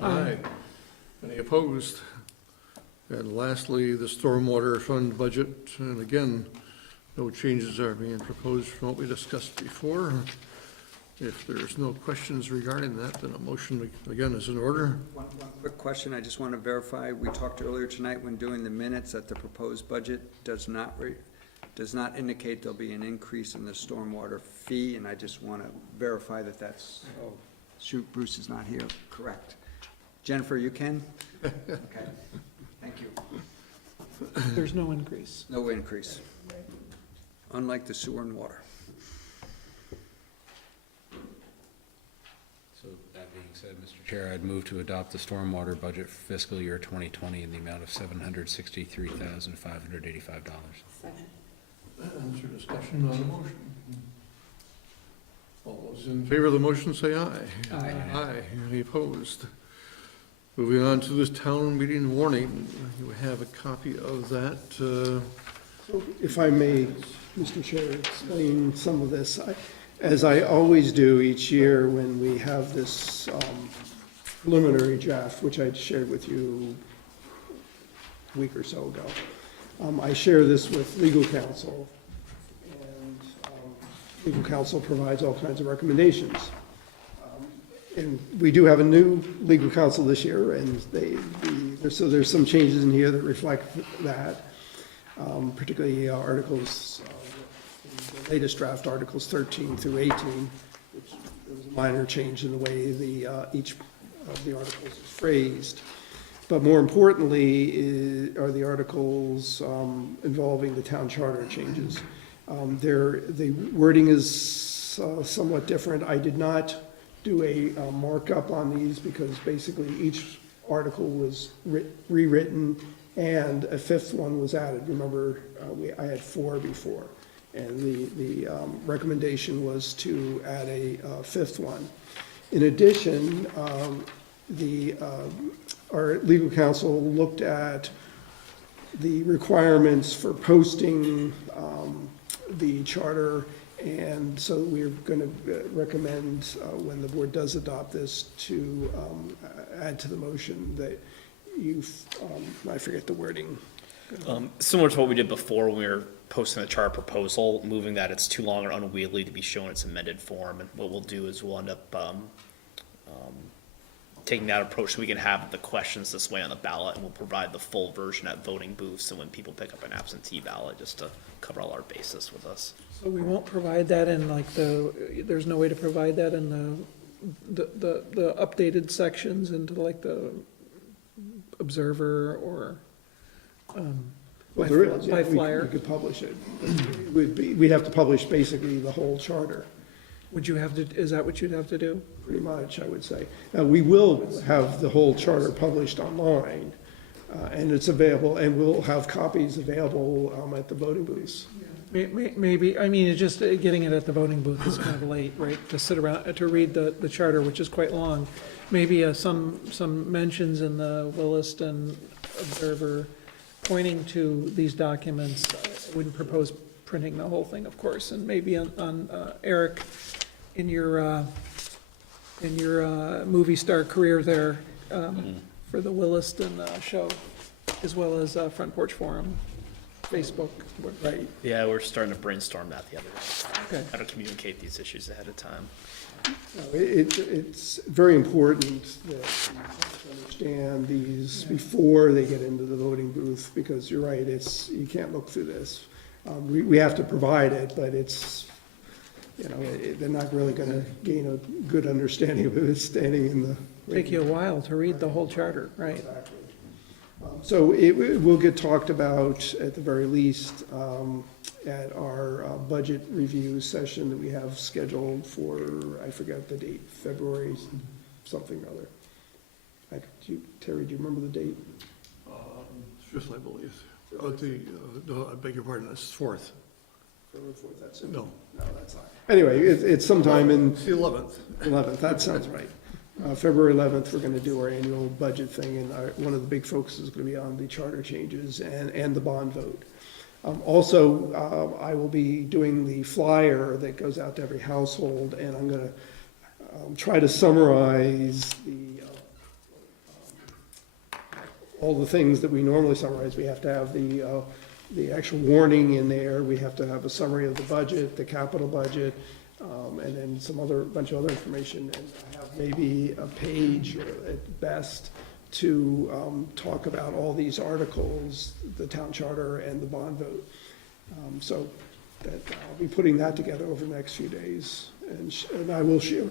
Aye. Any opposed? And lastly, the stormwater fund budget, and again, no changes are being proposed from what we discussed before. If there's no questions regarding that, then a motion again is in order. One quick question, I just want to verify, we talked earlier tonight when doing the minutes that the proposed budget does not indicate there'll be an increase in the stormwater fee, and I just want to verify that that's, oh, shoot, Bruce is not here, correct. Jennifer, you can? Okay, thank you. There's no increase. No increase, unlike the sewer and water. So that being said, Mr. Chair, I'd move to adopt the stormwater budget for fiscal year 2020 in the amount of $763,585. Second. Is there discussion on the motion? All those in favor of the motion say aye. Aye. Aye. Any opposed? Moving on to this town meeting warning. You have a copy of that. So if I may, Mr. Chair, explain some of this. As I always do each year when we have this preliminary draft, which I shared with you a week or so ago, I share this with legal counsel, and legal counsel provides all kinds of recommendations. And we do have a new legal counsel this year, and so there's some changes in here that reflect that, particularly articles, the latest draft, Articles 13 through 18, which there was a minor change in the way each of the articles is phrased. But more importantly are the articles involving the town charter changes. The wording is somewhat different. I did not do a markup on these because basically each article was rewritten and a fifth one was added. Remember, I had 4 before, and the recommendation was to add a fifth one. In addition, our legal counsel looked at the requirements for posting the charter, and so we're going to recommend, when the board does adopt this, to add to the motion that you, I forget the wording. Similar to what we did before when we were posting the charter proposal, moving that it's too long or unwieldy to be shown its amended form. And what we'll do is we'll end up taking that approach so we can have the questions this way on the ballot, and we'll provide the full version at voting booths and when people pick up an absentee ballot, just to cover all our bases with us. So we won't provide that in like there's no way to provide that in the updated sections into like the Observer or Well, there is, by yeah, flyer? we could publish it. We'd have to publish basically the whole charter, Would you have to, is that what you'd have to do? pretty much, I would say. Now, we will have the whole charter published online, and it's available, and we'll have copies available at the voting booths. Maybe, I mean, it's just getting it at the voting booth is kind of late, right? To sit around, to read the charter, which is quite long. Maybe some mentions in the Williston Observer pointing to these documents. I wouldn't propose printing the whole thing, of course, and maybe on Eric, in your movie star career there, for the Williston show, as well as Front Porch Forum, Facebook. Right. Yeah, we're starting to brainstorm that the other day. Okay. How to communicate these issues ahead of time. It's very important that you understand these before they get into the voting booth, because you're right, you can't look through this. We have to provide it, but it's, they're not really going to gain a good understanding of it standing in the. Take you a while to read the whole charter, right? Exactly. So it will get talked about at the very least at our budget review session that we have scheduled for, I forget the date, February something or other. Terry, do you remember the date? Fifth, I believe. No, I beg your pardon, it's 4th. February 4th, that's it? No. No, that's not. Anyway, it's sometime in. It's the 11th. 11th, that sounds right. February 11th, we're going to do our annual budget thing, and one of the big focuses is going to be on the charter changes and the bond vote. Also, I will be doing the flyer that goes out to every household, and I'm going to try to summarize all the things that we normally summarize. We have to have the actual warning in there. We have to have a summary of the budget, the capital budget, and then bunch of other information, and I have maybe a page at best to talk about all these articles, the town charter and the bond vote. So that I'll be putting that together over the next few days, and I will share,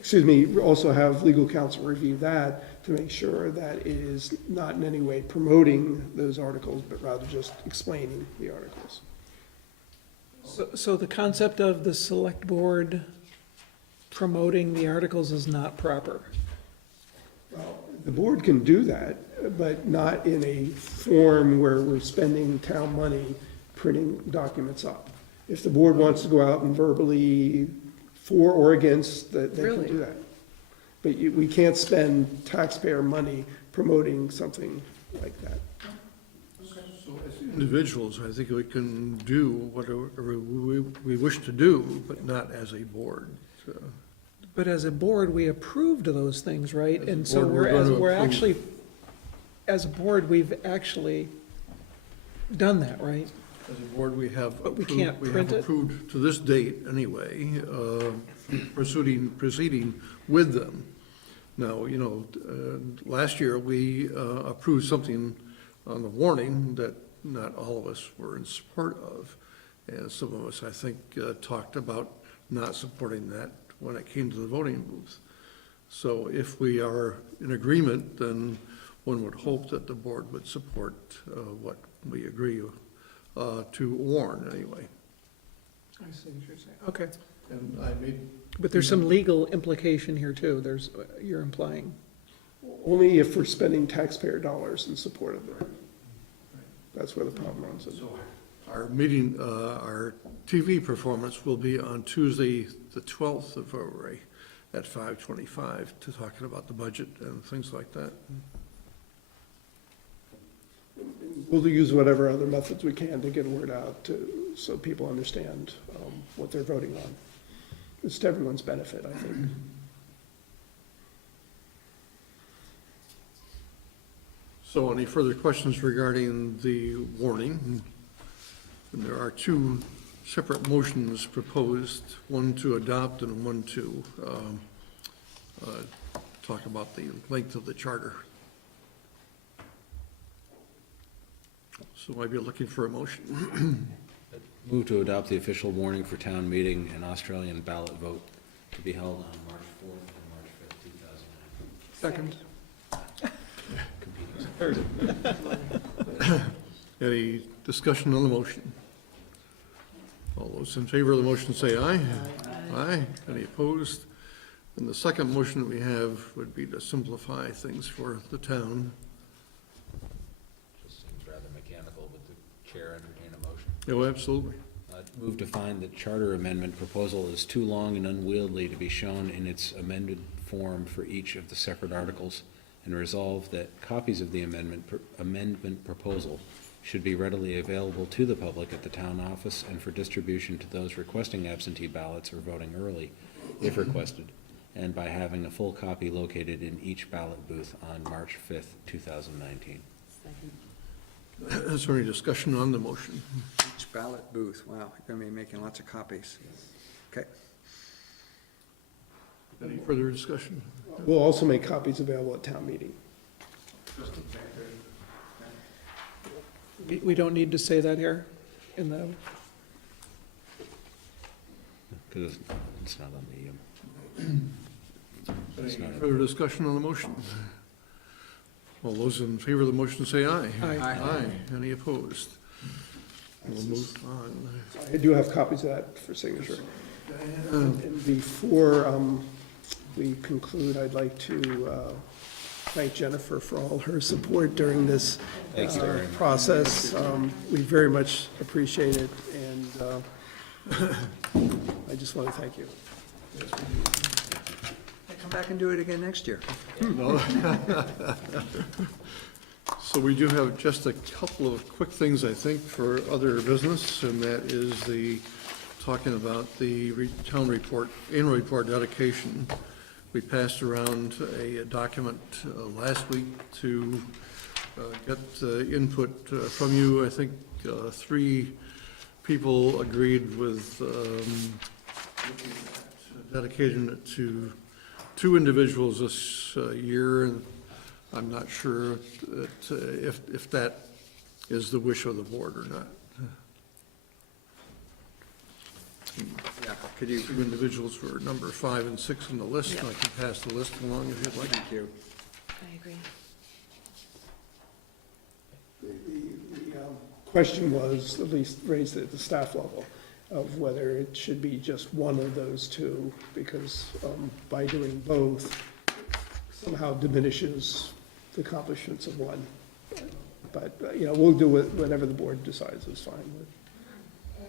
excuse me, also have legal counsel review that to make sure that it is not in any way promoting those articles, but rather just explaining the articles. So the concept of the select board promoting the articles is not proper? Well, the board can do that, but not in a form where we're spending town money printing documents up. If the board wants to go out and verbally for or against, they can Really? do that. But we can't spend taxpayer money promoting something like that. So as individuals, I think we can do whatever we wish to do, but not as a board. But as a board, we approved of those things, right? As a And so board, we're gonna we're approve. actually, as a board, we've actually done that, right? As a board, we have. But we approved- can't print it? approved, to this date anyway, proceeding with them. Now, last year, we approved something on the warning that not all of us were in support of. And some of us, I think, talked about not supporting that when it came to the voting booth. So if we are in agreement, then one would hope that the board would support what we agree to warn anyway. I see what you're saying. Okay. And I made, But there's some legal implication here too, you're implying. Only if we're spending taxpayer dollars in support of it. That's where the problem runs in. our meeting, our TV performance will be on Tuesday, the 12th of February at 5:25 to talking about the budget and things like that. We'll use whatever other methods we can to get word out so people understand what they're voting on. It's to everyone's benefit, I think. So any further questions regarding the warning? And there are two separate motions proposed, one to adopt and one to talk about the length of the charter. So I'd be looking for a motion. Move to adopt the official warning for town meeting and Australian ballot vote to be held on March 4th and March 5th, 2009. Second. Any discussion on the motion? All those in favor of the motion say aye. Aye. Any opposed? And the second motion that we have would be to simplify things for the town. Just seems rather mechanical, but the chair entertain a motion. Oh, absolutely. Move to find that charter amendment proposal is too long and unwieldy to be shown in its amended form for each of the separate articles, and resolve that copies of the amendment proposal should be readily available to the public at the town office and for distribution to those requesting absentee ballots or voting early, if requested, and by having a full copy located in each ballot booth on March 5th, 2019. Is there any discussion on the motion? Each ballot booth, wow, you're gonna be making lots of copies. Okay. Any further discussion? We'll also make copies available at town meeting. We don't need to say that here in the, Because it's not on the, it's Any not, further discussion on the motion? All those in favor of the motion say aye. Aye. Aye. Any opposed? We'll move on. I do have copies of that for signature. And before we conclude, I'd like to thank Jennifer for all her support during this process. We very much appreciate it, and I just want to thank you. Come back and do it again next year. So we do have just a couple of quick things, I think, for other business, and that is talking about the town report, annual report dedication. We passed around a document last week to get input from you. I think 3 people agreed with dedicating it to 2 individuals this year, and I'm not sure that, if that is the wish of the board or not. Yeah, could you, 2 individuals were number 5 and 6 on the list. I can pass the list along if you'd like. thank you. I agree. The question was, at least raised at the staff level, of whether it should be just one of those 2, because by doing both, somehow diminishes the accomplishments of one. But, we'll do it, whatever the board decides is fine with.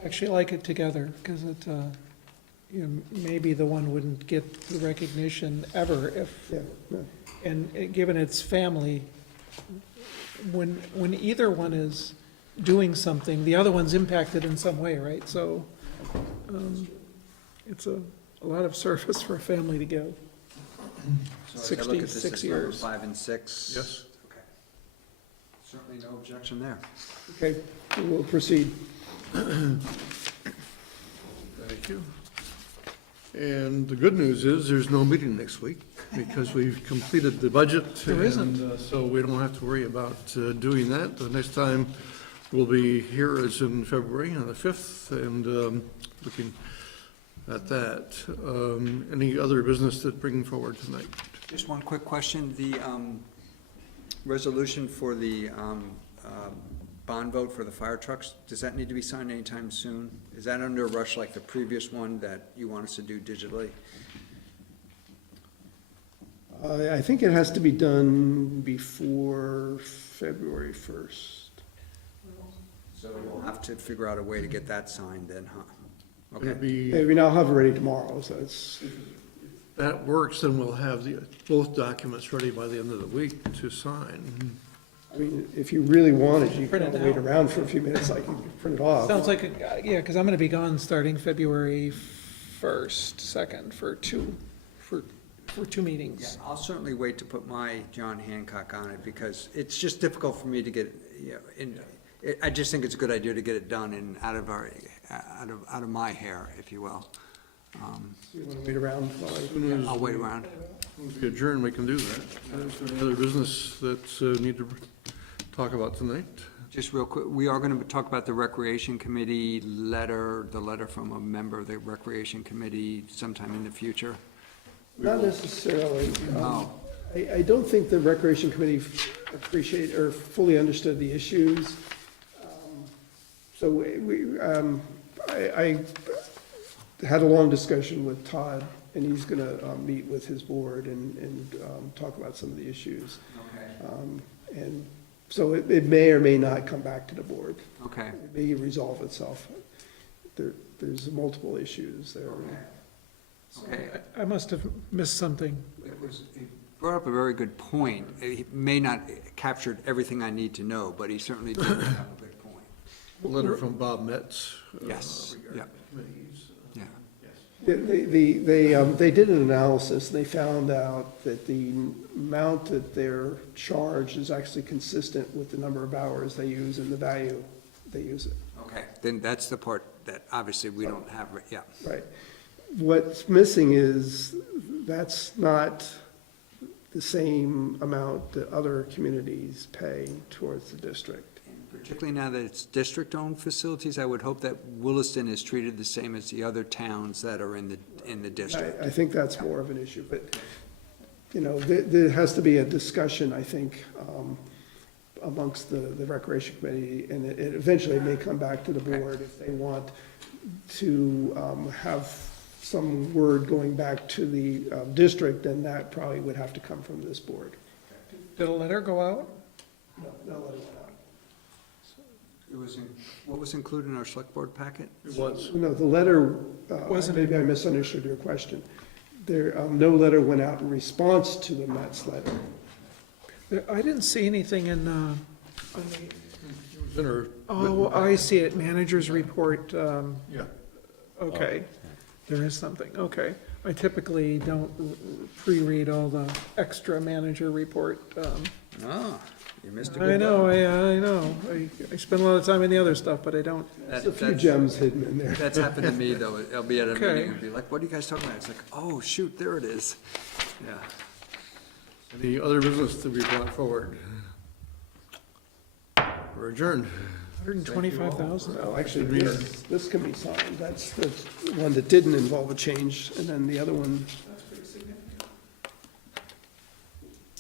actually like it together, because it, maybe the one wouldn't get the recognition ever if, Yeah. and given its family, when either one is doing something, the other one's impacted in some way, right? So, it's a lot of service for a family to give. So as I look at this, 66 it's number years. 5 and 6? Yes. Okay. Certainly no objection there. Okay, we'll proceed. Thank you. And the good news is, there's no meeting next week, because we've completed the budget. There isn't. And so we don't have to worry about doing that. The next time we'll be here is in February, on the 5th, and looking at that. Any other business to bring forward tonight? Just one quick question. The resolution for the bond vote for the fire trucks, does that need to be signed anytime soon? Is that under a rush like the previous one that you want us to do digitally? I think it has to be done before February 1st. So we'll have to figure out a way to get that signed then, huh? It'd Okay, be, I mean, I'll have it ready tomorrow, so it's, that works, then we'll have both documents ready by the end of the week to sign. I mean, if you really wanted, you Print can it wait out. around for a few minutes, I can print it off. Sounds like, yeah, because I'm gonna be gone starting February 1st, 2nd, for two meetings. yeah, I'll certainly wait to put my John Hancock on it, because it's just difficult for me to get, you know, I just think it's a good idea to get it done and out of my hair, if you will. You want to wait around while I... I'll wait around. If we adjourn, we can do that. Is there any other business that need to talk about tonight? Just real quick, we are gonna talk about the Recreation Committee letter, the letter from a member of the Recreation Committee sometime in the future. Not necessarily. Oh. I don't think the Recreation Committee appreciate or fully understood the issues. So I had a long discussion with Todd, and he's gonna meet with his board and talk about some of the issues. Okay. And so it may or may not come back to the board. Okay. It may resolve itself. There's multiple issues there. Okay. I must have missed something. He brought up a very good point. He may not captured everything I need to know, but he certainly did have a good point. A letter from Bob Metz. Yes, yeah, Committees. yeah. They did an analysis, and they found out that the amount that they're charged is actually consistent with the number of hours they use and the value they use it. Okay, then that's the part that obviously we don't have, yeah. Right. What's missing is that's not the same amount that other communities pay towards the district. Particularly now that it's district-owned facilities, I would hope that Williston is treated the same as the other towns that are in the district. I think that's more of an issue, but, you know, there has to be a discussion, I think, amongst the Recreation Committee, and it eventually may come back to the board if they want to have some word going back to the district, then that probably would have to come from this board. Did a letter go out? No, no letter went out. It was, what was included in our select board packet? It was. No, the letter, Wasn't maybe I misunderstood your question. There, no letter went out in response to the Mets letter. I didn't see anything in, on the, It was in her oh, I see it, manager's report, Yeah. okay. There is something, okay. I typically don't pre-read all the extra manager report. Ah, you missed a good one. I know, I know. I spend a lot of time in the other stuff, but I don't. There's a few gems hidden in there. That's happened to me, though. I'll be at a Okay. meeting and be like, what are you guys talking about? It's like, oh, shoot, there it is. Yeah. Any other business to be brought forward? We're adjourned. 125,000? Oh, actually, this can be signed. That's the one that didn't involve a change, and then the other one,